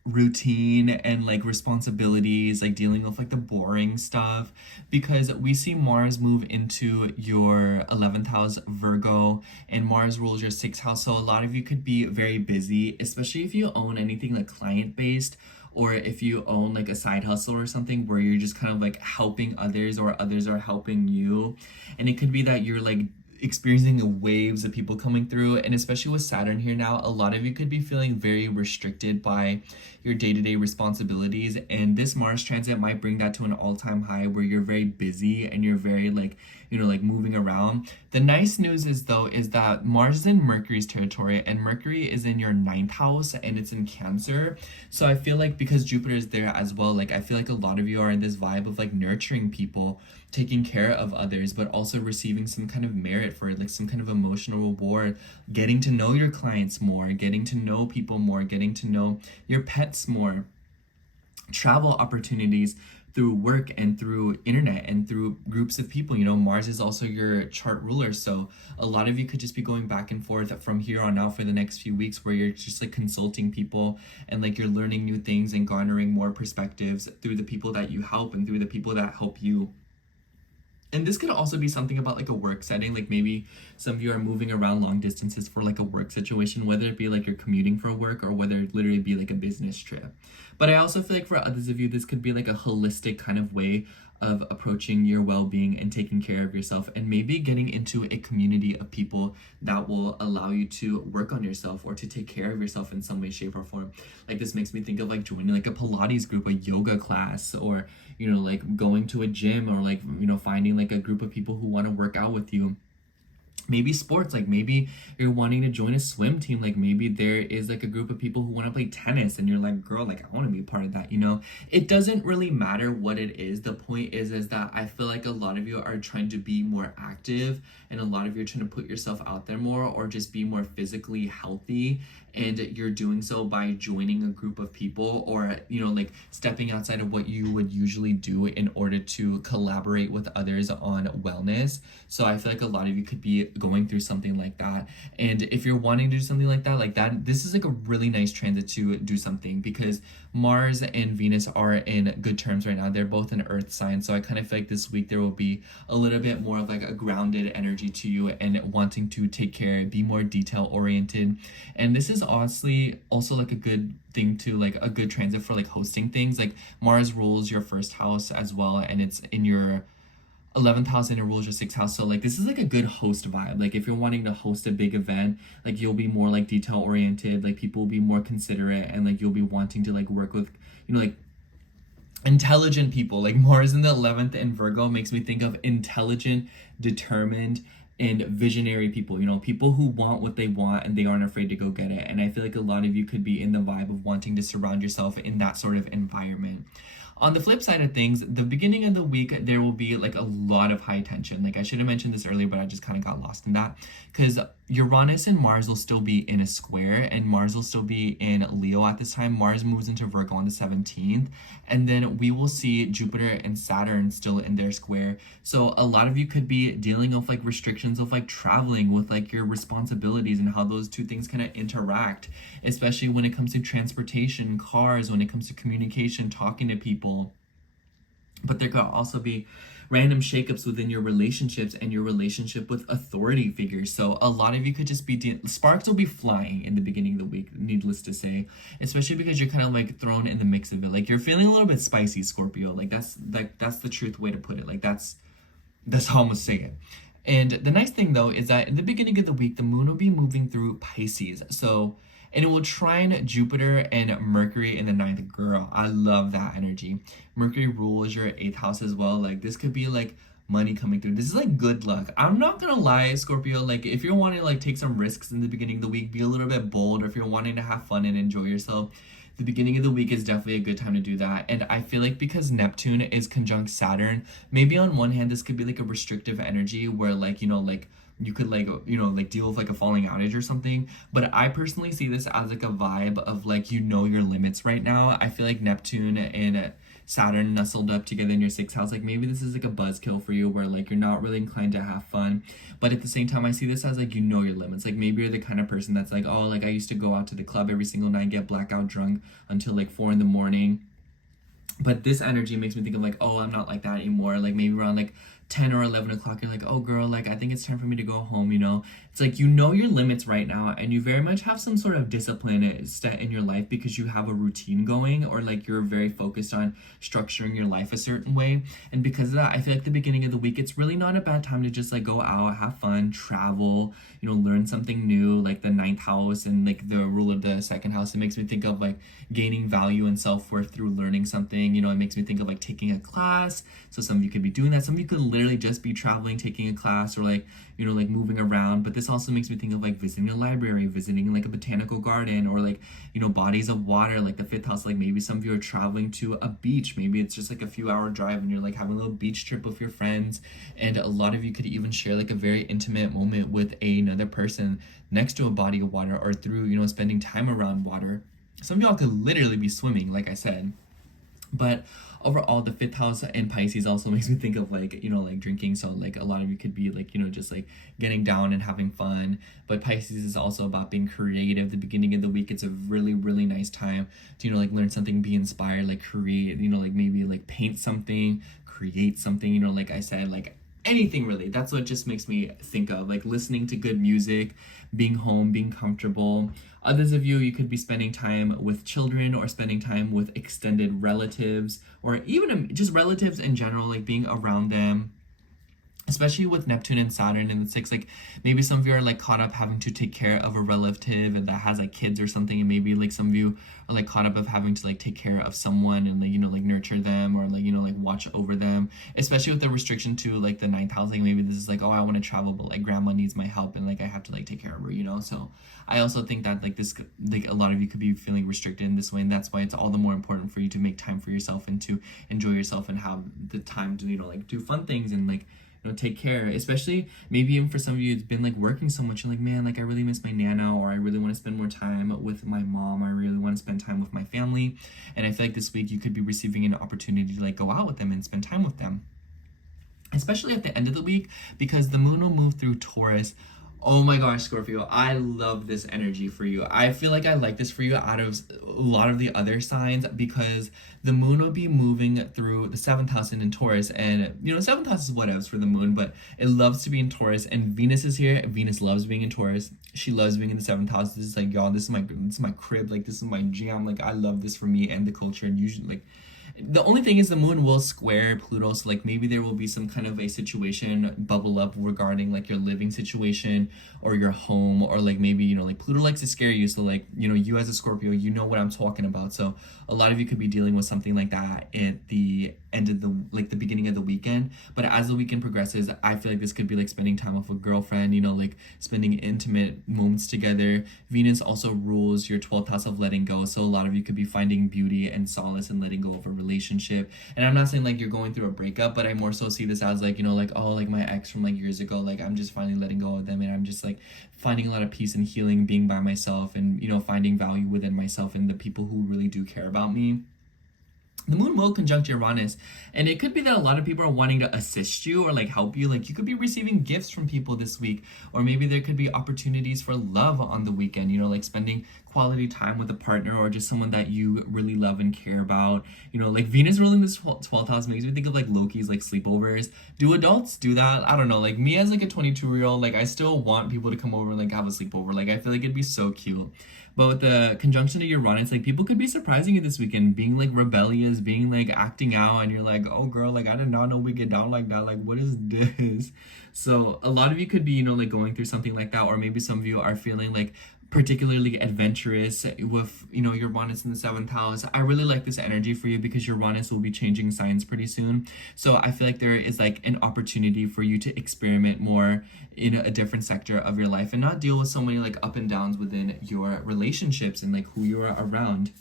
routine and like responsibilities, like dealing with like the boring stuff, because we see Mars move into your 11th house, Virgo, and Mars rules your 6th house. So a lot of you could be very busy, especially if you own anything like client based, or if you own like a side hustle or something where you're just kind of like helping others or others are helping you. And it could be that you're like experiencing the waves of people coming through, and especially with Saturn here now, a lot of you could be feeling very restricted by your day-to-day responsibilities, and this Mars transit might bring that to an all-time high where you're very busy and you're very like, you know, like moving around. The nice news is though is that Mars is in Mercury's territory, and Mercury is in your 9th house and it's in Cancer. So I feel like because Jupiter is there as well, like I feel like a lot of you are in this vibe of like nurturing people, taking care of others, but also receiving some kind of merit for it, like some kind of emotional reward, getting to know your clients more, getting to know people more, getting to know your pets more, travel opportunities through work and through internet and through groups of people. You know, Mars is also your chart ruler, so a lot of you could just be going back and forth from here on out for the next few weeks where you're just like consulting people and like you're learning new things and garnering more perspectives through the people that you help and through the people that help you. And this could also be something about like a work setting, like maybe some of you are moving around long distances for like a work situation, whether it be like you're commuting for work or whether it literally be like a business trip. But I also feel like for others of you, this could be like a holistic kind of way of approaching your well-being and taking care of yourself, and maybe getting into a community of people that will allow you to work on yourself or to take care of yourself in some way, shape, or form. Like this makes me think of like joining like a Pilates group, a yoga class, or, you know, like going to a gym, or like, you know, finding like a group of people who want to work out with you. Maybe sports, like maybe you're wanting to join a swim team, like maybe there is like a group of people who want to play tennis and you're like, girl, like I want to be a part of that, you know. It doesn't really matter what it is. The point is that I feel like a lot of you are trying to be more active, and a lot of you are trying to put yourself out there more, or just be more physically healthy, and you're doing so by joining a group of people, or, you know, like stepping outside of what you would usually do in order to collaborate with others on wellness. So I feel like a lot of you could be going through something like that, and if you're wanting to do something like that, this is like a really nice transit to do something, because Mars and Venus are in good terms right now. They're both an earth sign, so I kind of feel like this week there will be a little bit more of like a grounded energy to you and wanting to take care, be more detail oriented. And this is honestly also like a good thing to like a good transit for like hosting things. Like Mars rules your 1st house as well, and it's in your 11th house and it rules your 6th house. So like this is like a good host vibe. Like if you're wanting to host a big event, like you'll be more like detail oriented, like people will be more considerate, and like you'll be wanting to like work with, you know, like intelligent people. Like Mars in the 11th and Virgo makes me think of intelligent, determined, and visionary people, you know, people who want what they want and they aren't afraid to go get it. And I feel like a lot of you could be in the vibe of wanting to surround yourself in that sort of environment. On the flip side of things, the beginning of the week, there will be like a lot of high tension. Like I should have mentioned this earlier, but I just kind of got lost in that, because Uranus and Mars will still be in a square, and Mars will still be in Leo at this time. Mars moves into Virgo on the 17th, and then we will see Jupiter and Saturn still in their square. So a lot of you could be dealing with like restrictions of like traveling with like your responsibilities and how those two things kind of interact, especially when it comes to transportation, cars, when it comes to communication, talking to people. But there could also be random shakeups within your relationships and your relationship with authority figures. So a lot of you could just be sparks will be flying in the beginning of the week, needless to say, especially because you're kind of like thrown in the mix of it. Like you're feeling a little bit spicy, Scorpio. Like that's the truth way to put it. Like that's how I'm gonna say it. And the nice thing though is that in the beginning of the week, the moon will be moving through Pisces. And it will trine Jupiter and Mercury in the 9th. Girl, I love that energy. Mercury rules your 8th house as well. Like this could be like money coming through. This is like good luck. I'm not gonna lie, Scorpio, like if you're wanting to like take some risks in the beginning of the week, be a little bit bold, or if you're wanting to have fun and enjoy yourself, the beginning of the week is definitely a good time to do that. And I feel like because Neptune is conjunct Saturn, maybe on one hand this could be like a restrictive energy where like, you know, like you could like, you know, like deal with like a falling outage or something. But I personally see this as like a vibe of like, you know, your limits right now. I feel like Neptune and Saturn nestled up together in your 6th house. Like maybe this is like a buzzkill for you where like you're not really inclined to have fun. But at the same time, I see this as like, you know, your limits. Like maybe you're the kind of person that's like, oh, like I used to go out to the club every single night, get blackout drunk until like 4 a.m. But this energy makes me think of like, oh, I'm not like that anymore. Like maybe around like 10 or 11 o'clock, you're like, oh girl, like I think it's time for me to go home, you know? It's like, you know your limits right now, and you very much have some sort of discipline set in your life because you have a routine going, or like you're very focused on structuring your life a certain way. And because of that, I feel like the beginning of the week, it's really not a bad time to just like go out, have fun, travel, you know, learn something new, like the 9th house and like the rule of the 2nd house. It makes me think of like gaining value and self-worth through learning something. You know, it makes me think of like taking a class. So some of you could be doing that. Some of you could literally just be traveling, taking a class, or like, you know, like moving around. But this also makes me think of like visiting a library, visiting like a botanical garden, or like, you know, bodies of water, like the 5th house. Like maybe some of you are traveling to a beach. Maybe it's just like a few hour drive and you're like having a little beach trip with your friends. And a lot of you could even share like a very intimate moment with another person next to a body of water, or through, you know, spending time around water. Some of y'all could literally be swimming, like I said. But overall, the 5th house in Pisces also makes me think of like, you know, like drinking. So like a lot of you could be like, you know, just like getting down and having fun. But Pisces is also about being creative. The beginning of the week, it's a really, really nice time to, you know, like learn something, be inspired, like create, you know, like maybe like paint something, create something, you know, like I said, like anything really. That's what just makes me think of like listening to good music, being home, being comfortable. Others of you could be spending time with children, or spending time with extended relatives, or even just relatives in general, like being around them. Especially with Neptune and Saturn in the 6th, like maybe some of you are like caught up having to take care of a relative and that has like kids or something, and maybe like some of you are like caught up of having to like take care of someone and like, you know, like nurture them, or like, you know, like watch over them. Especially with the restriction to like the 9th house, like maybe this is like, oh, I want to travel, but like grandma needs my help and like I have to like take care of her, you know? So I also think that like this, like a lot of you could be feeling restricted in this way, and that's why it's all the more important for you to make time for yourself and to enjoy yourself and have the time to, you know, like do fun things and like, you know, take care. Especially maybe even for some of you, it's been like working so much, you're like, man, like I really miss my nana, or I really want to spend more time with my mom, I really want to spend time with my family. And I feel like this week you could be receiving an opportunity to like go out with them and spend time with them, especially at the end of the week, because the moon will move through Taurus. Oh my gosh, Scorpio, I love this energy for you. I feel like I like this for you out of a lot of the other signs, because the moon will be moving through the 7th house and in Taurus. And, you know, 7th house is whatevs for the moon, but it loves to be in Taurus. And Venus is here. Venus loves being in Taurus. She loves being in the 7th house. This is like, y'all, this is my crib. Like, this is my jam. Like, I love this for me and the culture. And usually, like, The only thing is the moon will square Pluto, so like maybe there will be some kind of a situation bubble up regarding like your living situation or your home, or like maybe, you know, like Pluto likes to scare you, so like, you know, you as a Scorpio, you know what I'm talking about. So a lot of you could be dealing with something like that at the end of the, like the beginning of the weekend. But as the weekend progresses, I feel like this could be like spending time with a girlfriend, you know, like spending intimate moments together. Venus also rules your 12th house of letting go, so a lot of you could be finding beauty and solace in letting go of a relationship. And I'm not saying like you're going through a breakup, but I more so see this as like, you know, like, oh, like my ex from like years ago, like I'm just finally letting go of them, and I'm just like finding a lot of peace and healing being by myself, and, you know, finding value within myself and the people who really do care about me. The moon will conjunct Uranus, and it could be that a lot of people are wanting to assist you or like help you. Like you could be receiving gifts from people this week, or maybe there could be opportunities for love on the weekend, you know, like spending quality time with a partner or just someone that you really love and care about. You know, like Venus ruling this 12th house makes me think of like Loki's like sleepovers. Do adults do that? I don't know. Like me as like a 22-year-old, like I still want people to come over and like have a sleepover. Like I feel like it'd be so cute. But with the conjunction of Uranus, like people could be surprising you this weekend, being like rebellious, being like acting out, and you're like, oh girl, like I did not know we get down like that. Like what is this? So a lot of you could be, you know, like going through something like that, or maybe some of you are feeling like particularly adventurous with, you know, Uranus in the 7th house. I really like this energy for you because Uranus will be changing signs pretty soon. So I feel like there is like an opportunity for you to experiment more in a different sector of your life and not deal with so many like up and downs within your relationships and like who you are around.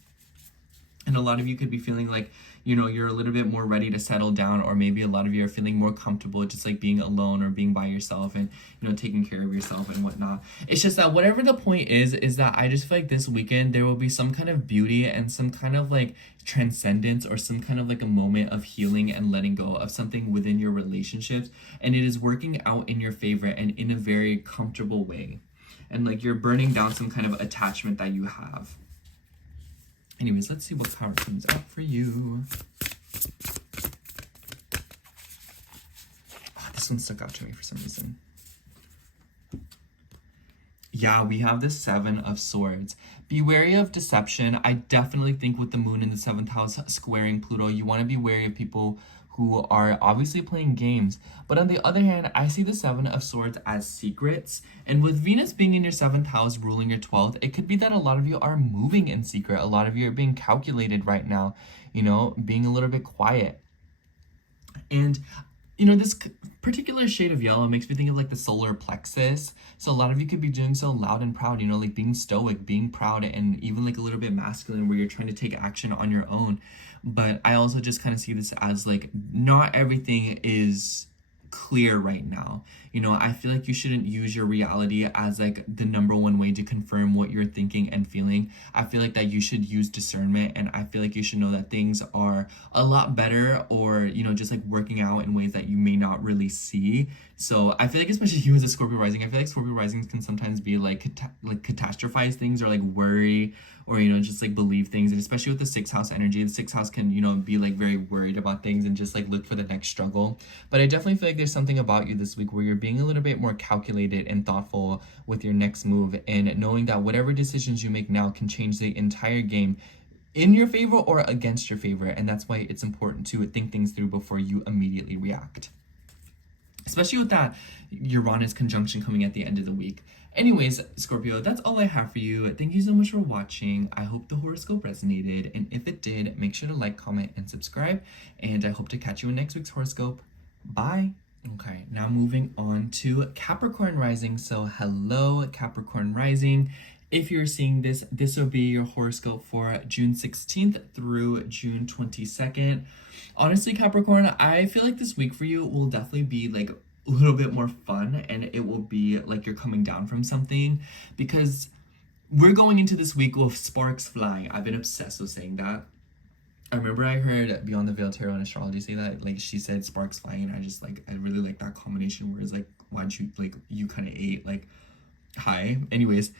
And a lot of you could be feeling like, you know, you're a little bit more ready to settle down, or maybe a lot of you are feeling more comfortable just like being alone or being by yourself and, you know, taking care of yourself and whatnot. It's just that whatever the point is that I just feel like this weekend there will be some kind of beauty and some kind of like transcendence or some kind of like a moment of healing and letting go of something within your relationships. And it is working out in your favor and in a very comfortable way. And like you're burning down some kind of attachment that you have. Anyways, let's see what card comes out for you. Oh, this one stuck out to me for some reason. Yeah, we have the 7 of Swords. Be wary of deception. I definitely think with the moon in the 7th house squaring Pluto, you want to be wary of people who are obviously playing games. But on the other hand, I see the 7 of Swords as secrets. And with Venus being in your 7th house, ruling your 12th, it could be that a lot of you are moving in secret. A lot of you are being calculated right now, you know, being a little bit quiet. And, you know, this particular shade of yellow makes me think of like the solar plexus. So a lot of you could be doing so loud and proud, you know, like being stoic, being proud, and even like a little bit masculine where you're trying to take action on your own. But I also just kind of see this as like not everything is clear right now. You know, I feel like you shouldn't use your reality as like the number one way to confirm what you're thinking and feeling. I feel like that you should use discernment, and I feel like you should know that things are a lot better, or, you know, just like working out in ways that you may not really see. So I feel like especially you as a Scorpio rising, I feel like Scorpio risings can sometimes be like catastrophize things, or like worry, or, you know, just like believe things. And especially with the 6th house energy, the 6th house can, you know, be like very worried about things and just like look for the next struggle. But I definitely feel like there's something about you this week where you're being a little bit more calculated and thoughtful with your next move, and knowing that whatever decisions you make now can change the entire game in your favor or against your favor. And that's why it's important to think things through before you immediately react, especially with that Uranus conjunction coming at the end of the week. Anyways, Scorpio, that's all I have for you. Thank you so much for watching. I hope the horoscope resonated, and if it did, make sure to like, comment, and subscribe, and I hope to catch you in next week's horoscope. Bye. Okay, now moving on to Capricorn rising. So hello, Capricorn rising. If you're seeing this, this will be your horoscope for June 16th through June 22nd. Honestly, Capricorn, I feel like this week for you will definitely be like a little bit more fun, and it will be like you're coming down from something, because we're going into this week with sparks flying. I've been obsessed with saying that. I remember I heard Beyond the Veil Tarot and Astrology say that, like she said sparks flying, and I just like, I really like that combination where it's like, why don't you, like, you kind of ate, like, hi. Anyways,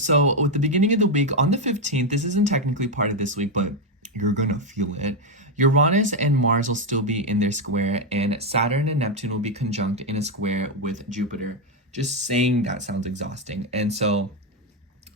so with the beginning of the week on the 15th, this isn't technically part of this week, but you're gonna feel it. Uranus and Mars will still be in their square, and Saturn and Neptune will be conjunct in a square with Jupiter. Just saying that sounds exhausting. And so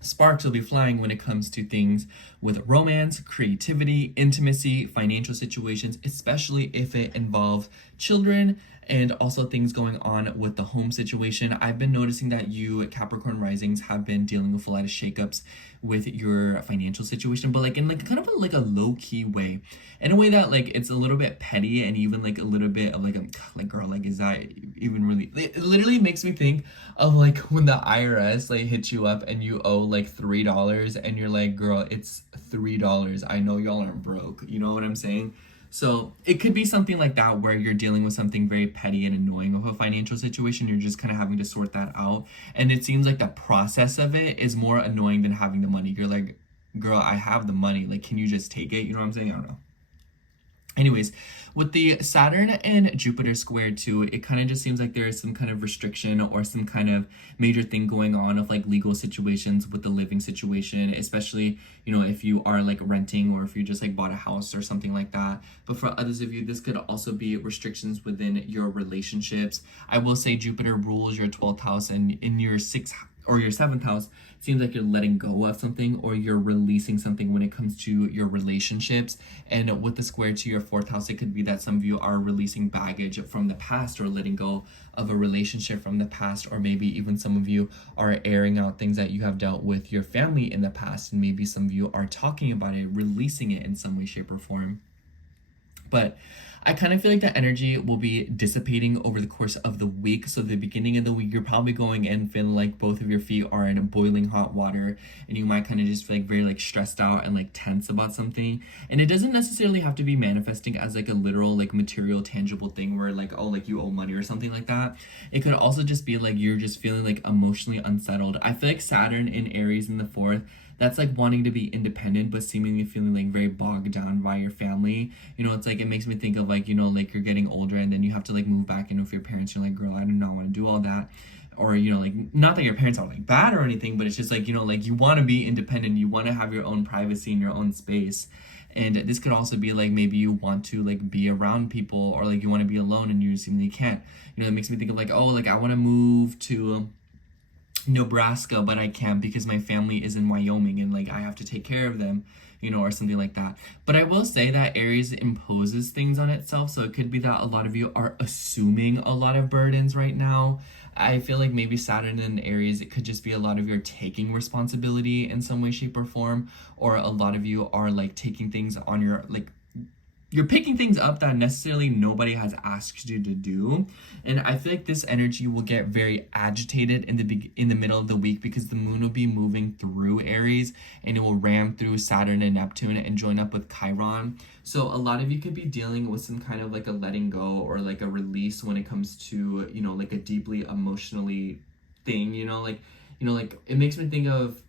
Sparks will be flying when it comes to things with romance, creativity, intimacy, financial situations, especially if it involves children and also things going on with the home situation. I've been noticing that you Capricorn risings have been dealing with a lot of shakeups with your financial situation, but like in like kind of like a low-key way, in a way that like it's a little bit petty and even like a little bit of like a like girl, like is that even really, it literally makes me think of like when the IRS like hits you up and you owe like $3 and you're like, girl, it's $3. I know y'all aren't broke. You know what I'm saying? So it could be something like that where you're dealing with something very petty and annoying of a financial situation. You're just kind of having to sort that out. And it seems like the process of it is more annoying than having the money. You're like, girl, I have the money. Like, can you just take it? You know what I'm saying? I don't know. Anyways, with the Saturn and Jupiter squared too, it kind of just seems like there is some kind of restriction or some kind of major thing going on of like legal situations with the living situation, especially, you know, if you are like renting or if you just like bought a house or something like that. But for others of you, this could also be restrictions within your relationships. I will say Jupiter rules your 12th house, and in your 6th or your 7th house, it seems like you're letting go of something or you're releasing something when it comes to your relationships. And with the square to your 4th house, it could be that some of you are releasing baggage from the past or letting go of a relationship from the past, or maybe even some of you are airing out things that you have dealt with your family in the past, and maybe some of you are talking about it, releasing it in some way, shape, or form. But I kind of feel like that energy will be dissipating over the course of the week. So the beginning of the week, you're probably going in feeling like both of your feet are in boiling hot water, and you might kind of just feel like very like stressed out and like tense about something. And it doesn't necessarily have to be manifesting as like a literal like material tangible thing where like, oh, like you owe money or something like that. It could also just be like you're just feeling like emotionally unsettled. I feel like Saturn in Aries in the 4th, that's like wanting to be independent but seemingly feeling like very bogged down by your family. You know, it's like, it makes me think of like, you know, like you're getting older and then you have to like move back in with your parents. You're like, girl, I do not want to do all that. Or, you know, like, not that your parents are like bad or anything, but it's just like, you know, like you want to be independent, you want to have your own privacy and your own space. And this could also be like maybe you want to like be around people, or like you want to be alone and you seemingly can't. You know, it makes me think of like, oh, like I want to move to Nebraska, but I can't because my family is in Wyoming and like I have to take care of them, you know, or something like that. But I will say that Aries imposes things on itself, so it could be that a lot of you are assuming a lot of burdens right now. I feel like maybe Saturn and Aries, it could just be a lot of you are taking responsibility in some way, shape, or form, or a lot of you are like taking things on your like, you're picking things up that necessarily nobody has asked you to do. And I feel like this energy will get very agitated in the middle of the week because the moon will be moving through Aries and it will ram through Saturn and Neptune and join up with Chiron. So a lot of you could be dealing with some kind of like a letting go or like a release when it comes to, you know, like a deeply emotionally thing, you know, like it makes me think of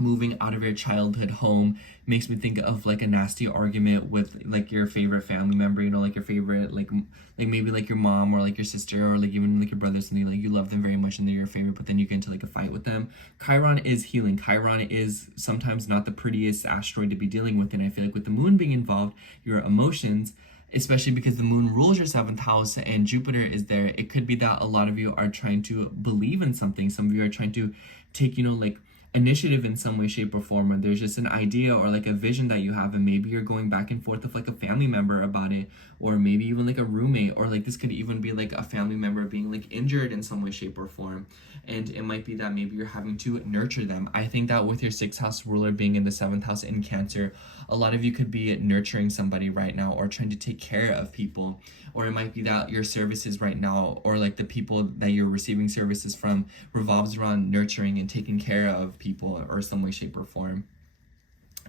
moving out of your childhood home. Makes me think of like a nasty argument with like your favorite family member, you know, like your favorite like maybe like your mom or like your sister or like even like your brother, something like you love them very much and they're your favorite, but then you get into like a fight with them. Chiron is healing. Chiron is sometimes not the prettiest asteroid to be dealing with, and I feel like with the moon being involved, your emotions, especially because the moon rules your 7th house and Jupiter is there, it could be that a lot of you are trying to believe in something. Some of you are trying to take, you know, like initiative in some way, shape, or form, or there's just an idea or like a vision that you have, and maybe you're going back and forth with like a family member about it, or maybe even like a roommate, or like this could even be like a family member being like injured in some way, shape, or form. And it might be that maybe you're having to nurture them. I think that with your 6th house ruler being in the 7th house in Cancer, a lot of you could be nurturing somebody right now or trying to take care of people. Or it might be that your services right now, or like the people that you're receiving services from, revolves around nurturing and taking care of people or some way, shape, or form.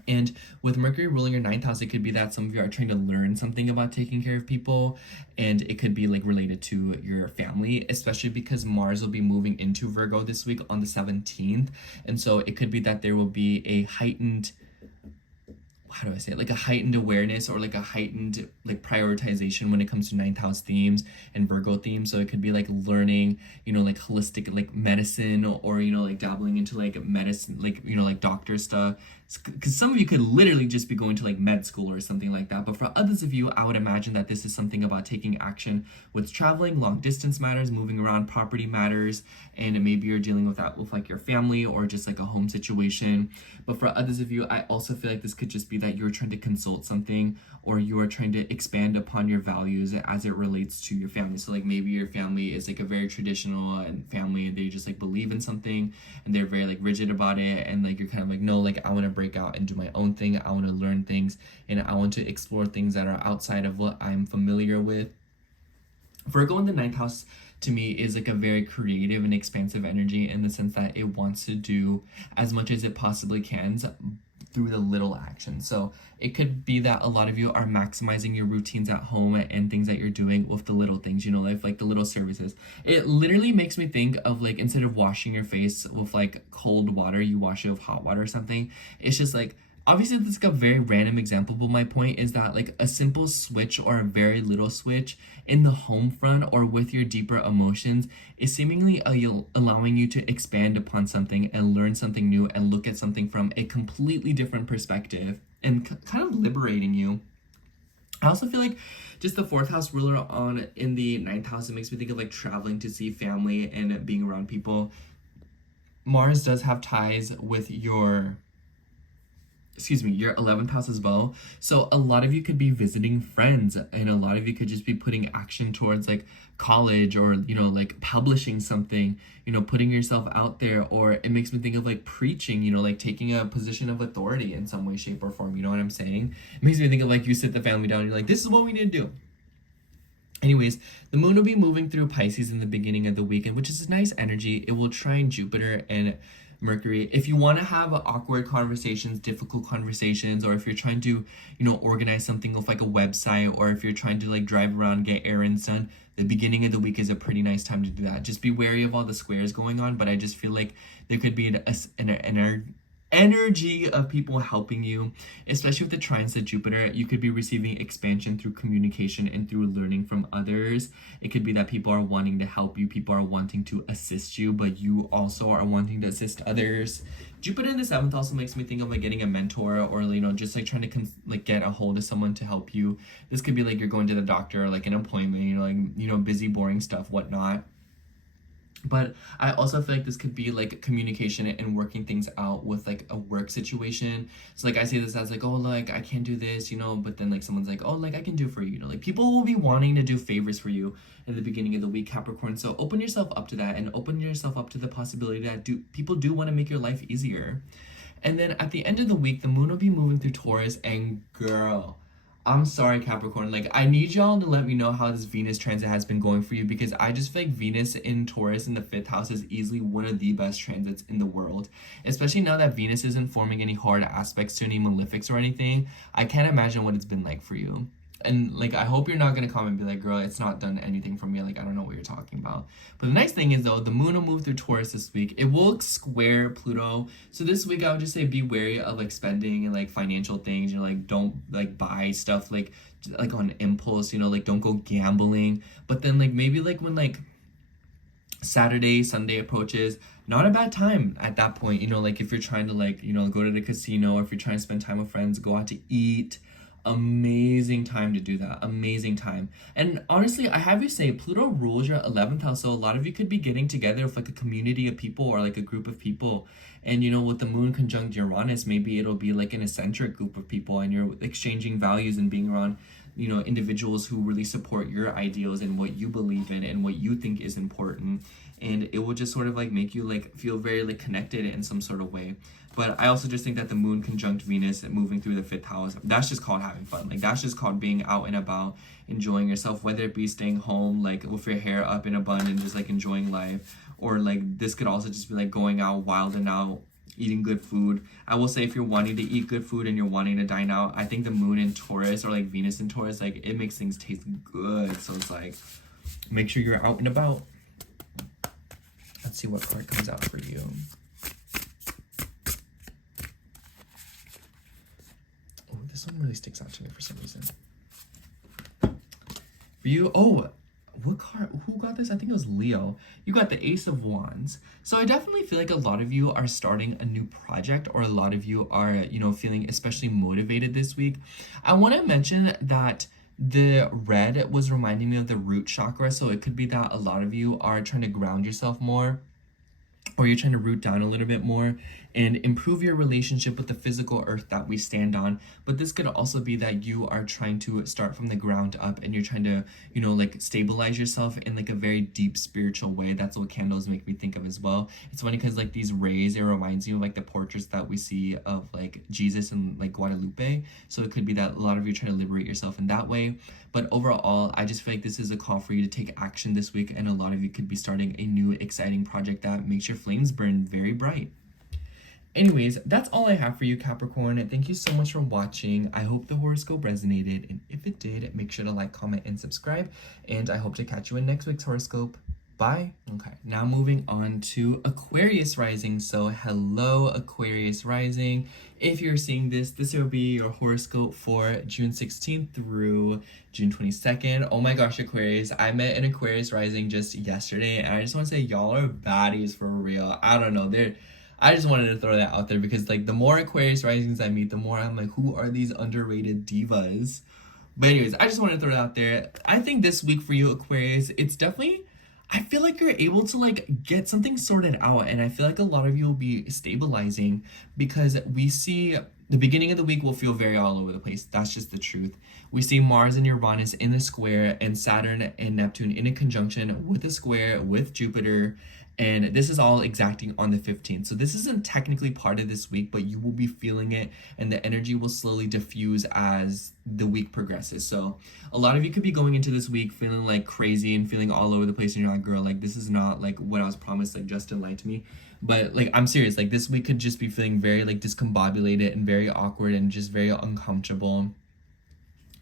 And with Mercury ruling your 9th house, it could be that some of you are trying to learn something about taking care of people, and it could be like related to your family, especially because Mars will be moving into Virgo this week on the 17th. And so it could be that there will be a heightened how do I say it, like a heightened awareness or like a heightened like prioritization when it comes to ninth house themes and Virgo themes. So it could be like learning, you know, like holistic like medicine, or you know, like dabbling into like medicine, like, you know, like doctor stuff, because some of you could literally just be going to like med school or something like that. But for others of you, I would imagine that this is something about taking action with traveling, long distance matters, moving around, property matters, and maybe you're dealing with that with like your family or just like a home situation. But for others of you, I also feel like this could just be that you're trying to consult something, or you are trying to expand upon your values as it relates to your family. So like maybe your family is like a very traditional and family, and they just like believe in something and they're very like rigid about it, and like you're kind of like, no, like I want to break out and do my own thing. I want to learn things, and I want to explore things that are outside of what I'm familiar with. Virgo in the ninth house to me is like a very creative and expansive energy, in the sense that it wants to do as much as it possibly can through the little actions. So it could be that a lot of you are maximizing your routines at home and things that you're doing with the little things, you know, like the little services. It literally makes me think of like, instead of washing your face with like cold water, you wash it with hot water or something. It's just like, obviously this is a very random example, but my point is that like a simple switch or a very little switch in the home front or with your deeper emotions is seemingly allowing you to expand upon something and learn something new and look at something from a completely different perspective, and kind of liberating you. I also feel like just the fourth house ruler on in the ninth house, it makes me think of like traveling to see family and being around people. Mars does have ties with your 11th house as well. So a lot of you could be visiting friends, and a lot of you could just be putting action towards like college, or, you know, like publishing something, you know, putting yourself out there. Or it makes me think of like preaching, you know, like taking a position of authority in some way, shape, or form. You know what I'm saying? It makes me think of like, you sit the family down and you're like, this is what we need to do. Anyways, the moon will be moving through Pisces in the beginning of the weekend, which is a nice energy. It will trine Jupiter and Mercury. If you want to have awkward conversations, difficult conversations, or if you're trying to, you know, organize something with like a website, or if you're trying to like drive around, get errands done, the beginning of the week is a pretty nice time to do that. Just be wary of all the squares going on, but I just feel like there could be an energy of people helping you, especially with the trines to Jupiter. You could be receiving expansion through communication and through learning from others. It could be that people are wanting to help you, people are wanting to assist you, but you also are wanting to assist others. Jupiter in the 7th also makes me think of like getting a mentor, or, you know, just like trying to like get a hold of someone to help you. This could be like you're going to the doctor, or like an appointment, you know, like, you know, busy, boring stuff, whatnot. But I also feel like this could be like communication and working things out with like a work situation. So like I say this as like, oh, like I can't do this, you know, but then like someone's like, oh, like I can do it for you, you know, like people will be wanting to do favors for you in the beginning of the week, Capricorn. So open yourself up to that, and open yourself up to the possibility that people do want to make your life easier. And then at the end of the week, the moon will be moving through Taurus, and girl, I'm sorry, Capricorn. Like, I need y'all to let me know how this Venus transit has been going for you, because I just feel like Venus in Taurus in the 5th house is easily one of the best transits in the world. Especially now that Venus isn't forming any hard aspects to any malefics or anything. I can't imagine what it's been like for you. And like, I hope you're not gonna comment and be like, girl, it's not done anything for me. Like, I don't know what you're talking about. But the nice thing is though, the moon will move through Taurus this week. It will square Pluto. So this week I would just say be wary of like spending and like financial things. You know, like don't like buy stuff like on impulse, you know, like don't go gambling. But then like maybe like when like Saturday, Sunday approaches, not a bad time at that point. You know, like if you're trying to like, you know, go to the casino, or if you're trying to spend time with friends, go out to eat. Amazing time to do that. Amazing time. And honestly, I have you say Pluto rules your 11th house, so a lot of you could be getting together with like a community of people, or like a group of people. And you know, with the moon conjunct Uranus, maybe it'll be like an eccentric group of people, and you're exchanging values and being around, you know, individuals who really support your ideals and what you believe in and what you think is important. And it will just sort of like make you like feel very like connected in some sort of way. But I also just think that the moon conjunct Venus and moving through the 5th house, that's just called having fun. Like, that's just called being out and about, enjoying yourself, whether it be staying home, like with your hair up in a bun and just like enjoying life. Or like this could also just be like going out wild and out, eating good food. I will say, if you're wanting to eat good food and you're wanting to dine out, I think the moon in Taurus, or like Venus in Taurus, like it makes things taste good. So it's like, make sure you're out and about. Let's see what card comes out for you. Oh, This one really sticks out to me for some reason. For you, oh, what card? Who got this? I think it was Leo. You got the Ace of Wands. So I definitely feel like a lot of you are starting a new project, or a lot of you are, you know, feeling especially motivated this week. I want to mention that the red was reminding me of the root chakra. So it could be that a lot of you are trying to ground yourself more, or you're trying to root down a little bit more and improve your relationship with the physical earth that we stand on. But this could also be that you are trying to start from the ground up, and you're trying to, you know, like stabilize yourself in like a very deep spiritual way. That's what candles make me think of as well. It's funny because like these rays, it reminds you of like the portraits that we see of like Jesus and like Guadalupe. So it could be that a lot of you are trying to liberate yourself in that way. But overall, I just feel like this is a call for you to take action this week, and a lot of you could be starting a new exciting project that makes your flames burn very bright. Anyways, that's all I have for you, Capricorn. Thank you so much for watching. I hope the horoscope resonated, and if it did, make sure to like, comment, and subscribe, and I hope to catch you in next week's horoscope. Bye. Okay, now moving on to Aquarius rising. So hello, Aquarius rising. If you're seeing this, this will be your horoscope for June 16th through June 22nd. Oh my gosh, Aquarius. I met an Aquarius rising just yesterday, and I just want to say y'all are baddies for real. I don't know. I just wanted to throw that out there because like the more Aquarius risings I meet, the more I'm like, who are these underrated divas? But anyways, I just wanted to throw it out there. I think this week for you, Aquarius, it's definitely, I feel like you're able to like get something sorted out, and I feel like a lot of you will be stabilizing because we see the beginning of the week will feel very all over the place. That's just the truth. We see Mars and Uranus in the square, and Saturn and Neptune in a conjunction with a square with Jupiter. And this is all exacting on the 15th. So this isn't technically part of this week, but you will be feeling it, and the energy will slowly diffuse as the week progresses. So a lot of you could be going into this week feeling like crazy and feeling all over the place, and you're like, girl, like this is not like what I was promised, like Justin lied to me. But like, I'm serious, like this week could just be feeling very like discombobulated and very awkward and just very uncomfortable.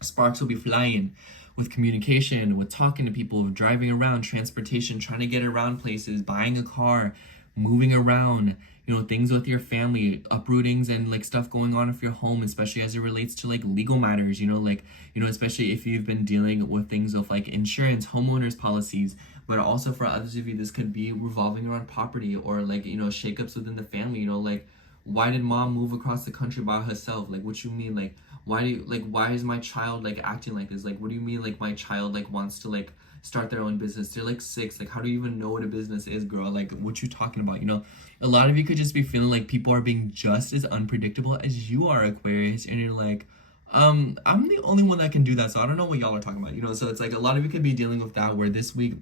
Sparks will be flying with communication, with talking to people, driving around, transportation, trying to get around places, buying a car, moving around, you know, things with your family, uprootings and like stuff going on with your home, especially as it relates to like legal matters, you know, like, you know, especially if you've been dealing with things of like insurance, homeowners policies. But also for others of you, this could be revolving around property, or like, you know, shakeups within the family, you know, like, why did mom move across the country by herself? Like, what you mean? Like, why is my child like acting like this? Like, what do you mean? Like, my child like wants to like start their own business. They're like 6. Like, how do you even know what a business is, girl? Like, what you talking about? You know, a lot of you could just be feeling like people are being just as unpredictable as you are, Aquarius, and you're like, I'm the only one that can do that, so I don't know what y'all are talking about, you know. So it's like a lot of you could be dealing with that, where this week,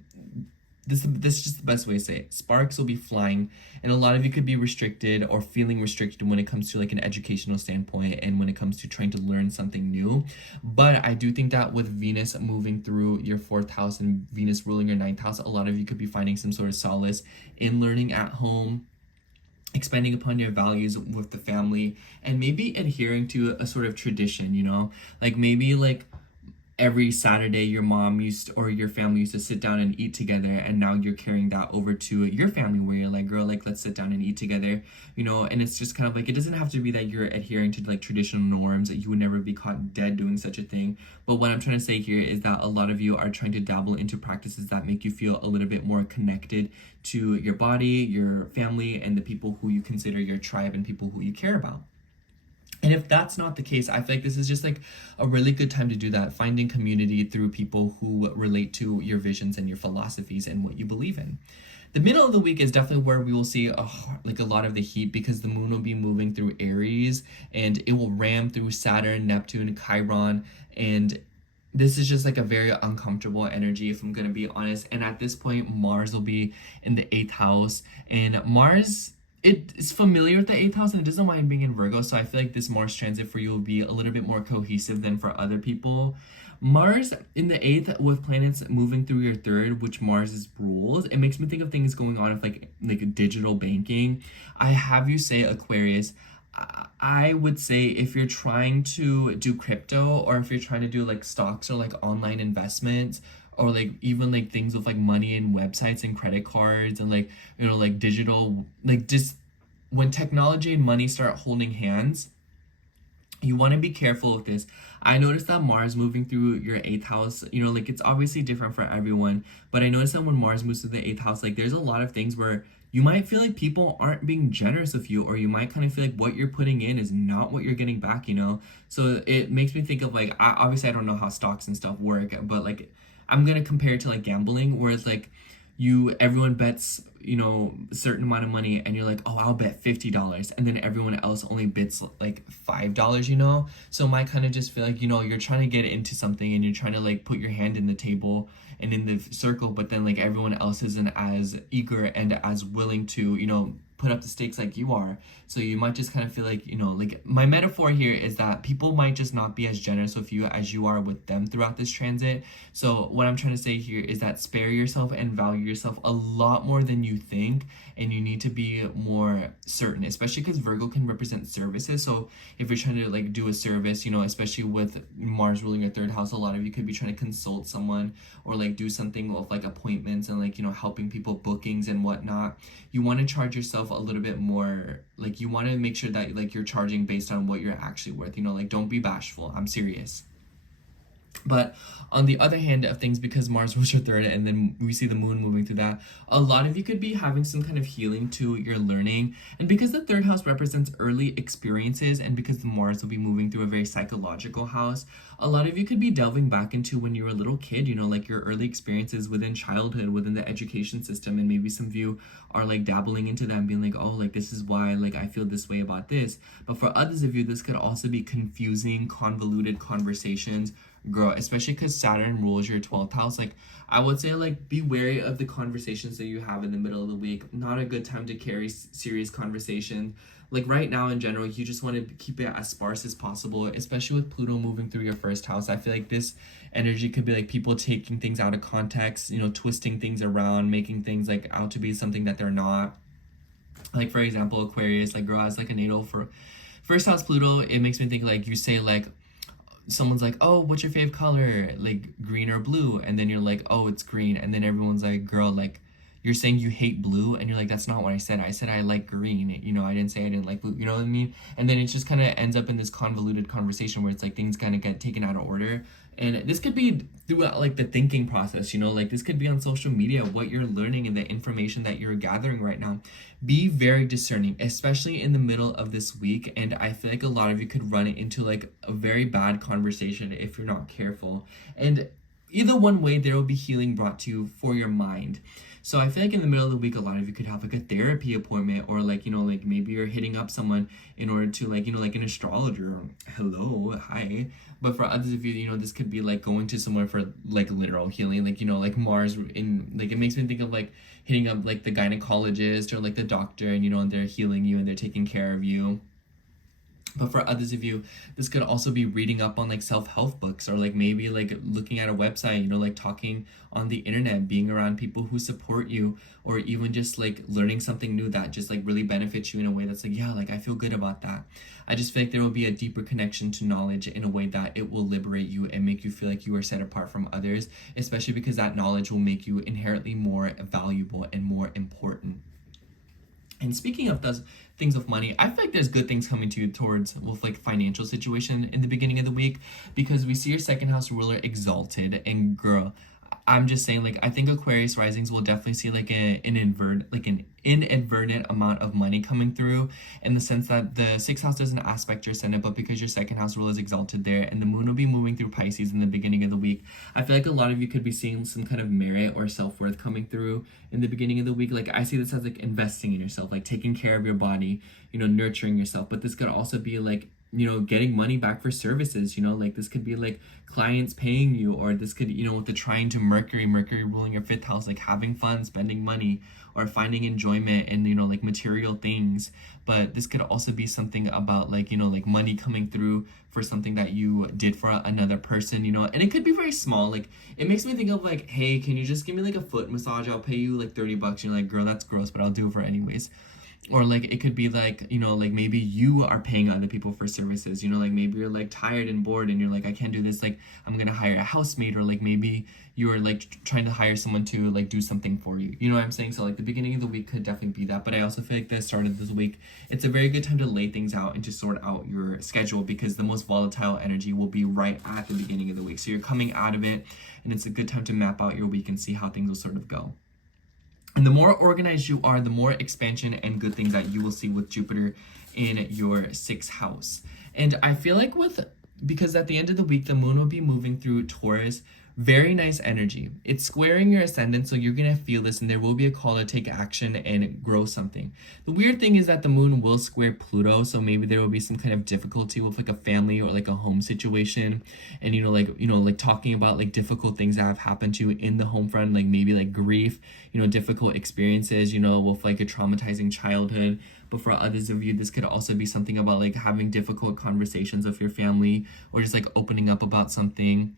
this is just the best way to say it. Sparks will be flying, and a lot of you could be restricted or feeling restricted when it comes to like an educational standpoint, and when it comes to trying to learn something new. But I do think that with Venus moving through your 4th house and Venus ruling your 9th house, a lot of you could be finding some sort of solace in learning at home, expanding upon your values with the family, and maybe adhering to a sort of tradition, you know, like maybe like every Saturday your mom used or your family used to sit down and eat together, and now you're carrying that over to your family, where you're like, girl, like let's sit down and eat together, you know. And it's just kind of like, it doesn't have to be that you're adhering to like traditional norms, that you would never be caught dead doing such a thing. But what I'm trying to say here is that a lot of you are trying to dabble into practices that make you feel a little bit more connected to your body, your family, and the people who you consider your tribe and people who you care about. And if that's not the case, I feel like this is just like a really good time to do that, finding community through people who relate to your visions and your philosophies and what you believe in. The middle of the week is definitely where we will see like a lot of the heat, because the moon will be moving through Aries, and it will ram through Saturn, Neptune, Chiron, and this is just like a very uncomfortable energy, if I'm going to be honest. And at this point, Mars will be in the 8th house, and Mars, it is familiar with the 8th house and it doesn't mind being in Virgo. So I feel like this Mars transit for you will be a little bit more cohesive than for other people. Mars in the 8th with planets moving through your 3rd, which Mars is rules, it makes me think of things going on with like digital banking. I have you say, Aquarius, I would say if you're trying to do crypto, or if you're trying to do like stocks or like online investments, or like even like things with like money and websites and credit cards and like, you know, like digital, like just when technology and money start holding hands, You want to be careful with this. I noticed that Mars moving through your 8th house, you know, like it's obviously different for everyone, but I noticed that when Mars moves through the 8th house, like there's a lot of things where you might feel like people aren't being generous with you, or you might kind of feel like what you're putting in is not what you're getting back, you know? So it makes me think of like, obviously I don't know how stocks and stuff work, but like I'm going to compare it to like gambling, where it's like everyone bets, you know, a certain amount of money, and you're like, oh, I'll bet $50, and then everyone else only bets like $5, you know? So it might kind of just feel like, you know, you're trying to get into something and you're trying to like put your hand in the table and in the circle, but then like everyone else isn't as eager and as willing to, you know, put up the stakes like you are. So you might just kind of feel like, you know, like my metaphor here is that people might just not be as generous with you as you are with them throughout this transit. So what I'm trying to say here is that spare yourself and value yourself a lot more than you think, and you need to be more certain, especially because Virgo can represent services. So if you're trying to like do a service, you know, especially with Mars ruling your 3rd house, a lot of you could be trying to consult someone or like do something with like appointments and like, you know, helping people bookings and whatnot. You want to charge yourself a little bit more, like you want to make sure that like you're charging based on what you're actually worth, you know, like don't be bashful. I'm serious. But on the other hand of things, because Mars was your 3rd and then we see the moon moving through that, a lot of you could be having some kind of healing to your learning. And because the 3rd house represents early experiences, and because the Mars will be moving through a very psychological house, a lot of you could be delving back into when you were a little kid, you know, like your early experiences within childhood, within the education system. And maybe some of you are like dabbling into that and being like, oh, like this is why like I feel this way about this. But for others of you, this could also be confusing, convoluted conversations, girl, especially because Saturn rules your 12th house. Like I would say, like be wary of the conversations that you have in the middle of the week. Not a good time to carry serious conversation. Like right now in general, you just want to keep it as sparse as possible, especially with Pluto moving through your 1st house. I feel like this energy could be like people taking things out of context, you know, twisting things around, making things like out to be something that they're not. Like for example, Aquarius, like girl has like a natal for 1st house Pluto. It makes me think like you say like, someone's like, oh, what's your fave color? Like green or blue? And then you're like, oh, it's green. And then everyone's like, girl, like you're saying you hate blue. And you're like, that's not what I said. I said I like green. You know, I didn't say I didn't like blue. You know what I mean? And then it just kind of ends up in this convoluted conversation where it's like things kind of get taken out of order. And this could be throughout like the thinking process, you know, like this could be on social media, what you're learning and the information that you're gathering right now. Be very discerning, especially in the middle of this week. And I feel like a lot of you could run into like a very bad conversation if you're not careful. And either one way, there will be healing brought to you for your mind. So I feel like in the middle of the week, a lot of you could have like a therapy appointment, or like, you know, like maybe you're hitting up someone in order to like, you know, like an astrologer. Hello, hi. But for others of you, you know, this could be like going to somewhere for like literal healing, like, you know, like Mars in, like, it makes me think of like hitting up like the gynecologist or like the doctor, and, you know, and they're healing you and they're taking care of you. But for others of you, this could also be reading up on like self-help books, or like maybe like looking at a website, you know, like talking on the internet, being around people who support you, or even just like learning something new that just like really benefits you in a way that's like, yeah, like I feel good about that. I just feel like there will be a deeper connection to knowledge in a way that it will liberate you and make you feel like you are set apart from others, especially because that knowledge will make you inherently more valuable and more important. And speaking of those things of money, I feel like there's good things coming to you towards with like financial situation in the beginning of the week, because we see your 2nd house ruler exalted. And girl, I'm just saying, like, I think Aquarius risings will definitely see like an inadvertent amount of money coming through, in the sense that the 6th house doesn't aspect your ascendant, but because your 2nd house ruler is exalted there, and the moon will be moving through Pisces in the beginning of the week, I feel like a lot of you could be seeing some kind of merit or self-worth coming through in the beginning of the week. Like I see this as like investing in yourself, like taking care of your body, you know, nurturing yourself. But this could also be like, you know, getting money back for services, you know, like this could be like clients paying you, or this could, you know, with the trine to Mercury ruling your 5th house, like having fun, spending money, or finding enjoyment in, you know, like material things. But this could also be something about like, you know, like money coming through for something that you did for another person, you know, and it could be very small. Like it makes me think of like, hey, can you just give me like a foot massage? I'll pay you like $30. You're like, girl, that's gross, but I'll do it for anyways. Or like it could be like, you know, like maybe you are paying other people for services, you know, like maybe you're like tired and bored and you're like, I can't do this, like I'm gonna hire a housemate. Or like maybe you're like trying to hire someone to like do something for you, you know what I'm saying? So like the beginning of the week could definitely be that. But I also feel like the start of this week, it's a very good time to lay things out and to sort out your schedule, because the most volatile energy will be right at the beginning of the week. So you're coming out of it, and it's a good time to map out your week and see how things will sort of go. And the more organized you are, the more expansion and good things that you will see with Jupiter in your 6th house. And I feel like because at the end of the week, the moon will be moving through Taurus. Very nice energy. It's squaring your ascendant, so you're gonna feel this, and there will be a call to take action and grow something. The weird thing is that the moon will square Pluto, so maybe there will be some kind of difficulty with like a family or like a home situation, and like talking about like difficult things that have happened to you in the home front, like maybe like grief, difficult experiences, with like a traumatizing childhood. But for others of you, this could also be something about like having difficult conversations with your family, or just like opening up about something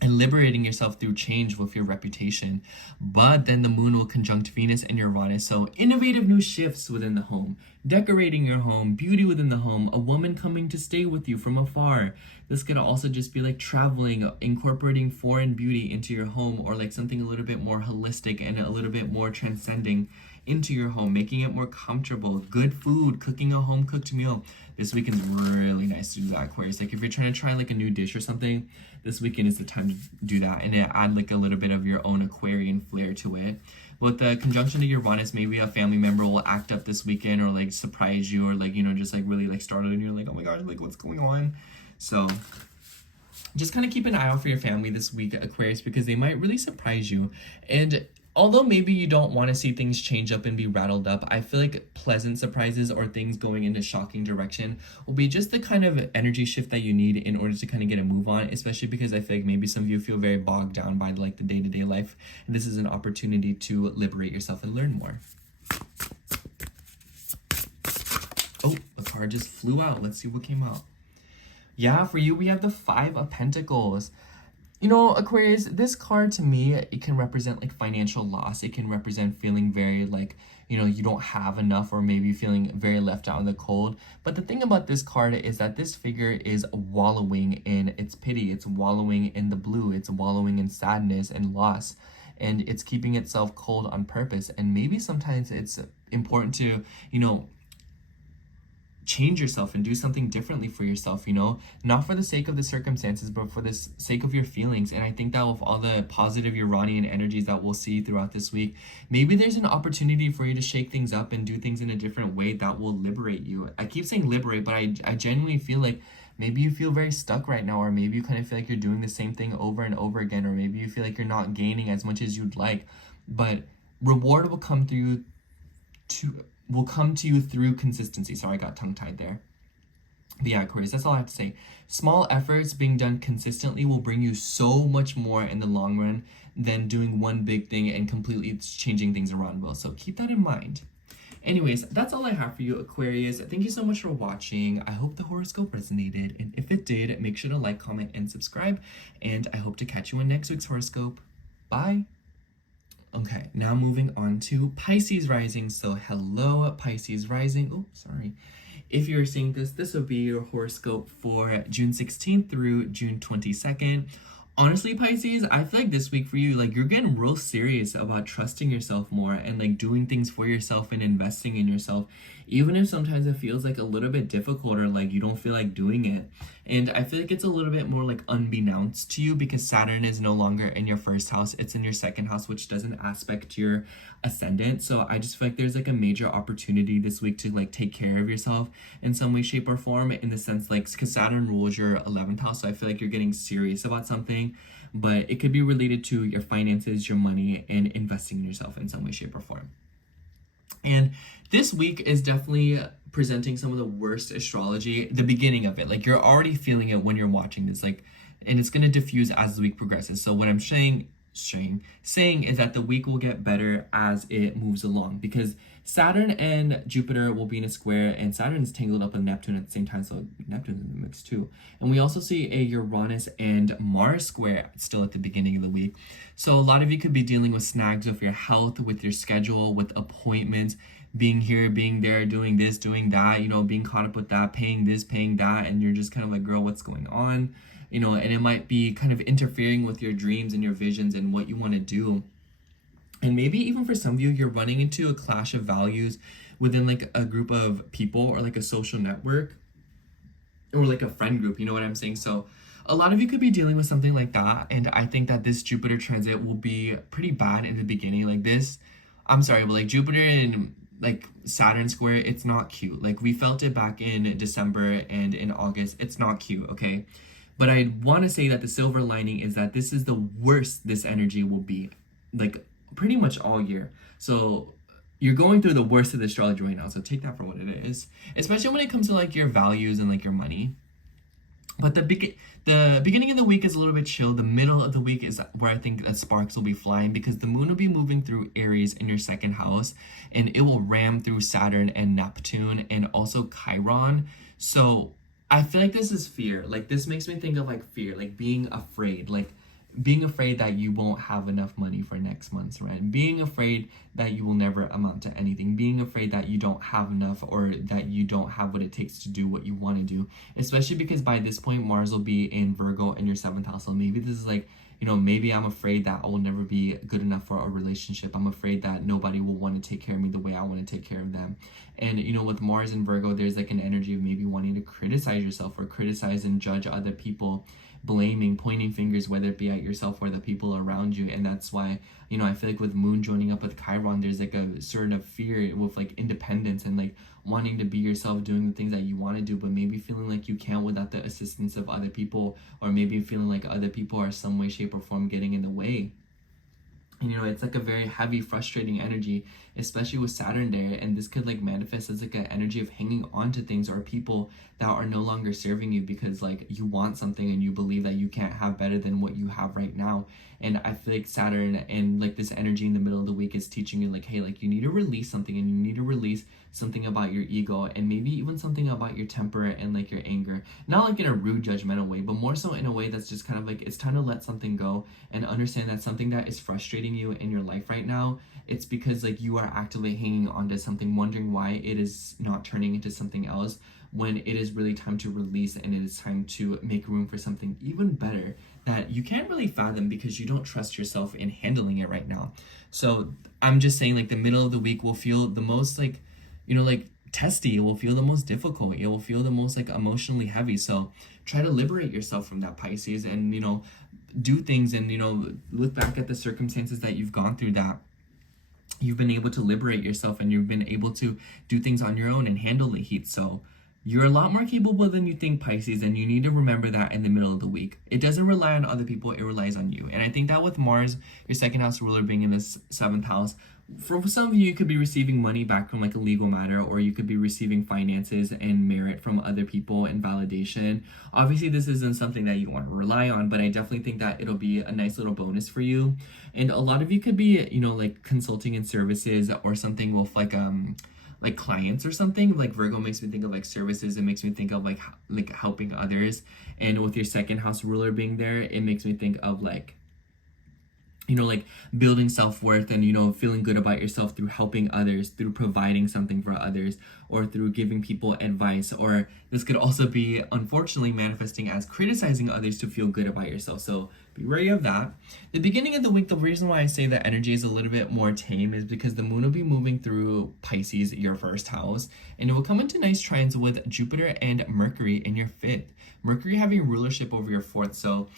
and liberating yourself through change with your reputation. But then the moon will conjunct Venus and Uranus, so innovative new shifts within the home, decorating your home, beauty within the home, a woman coming to stay with you from afar. This could also just be like traveling, incorporating foreign beauty into your home, or like something a little bit more holistic and a little bit more transcending into your home, making it more comfortable. Good food, cooking a home cooked meal. This weekend is really nice to do that, Aquarius. Like if you're trying to try like a new dish or something, this weekend is the time to do that, and add like a little bit of your own Aquarian flair to it. With the conjunction to Uranus, maybe a family member will act up this weekend, or like surprise you, or like, just like really like startle, and you're like, oh my gosh, like what's going on? So just kind of keep an eye out for your family this week, Aquarius, because they might really surprise you. And although maybe you don't want to see things change up and be rattled up, I feel like pleasant surprises or things going in a shocking direction will be just the kind of energy shift that you need in order to kind of get a move on, especially because I feel like maybe some of you feel very bogged down by like the day-to-day life, and this is an opportunity to liberate yourself and learn more. Oh, the card just flew out. Let's see what came out. Yeah, for you, we have the 5 of Pentacles. Aquarius, this card to me, it can represent like financial loss. It can represent feeling very like, you don't have enough, or maybe feeling very left out in the cold. But the thing about this card is that this figure is wallowing in its pity. It's wallowing in the blue. It's wallowing in sadness and loss. And it's keeping itself cold on purpose. And maybe sometimes it's important to, change yourself and do something differently for yourself, not for the sake of the circumstances, but for the sake of your feelings. And I think that with all the positive Uranian energies that we'll see throughout this week, maybe there's an opportunity for you to shake things up and do things in a different way that will liberate you. I keep saying liberate, but I genuinely feel like maybe you feel very stuck right now, or maybe you kind of feel like you're doing the same thing over and over again, or maybe you feel like you're not gaining as much as you'd like. But reward will come through through consistency. Sorry, I got tongue-tied there. But yeah, Aquarius, that's all I have to say. Small efforts being done consistently will bring you so much more in the long run than doing one big thing and completely changing things around will. So keep that in mind. Anyways, that's all I have for you, Aquarius. Thank you so much for watching. I hope the horoscope resonated. And if it did, make sure to like, comment, and subscribe. And I hope to catch you in next week's horoscope. Bye. Okay, now moving on to Pisces rising. So hello, Pisces rising. Oh, sorry. If you're seeing this will be your horoscope for June 16th through June 22nd. Honestly, Pisces, I feel like this week for you, like you're getting real serious about trusting yourself more and like doing things for yourself and investing in yourself, even if sometimes it feels like a little bit difficult, or like you don't feel like doing it. And I feel like it's a little bit more like unbeknownst to you, because Saturn is no longer in your 1st house, it's in your 2nd house, which doesn't aspect your ascendant. So I just feel like there's like a major opportunity this week to like take care of yourself in some way, shape, or form, in the sense like, because Saturn rules your 11th house, so I feel like you're getting serious about something, but it could be related to your finances, your money, and investing in yourself in some way, shape, or form. And this week is definitely presenting some of the worst astrology, the beginning of it. Like you're already feeling it when you're watching this, like, and it's going to diffuse as the week progresses. So what I'm saying is that the week will get better as it moves along, because Saturn and Jupiter will be in a square, and Saturn is tangled up with Neptune at the same time, so Neptune's in the mix too. And we also see a Uranus and Mars square still at the beginning of the week. So a lot of you could be dealing with snags with your health, with your schedule, with appointments. being here, being there, doing this, doing that, you know, being caught up with that, paying this, paying that, and you're just kind of like, girl, what's going on? You know, and it might be kind of interfering with your dreams and your visions and what you want to do. And maybe even for some of you, you're running into a clash of values within like a group of people or like a social network or like a friend group, you know what I'm saying? So a lot of you could be dealing with something like that. And I think that this Jupiter transit will be pretty bad in the beginning. Like this, I'm sorry, but like Jupiter and like Saturn square, it's not cute. Like we felt it back in December and in August. It's not cute, okay? But I want to say that the silver lining is that this is the worst this energy will be, like pretty much all year. So you're going through the worst of the astrology right now. So take that for what it is, especially when it comes to like your values and like your money. But the beginning of the week is a little bit chill. The middle of the week is where I think that sparks will be flying, because the moon will be moving through Aries in your second house, and it will ram through Saturn and Neptune and also Chiron. So I feel like this is fear. Like this makes me think of like fear, like being afraid, like being afraid that you won't have enough money for next month's rent, being afraid that you will never amount to anything, being afraid that you don't have enough or that you don't have what it takes to do what you want to do, especially because by this point Mars will be in Virgo in your 7th house. So maybe this is like, you know, maybe I'm afraid that I will never be good enough for a relationship. I'm afraid that nobody will want to take care of me the way I want to take care of them. And, you know, with Mars in Virgo, there's like an energy of maybe wanting to criticize yourself or criticize and judge other people, blaming, pointing fingers, whether it be at yourself or the people around you. And that's why, you know, I feel like with Moon joining up with Chiron, there's like a sort of fear with like independence and like wanting to be yourself, doing the things that you want to do, but maybe feeling like you can't without the assistance of other people, or maybe feeling like other people are some way, shape, or form getting in the way. And, you know, it's like a very heavy, frustrating energy, especially with Saturn there. And this could like manifest as like an energy of hanging on to things or people that are no longer serving you because like you want something and you believe that you can't have better than what you have right now. And I feel like Saturn and like this energy in the middle of the week is teaching you like, hey, like you need to release something, and you need to release something about your ego, and maybe even something about your temper and like your anger. Not like in a rude, judgmental way, but more so in a way that's just kind of like, it's time to let something go and understand that something that is frustrating you in your life right now, it's because like you are actively hanging on to something, wondering why it is not turning into something else, when it is really time to release and it is time to make room for something even better that you can't really fathom because you don't trust yourself in handling it right now. So I'm just saying, like the middle of the week will feel the most like, you know, like testy. It will feel the most difficult. It will feel the most like emotionally heavy. So try to liberate yourself from that, Pisces, and, you know, do things and, you know, look back at the circumstances that you've gone through, that you've been able to liberate yourself and you've been able to do things on your own and handle the heat. So you're a lot more capable than you think, Pisces, and you need to remember that in the middle of the week. It doesn't rely on other people, it relies on you. And I think that with Mars, your second house ruler, being in this 7th house, for some of you, you could be receiving money back from like a legal matter, or you could be receiving finances and merit from other people and validation. Obviously, this isn't something that you want to rely on, but I definitely think that it'll be a nice little bonus for you. And a lot of you could be, you know, like consulting in services or something with like clients or something. Like Virgo makes me think of like services. It makes me think of like helping others. And with your second house ruler being there, it makes me think of like, you know, like building self-worth and, you know, feeling good about yourself through helping others, through providing something for others, or through giving people advice. Or this could also be, unfortunately, manifesting as criticizing others to feel good about yourself. So be wary of that. The beginning of the week, the reason why I say the energy is a little bit more tame is because the moon will be moving through Pisces, your 1st house, and it will come into nice trines with Jupiter and Mercury in your 5th. Mercury having rulership over your 4th. So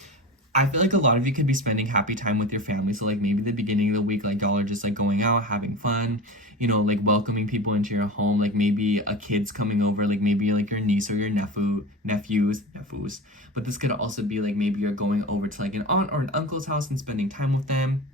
I feel like a lot of you could be spending happy time with your family. So like maybe the beginning of the week, like y'all are just like going out, having fun, you know, like welcoming people into your home. Like maybe a kid's coming over, like maybe like your niece or your nephews. But this could also be like maybe you're going over to like an aunt or an uncle's house and spending time with them.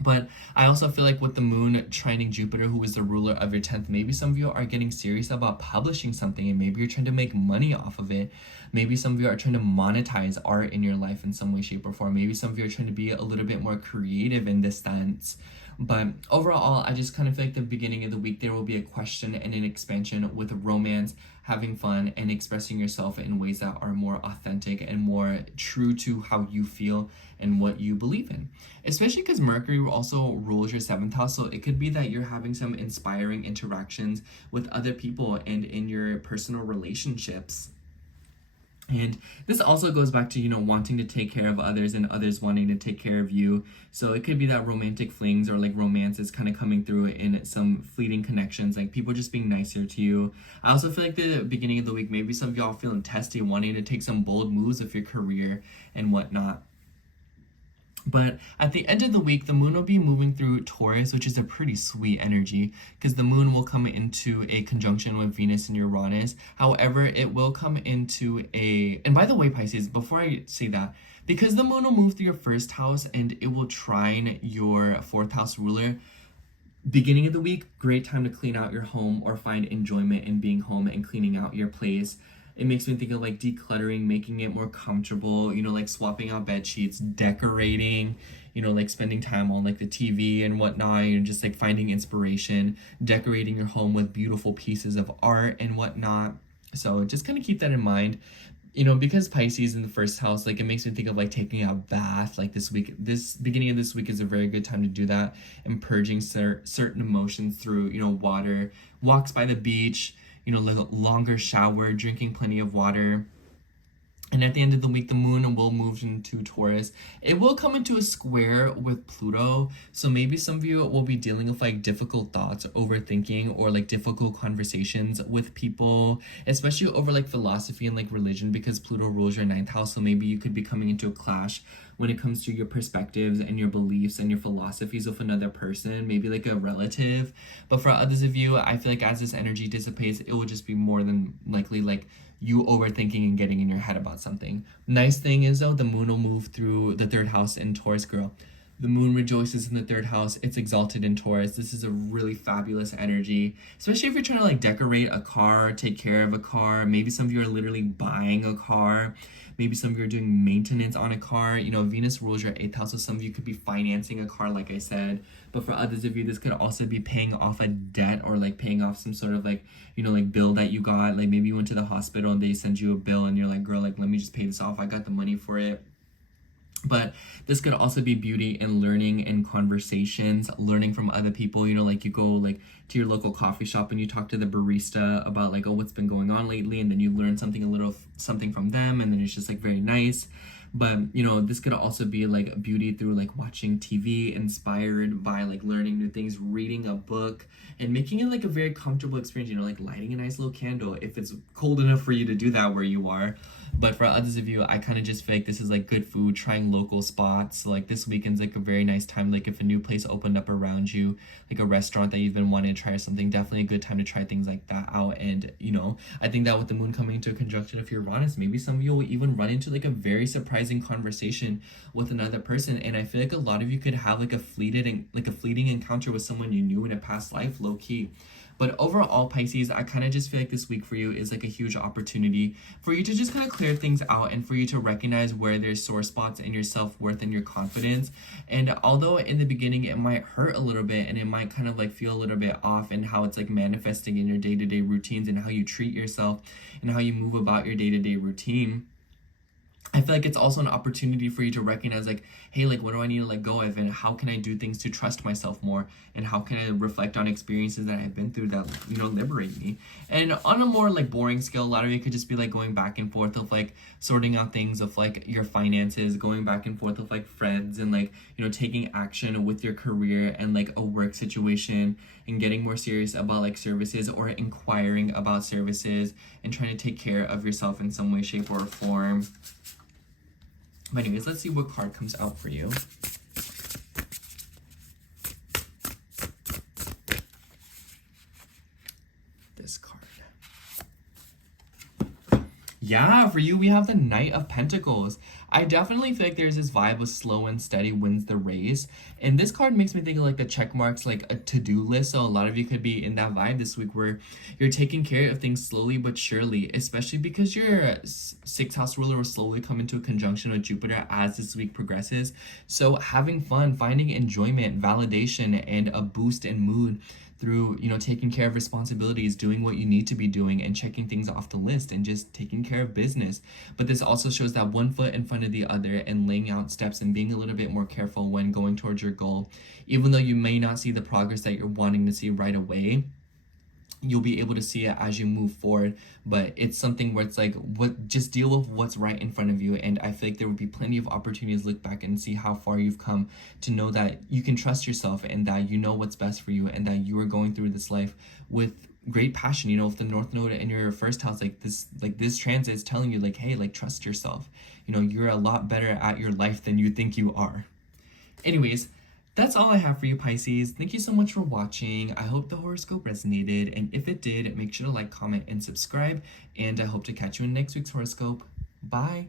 But I also feel like with the moon trining Jupiter, who is the ruler of your 10th, maybe some of you are getting serious about publishing something, and maybe you're trying to make money off of it. Maybe some of you are trying to monetize art in your life in some way, shape, or form. Maybe some of you are trying to be a little bit more creative in this sense, But overall, I just kind of feel like the beginning of the week, there will be a question and an expansion with romance, having fun, and expressing yourself in ways that are more authentic and more true to how you feel and what you believe in. Especially because Mercury also rules your 7th house, so it could be that you're having some inspiring interactions with other people and in your personal relationships. And this also goes back to, wanting to take care of others and others wanting to take care of you. So it could be that romantic flings or like romance is kind of coming through in some fleeting connections, like people just being nicer to you. I also feel like the beginning of the week, maybe some of y'all feeling testy, wanting to take some bold moves with your career and whatnot. But at the end of the week, the moon will be moving through Taurus, which is a pretty sweet energy because the moon will come into a conjunction with Venus and Uranus. However, it will come into and by the way, Pisces, before I say that, because the moon will move through your 1st house and it will trine your 4th house ruler, beginning of the week, great time to clean out your home or find enjoyment in being home and cleaning out your place. It makes me think of like decluttering, making it more comfortable, like swapping out bed sheets, decorating, like spending time on like the TV and whatnot, and just like finding inspiration, decorating your home with beautiful pieces of art and whatnot. So just kind of keep that in mind. Because Pisces in the 1st house, like it makes me think of like taking a bath. Like this beginning of this week is a very good time to do that, and purging certain emotions through, water, walks by the beach, like a longer shower, drinking plenty of water. And at the end of the week, the moon will move into Taurus. It will come into a square with Pluto. So maybe some of you will be dealing with like difficult thoughts, overthinking, or like difficult conversations with people, especially over like philosophy and like religion, because Pluto rules your 9th house. So maybe you could be coming into a clash when it comes to your perspectives and your beliefs and your philosophies with another person, maybe like a relative. But for others of you, I feel like as this energy dissipates, it will just be more than likely like you overthinking and getting in your head about something. Nice thing is though, the moon will move through the 3rd house in Taurus, girl. The moon rejoices in the 3rd house. It's exalted in Taurus. This is a really fabulous energy, especially if you're trying to like decorate a car, take care of a car. Maybe some of you are literally buying a car. Maybe some of you are doing maintenance on a car. Venus rules your 8th house, so some of you could be financing a car, like I said. But for others of you, this could also be paying off a debt or like paying off some sort of like, like bill that you got. Like maybe you went to the hospital and they send you a bill and you're like, girl, like let me just pay this off. I got the money for it. But this could also be beauty and learning and conversations, learning from other people. Like you go like to your local coffee shop and you talk to the barista about like, oh, what's been going on lately, and then you learn something from them, and then it's just like very nice. But this could also be like beauty through like watching TV, inspired by like learning new things, reading a book, and making it like a very comfortable experience. Like lighting a nice little candle if it's cold enough for you to do that where you are. But for others of you, I kind of just feel like this is like good food, trying local spots. Like this weekend's like a very nice time. Like if a new place opened up around you, like a restaurant that you've been wanting to try or something, definitely a good time to try things like that out. And I think that with the moon coming into a conjunction of Uranus, maybe some of you will even run into like a very surprising conversation with another person. And I feel like a lot of you could have like a fleeting encounter with someone you knew in a past life, low key. But overall, Pisces, I kind of just feel like this week for you is like a huge opportunity for you to just kind of clear things out and for you to recognize where there's sore spots in your self-worth and your confidence. And although in the beginning it might hurt a little bit and it might kind of like feel a little bit off in how it's like manifesting in your day-to-day routines and how you treat yourself and how you move about your day-to-day routine, I feel like it's also an opportunity for you to recognize like, hey, like what do I need to let go of, and how can I do things to trust myself more, and how can I reflect on experiences that I've been through that, liberate me. And on a more like boring scale, a lot of it could just be like going back and forth of like sorting out things of like your finances, going back and forth of like friends, and like, taking action with your career and like a work situation, and getting more serious about like services or inquiring about services and trying to take care of yourself in some way, shape, or form. But anyways, let's see what card comes out for you. This card. Yeah, for you, we have the Knight of Pentacles. I definitely feel like there's this vibe of slow and steady wins the race. And this card makes me think of like the check marks, like a to-do list. So a lot of you could be in that vibe this week where you're taking care of things slowly but surely, especially because your sixth house ruler will slowly come into a conjunction with Jupiter as this week progresses. So having fun, finding enjoyment, validation, and a boost in mood through, you know, taking care of responsibilities, doing what you need to be doing, and checking things off the list, and just taking care of business. But this also shows that one foot in front of the other, and laying out steps and being a little bit more careful when going towards your goal. Even though you may not see the progress that you're wanting to see right away, you'll be able to see it as you move forward. But it's something where it's like, what, just deal with what's right in front of you. And I feel like there would be plenty of opportunities to look back and see how far you've come, to know that you can trust yourself, and that you know what's best for you, and that you are going through this life with great passion. You know, if the North Node in your first house, like this transit is telling you, like, hey, like, trust yourself. You know, you're a lot better at your life than you think you are. Anyways, that's all I have for you, Pisces. Thank you so much for watching. I hope the horoscope resonated, and if it did, make sure to like, comment, and subscribe, and I hope to catch you in next week's horoscope. Bye!